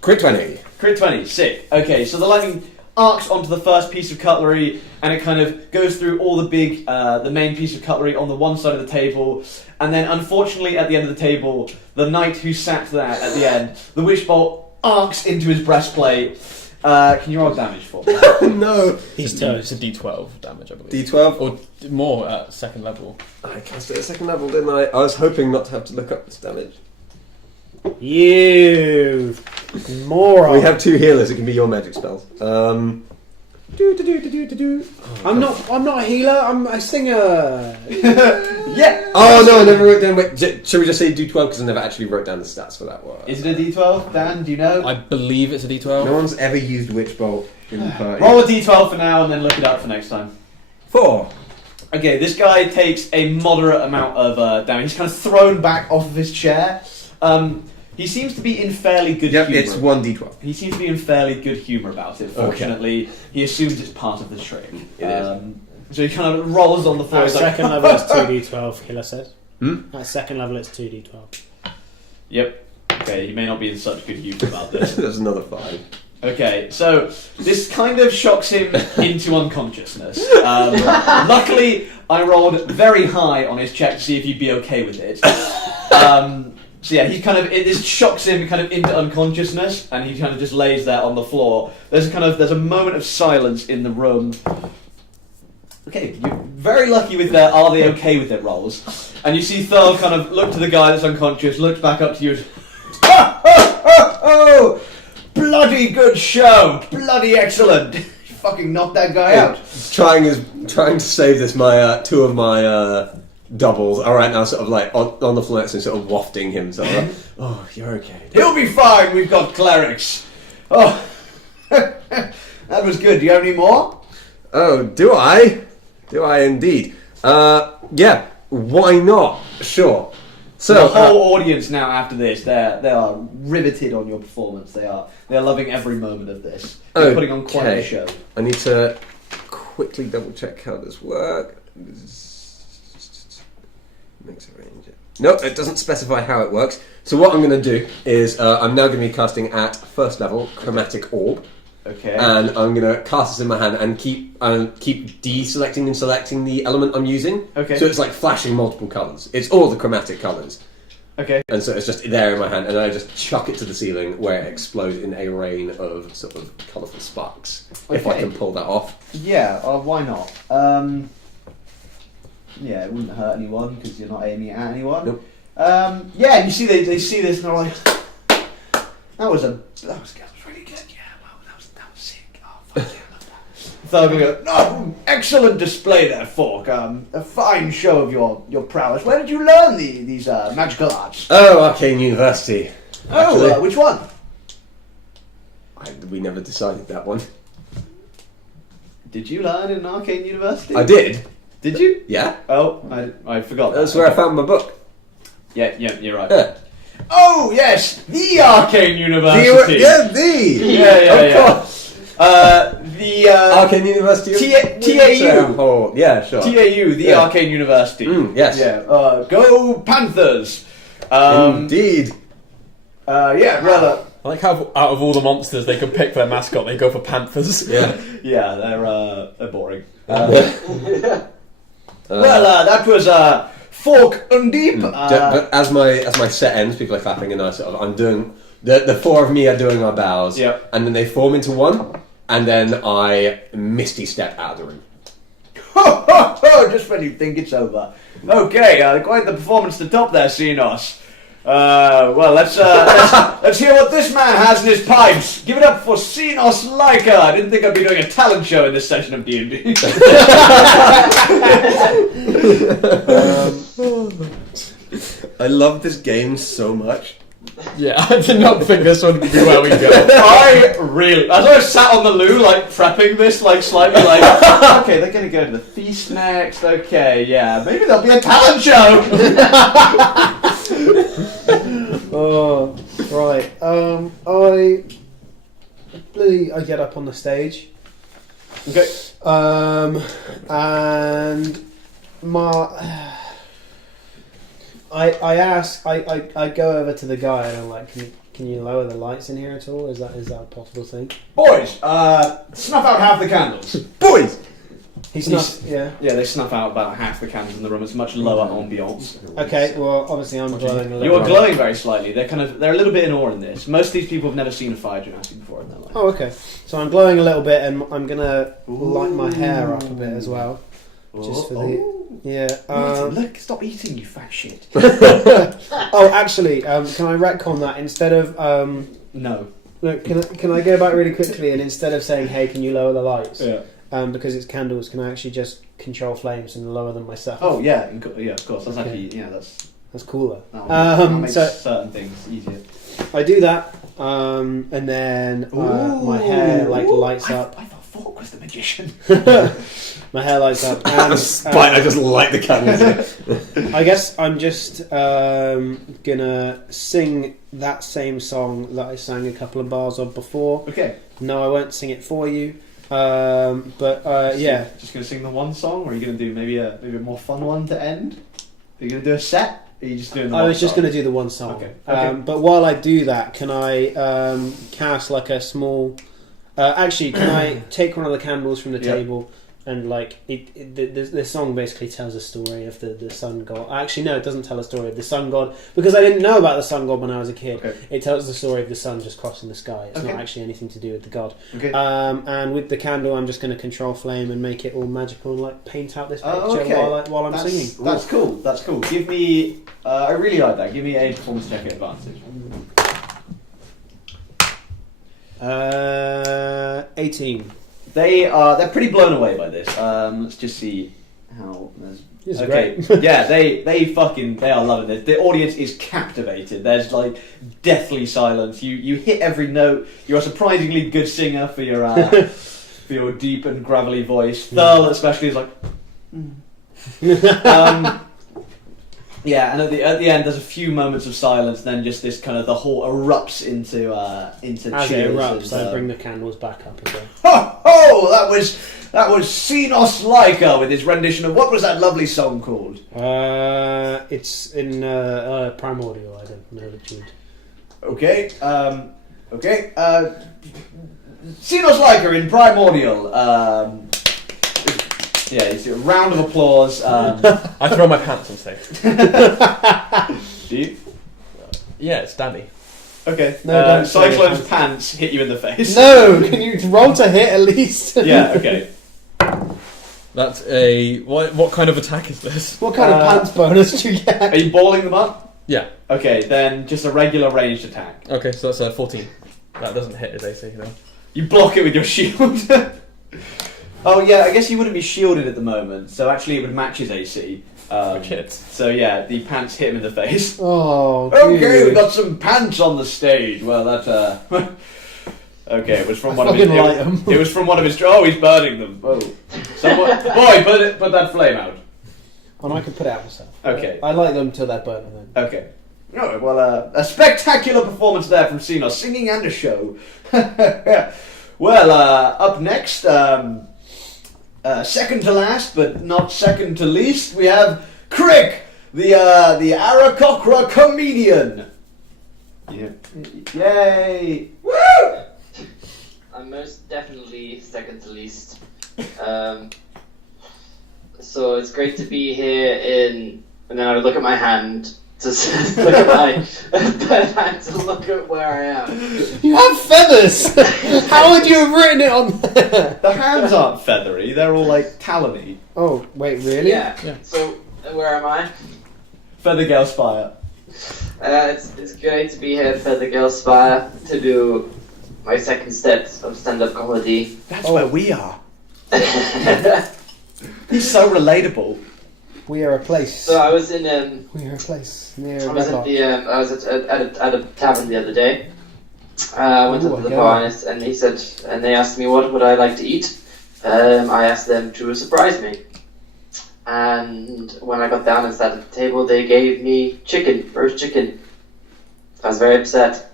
Crit 20. Crit 20, sick. Okay, so the lightning arcs onto the first piece of cutlery, and it kind of goes through all the main piece of cutlery on the one side of the table, and then unfortunately at the end of the table, the knight who sat there at the end, the witch bolt arcs into his breastplate, Can you roll damage for me? No. He's It's a D12 damage, I believe. D12. Or more at second level. I cast it at second level, didn't I? I was hoping not to have to look up this damage. You moron. We have 2 healers. It can be your magic spells. I'm not a healer. I'm a singer. Yeah. Oh no, I never wrote down. Wait, should we just say D12 because I never actually wrote down the stats for that one? Is it a D12, Dan? Do you know? I believe it's a D12. No one's ever used Witch Bolt in the party. Roll a D12 for now, and then look it up for next time. 4. Okay, this guy takes a moderate amount of damage. He's kind of thrown back off of his chair. He seems to be in fairly good Yep, humour. it's 1D12. He seems to be in fairly good humour about it. Fortunately, he assumes it's part of the trick. It is. So he kind of rolls on the floor. At He's like, second level, it's 2d12. Killer says. Hmm? At second level, it's 2d12. Yep. Okay, he may not be in such good humour about this. There's another 5. Okay, so this kind of shocks him into unconsciousness. Luckily, I rolled very high on his check to see if you'd be okay with it. So yeah, this shocks him kind of into unconsciousness, and he kind of just lays there on the floor. There's a moment of silence in the room. Okay, you're very lucky with their are they okay with it rolls, and you see Thurl kind of look to the guy that's unconscious, looks back up to you. Oh, bloody good show, bloody excellent. You fucking knocked that guy out. Trying to save this. My 2 of my doubles are right now sort of like on the floor next to him, sort of wafting him. Sort of like, oh, you're okay. He'll be fine. We've got clerics. Oh, that was good. Do you have any more? Oh, do I? Do I indeed? Yeah. Why not? Sure. So the whole audience now after this, they are riveted on your performance. They're loving every moment of this. You're putting on quite a show. I need to quickly double check how this works. No, it doesn't specify how it works. So what I'm going to do is I'm now going to be casting at first level Chromatic Orb. Okay. And I'm going to cast this in my hand and keep deselecting and selecting the element I'm using. Okay. So it's like flashing multiple colours. It's all the chromatic colours. Okay. And so it's just there in my hand, and I just chuck it to the ceiling where it explodes in a rain of sort of colourful sparks. If I Okay. can pull that off. Yeah. Why not? Yeah, it wouldn't hurt anyone because you're not aiming at anyone. Nope. Yeah, and you see they see this and they're like, that was really good. Yeah, wow, that was sick. Oh, fuck yeah, I love that. Thurl will go, no, excellent display there, Fork. A fine show of your prowess. Where did you learn these magical arts? Oh, Arcane University. Oh, which one? We never decided that one. Did you learn in Arcane University? I did. Did you? Yeah. Oh, I forgot. That's that. where I found my book. Yeah, you're right. Yeah. Oh yes, the Arcane University. Of course. The Arcane University. TAU. Oh, yeah, sure. TAU, the Yeah. Arcane University. Yes. Yeah. Go Panthers. Indeed. Yeah, brother. I like how out of all the monsters they could pick for their mascot, they go for panthers. Yeah. Yeah, they're boring. That was Fork Undeep. But as my set ends, people are clapping, and I'm doing the 4 of me are doing our bows. Yep. And then they form into one, and then I misty step out of the room. Ho, ho, ho, just when you think it's over. Okay, quite the performance to top there, Xenos. Well, let's hear what this man has in his pipes. Give it up for Xenos Leica. I didn't think I'd be doing a talent show in this session of D&D. I love this game so much. Yeah, I did not think this would be where we go. As I sat on the loo, like, prepping this, like, slightly, like, okay, they're gonna go to the feast next, okay, yeah, maybe there'll be a talent show! Oh, right. I get up on the stage. Okay. And I go over to the guy and I'm like, can you lower the lights in here at all? Is that a possible thing? Boys, snuff out half the candles. Boys! Yeah, they snuff out about half the candles in the room. It's much lower ambiance. Okay, well, obviously I'm glowing a little. You are glowing very slightly. They're a little bit in awe in this. Most of these people have never seen a fire genasi before in their life. Oh, okay. So I'm glowing a little bit, and I'm gonna light my hair up a bit as well. Just for look, stop eating, you fat shit. Oh, actually, can I retcon that instead of No. Look, can I go back really quickly and instead of saying, "Hey, can you lower the lights?" Yeah. Because it's candles, can I actually just control flames and lower them myself? Oh yeah, of course. That's actually that's cooler. That makes certain things easier. I do that, and then my hair lights up. I thought Fork was the magician. My hair lights up. And, I just light the candles. I guess I'm just gonna sing that same song that I sang a couple of bars of before. Okay. No, I won't sing it for you. Yeah. Just gonna sing the one song, or are you gonna do maybe a more fun one to end? Are you gonna do a set? Or are you just doing? I was just gonna do the one song. Okay. But while I do that, can I cast like a small? Actually, can I take one of the candles from the table? And the song basically tells a story of the sun god. Actually, no, it doesn't tell a story of the sun god because I didn't know about the sun god when I was a kid. Okay. It tells the story of the sun just crossing the sky. It's not actually anything to do with the god. Okay. And with the candle, I'm just going to control flame and make it all magical and paint out this picture while I'm singing. That's cool. That's cool. Give me. I really like that. Give me a performance check at advantage. 18. They're pretty blown away by this. Let's just see how. This is great. Yeah, they are loving this. The audience is captivated. There's like deathly silence. You hit every note. You're a surprisingly good singer for your for your deep and gravelly voice. Thurl especially is like. Yeah, and at the end, there's a few moments of silence. Then just this kind of the hall erupts into As cheers. It erupts, I bring the candles back up again. Ho ho! That was Xenos Leica with his rendition of what was that lovely song called? It's in Primordial. I don't know the tune. Okay. Xenos Leica in Primordial. Yeah, it's a round of applause. I throw my pants on stage. Do you? Yeah, it's Danny. Okay. No, Cyclone's pants hit you in the face. No, can you roll to hit at least? Yeah. Okay. That's a what kind of attack is this? What kind of pants bonus do you get? Are you balling them up? Yeah. Okay, then just a regular ranged attack. Okay, so that's a 14. That doesn't hit his AC, though. You block it with your shield. Oh yeah, I guess you wouldn't be shielded at the moment, so actually it would match his AC. Shit. So yeah, the pants hit him in the face. Oh, okay, we got some pants on the stage. Well, that okay, it was from one of his. It was from one of his. Oh, he's burning them. Oh, someone, boy, put that flame out. And I can put it out myself. Okay, I light them till they're burning. Then. Okay. Oh, well, a spectacular performance there from Xenos, singing and a show. Well, up next. Second to last, but not second to least, we have Crick, the Aarakocra comedian. Yeah. Yay! Woo! I'm most definitely second to least. So it's great to be here and then I would look at my hand to look at my hand to look at where I am. You have feathers! How would you have written it on there? The hands aren't feathery, they're all like talony. Oh, wait, really? Yeah. So, where am I? Feathergale Spire. It's great to be here at Feathergale Spire to do my second step of stand-up comedy. That's where we are. He's so relatable. We are a place. So I was in we are a place near. I was at a tavern the other day. I went up to the bar and he said, and they asked me what would I like to eat. I asked them to surprise me. And when I got down and sat at the table, they gave me roast chicken. I was very upset.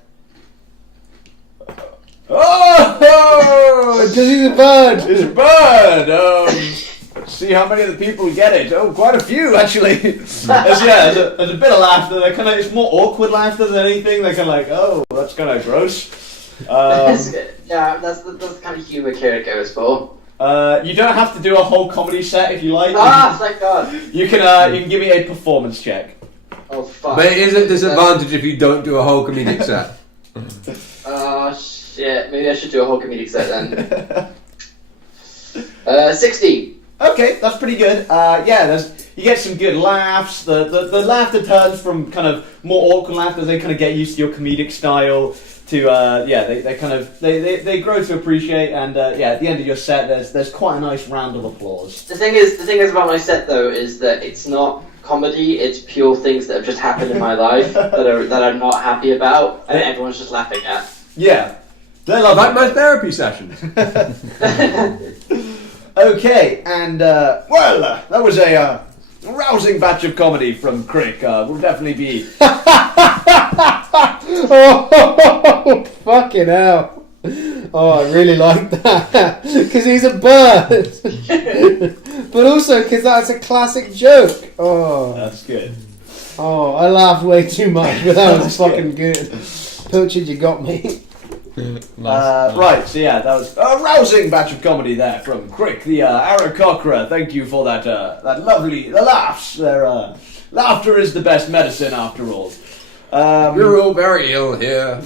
Oh! Because he's a bird! He's a bird! See how many of the people get it. Oh, quite a few, actually. There's a bit of laughter. It's more awkward laughter than anything. They're kind of like, oh, that's kind of gross. Yeah, that's the kind of humour Kira goes for. You don't have to do a whole comedy set if you like. Thank God. You can give me a performance check. Oh, fuck. But it is a disadvantage if you don't do a whole comedic set. Oh, shit. Maybe I should do a whole comedic set then. 60. Okay, that's pretty good. You get some good laughs. The laughter turns from kind of more awkward laughter as they kind of get used to your comedic style to they grow to appreciate, and at the end of your set there's quite a nice round of applause. The thing is about my set though is that it's not comedy, it's pure things that have just happened in my life that I'm not happy about, and everyone's just laughing at. Yeah, they love like my therapy sessions. Okay, and that was a rousing batch of comedy from Crick. We'll definitely be. Oh, fucking hell! Oh, I really like that because he's a bird, but also because that's a classic joke. Oh, That's good. oh, I laughed way too much, but that was fucking good. Pilchard, you got me. Right, so that was a rousing batch of comedy there from Crick, the Aarakocra. Thank you for that lovely laughs. Laughter is the best medicine after all. We're all very ill here.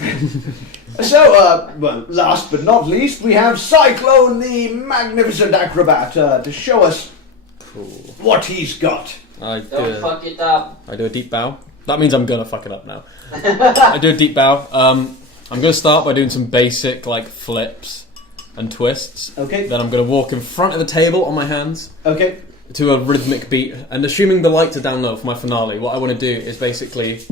So, last but not least, we have Cyclone, the magnificent acrobat, to show us what he's got. Don't fuck it up. I do a deep bow. That means I'm gonna fuck it up now. I do a deep bow. I'm going to start by doing some basic flips and twists. Okay. Then I'm going to walk in front of the table on my hands. Okay. To a rhythmic beat. And assuming the lights are down low for my finale, what I want to do is basically...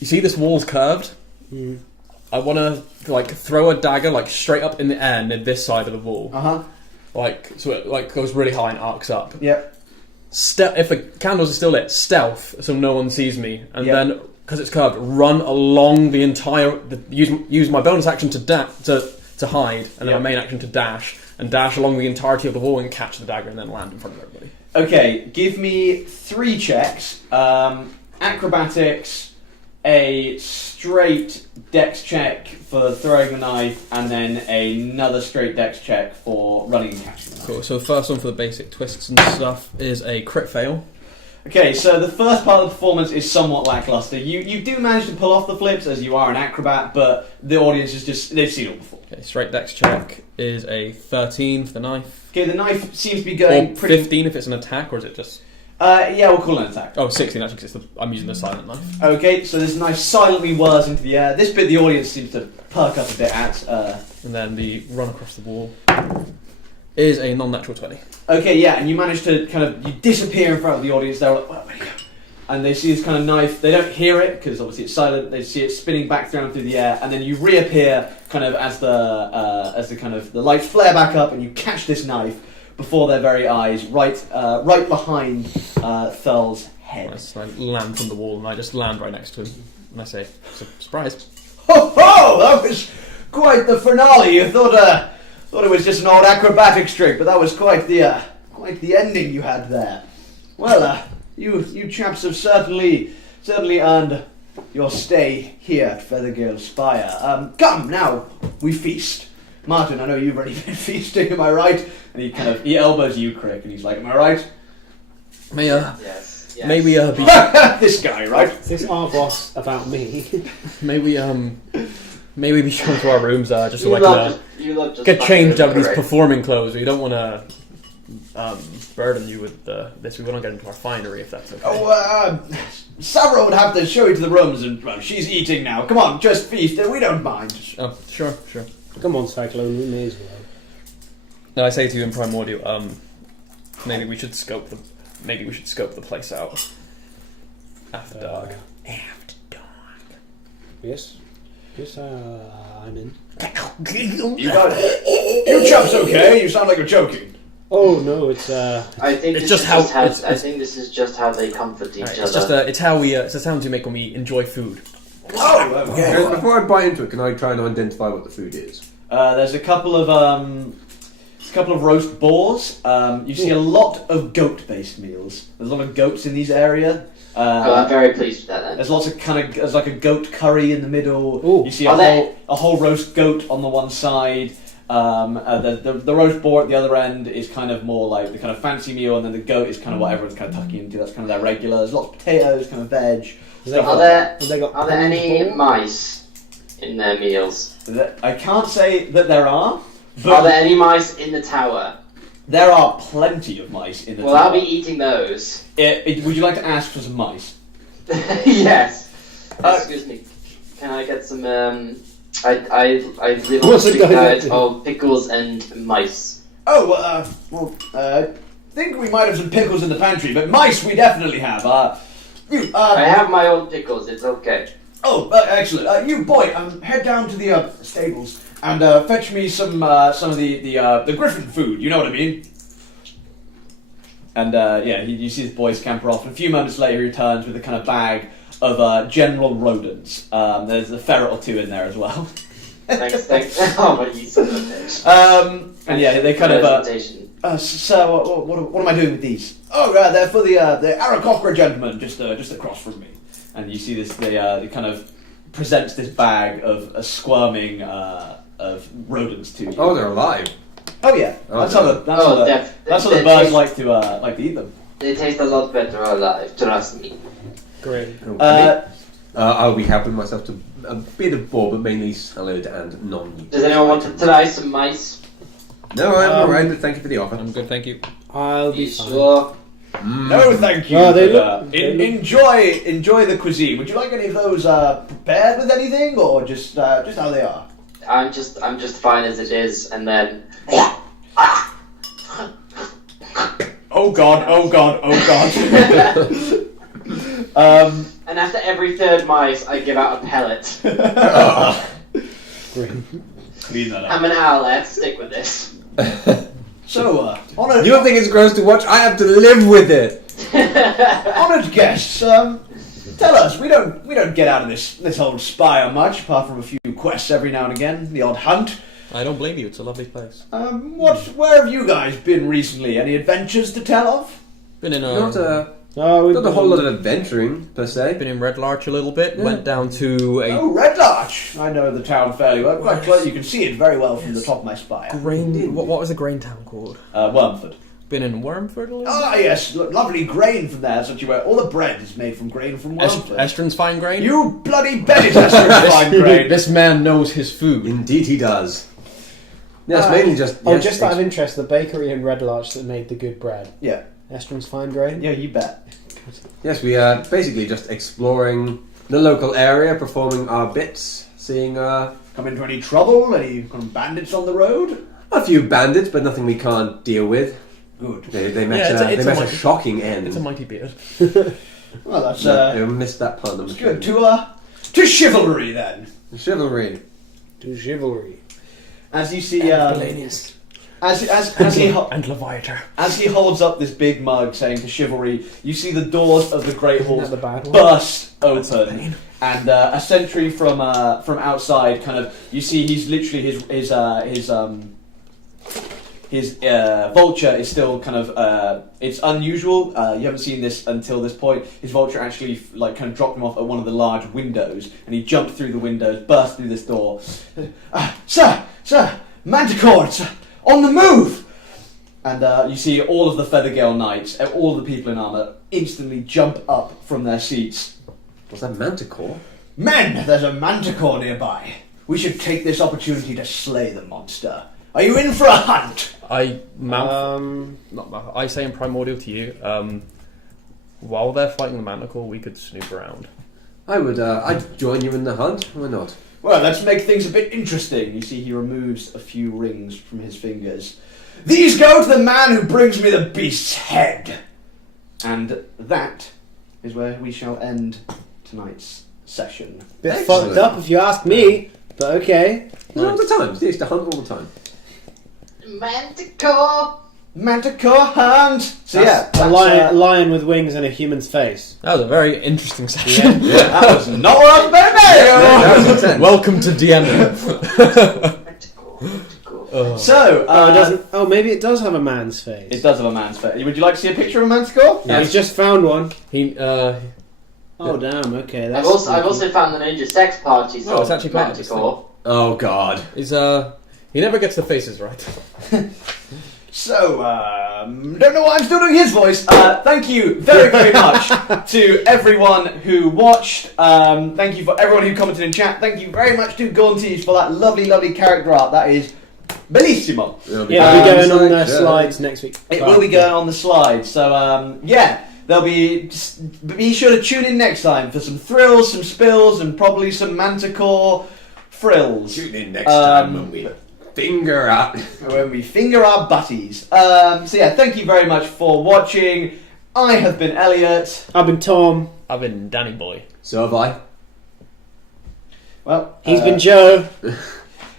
You see this wall's curved? Mm. I want to throw a dagger straight up in the air near this side of the wall. Uh-huh. So it goes really high and arcs up. Yep. If the candles are still lit, stealth so no one sees me. And then... because it's curved, run along the entire... use my bonus action to hide, and then my main action to dash, and dash along the entirety of the wall and catch the dagger and then land in front of everybody. Okay, give me 3 checks. Acrobatics, a straight dex check for throwing the knife, and then another straight dex check for running and catching the knife. Cool, so the first one for the basic twists and stuff is a crit fail. Okay, so the first part of the performance is somewhat lackluster. You do manage to pull off the flips as you are an acrobat, but the audience is they've seen it all before. Okay, straight dex check is a 13 for the knife. Okay, the knife seems to be going or pretty... 15 if it's an attack, or is it just... we'll call it an attack. Oh, 16 actually, because I'm using the silent knife. Okay, so this knife silently whirs into the air. This bit the audience seems to perk up a bit at. And then the run across the wall is a non-natural 20. Okay, and you manage to you disappear in front of the audience. They're like, where you go? And they see this kind of knife. They don't hear it because obviously it's silent. They see it spinning back down through the air, and then you reappear as the lights flare back up, and you catch this knife before their very eyes, right behind Thurl's head. Nice. I land from the wall and I just land right next to him, and I say, "Surprise!" Ho! That was quite the finale. You thought it was just an old acrobatics trick, but that was quite the ending you had there. Well, you chaps have certainly earned your stay here at Feathergale Spire. Come now, we feast. Martin, I know you've already been feasting. Am I right? And he elbows you, Crick, and he's like, "Am I right?" Yes. May we be this guy, right? Is this our boss about me? may we be shown to our rooms just so you love just get changed out of these correct. performing clothes. We don't want to burden you with this. We want to get into our finery, if that's okay. Sarah would have to show you to the rooms, and she's eating now. Come on, just feast. We don't mind. Oh, sure. Come on, Cyclone, we may as well. Now I say to you in Primordial, maybe we should scope the place out after dark. After dark. Yes, I'm in. You got it. You chaps okay? You sound like you're joking. Oh no, it's I think It's this just is how- just how. it's- I think this is just how they comfort each It's other. it's how we it's the sounds we make when we enjoy food. Oh, okay. Before I bite into it, can I try and identify what the food is? There's a couple of roast boars. You see a lot of goat-based meals. There's a lot of goats in these area. I'm very pleased with that then. There's lots of there's like a goat curry in the middle. Ooh. You see Are a whole roast goat on the one side. The roast boar at the other end is kind of more like the kind of fancy meal, and then the goat is kind of what everyone's kind of tucking into. That's kind of their regular. There's lots of potatoes, kind of veg. Are there got any boar? mice in their meals? I can't say that there are. But Are there any mice in the tower? there are plenty of mice in the Well, tower. I'll be eating those. Would you like to ask for some mice? Yes. Excuse me. Can I get some? I live on What's the it going diet to? of pickles and mice. Oh, I think we might have some pickles in the pantry, but mice we definitely have. I have my own pickles. It's okay. Oh, excellent. You boy, head down to the stables and fetch me some of the griffin food. You know what I mean? And you see this boy scamper off, and a few moments later he returns with a kind of bag of general rodents. There's a ferret or two in there as well. Thanks. Oh, but you son of a bitch. And yeah, they kind of. So what am I doing with these? Oh, they're for the Aarakocra gentleman, just across from me. And you see this. They kind of presents this bag of squirming of rodents to you. Oh, they're alive. Oh yeah, Oh, that's how the they birds taste- like to eat them. They taste a lot better alive. Trust me. Great. I'll be helping myself to a bit of boar, but mainly salad and non-meat. Does anyone want to try some mice? No, I'm alright, but thank you for the offer. I'm good, thank you. I'll be You fine. sure? No, thank you. Oh, they but, look- they enjoy the cuisine. Would you like any of those prepared with anything, or just how they are? I'm just fine as it is, and then. Oh god! And after every third mice, I give out a pellet. Great. Clean that up. I'm an owl. I have to stick with this. So, honoured, You don't think it's gross to watch? I have to live with it. honoured guests, tell us. We don't get out of this old spire much, apart from a few quests every now and again, the odd hunt. I don't blame you. It's a lovely place. Where have you guys been recently? Any adventures to tell of? Been in Not We've a whole lot of adventuring, per se. Been in Red Larch a little bit. Went down to a Oh, Red Larch. I know the town fairly well. Quite close. You can see it very well from the top of my spire. grain. What was the grain town called? Wormford. Been in Wormford a little. Ah, yes, lovely grain from there. Such a all the bread is made from grain from Wormford. Estron's fine grain. You bloody bet it's Esther's fine grain. This man knows his food. Indeed, he does. Yes, mainly just. Oh, yes, just out of interest, the bakery in Red Larch that made the good bread. Yeah, Estron's Fine Grain? yeah, you bet. Yes, we are basically just exploring the local area, performing our bits, seeing Come into any trouble? Any kind of bandits on the road? a few bandits, but nothing we can't deal with. Good. They met, Yeah, it's they a met a mighty- shocking end. It's a mighty beard. Well, that's I missed that pun. I'm good. sure. To chivalry then. Chivalry. To chivalry. As you see, Miscellaneous. as he And Leviathan. as he holds up this big mug saying to chivalry, you see the doors of the great Isn't halls that the bad one? burst open, and a sentry from outside kind of you see he's literally his vulture is still kind of it's unusual. You haven't seen this until this point. His vulture actually kind of dropped him off at one of the large windows, and he jumped through the windows, burst through this door. Sir, Manticore, on the move! And you see all of the Feathergale knights, all the people in armour, instantly jump up from their seats. Was that Manticore? Men, there's a Manticore nearby. We should take this opportunity to slay the monster. Are you in for a hunt? I I say in primordial to you. While they're fighting the Manticore, we could snoop around. I would. I'd join you in the hunt. Why not? Well, let's make things a bit interesting. You see he removes a few rings from his fingers. These go to the man who brings me the beast's head. And that is where we shall end tonight's session. Bit Excellent. fucked up if you ask me, but okay. All the time. He used to hunt all the time. Manticore! Hunt! So yeah, A lion with wings and a human's face. That was a very interesting session. that was not what I was about to That was intense. Welcome to DMing. Manticore. So, it doesn't. Oh, maybe it does have a man's face. it does have a man's face. Would you like to see a picture of a Manticore? Yeah, he's just found one. He Oh damn. Okay, that's. I've also found the Ninja Sex Party. Oh, it's actually part of this Manticore. Oh God. is He never gets the faces right. So, don't know why I'm still doing his voice. Thank you very, very much to everyone who watched. Thank you for everyone who commented in chat. Thank you very much to Gaunties for that lovely, lovely character art. That is bellissimo. It'll be going on the slides next week. It will be going on the slides. So, yeah, there'll be. Just be sure to tune in next time for some thrills, some spills, and probably some Manticore frills. Tune in next time when we finger up. When we finger our butties. So yeah, thank you very much for watching. I have been Elliot. I've been Tom. I've been Danny Boy. So have I. Well, He's been Joe.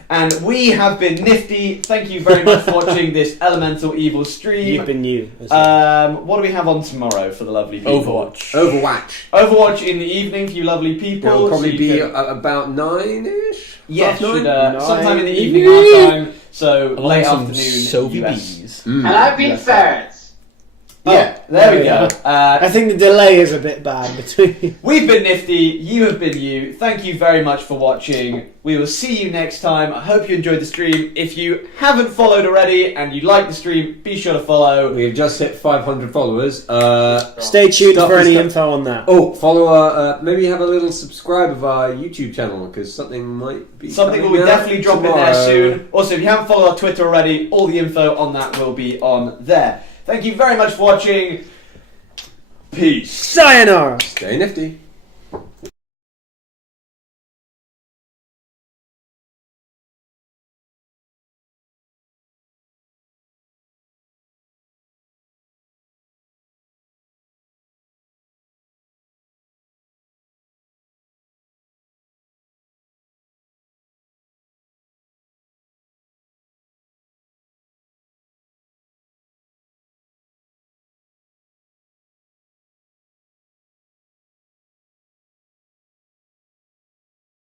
And we have been NifD. Thank you very much for watching this Elemental Evil stream. You've been you. As well. What do we have on tomorrow for the lovely people? Overwatch in the evening for you lovely people. It'll probably so be can... about 9ish. Yeah, should, 9? sometime in the evening our time. So late afternoon. Soapy US. bees. And I've been ferrets. Yeah, there we go. I think the delay is a bit bad between. We've been NifD, you have been you. Thank you very much for watching. We will see you next time. I hope you enjoyed the stream. If you haven't followed already and you like the stream, be sure to follow. We've just hit 500 followers. Stay tuned Stuff for is any co- info on that. Oh, follow our. Maybe have a little subscribe of our YouTube channel because something might be. Something will coming be out definitely dropping tomorrow. there soon. Also, if you haven't followed our Twitter already, all the info on that will be on there. Thank you very much for watching. Peace. Sayonara. Stay nifty.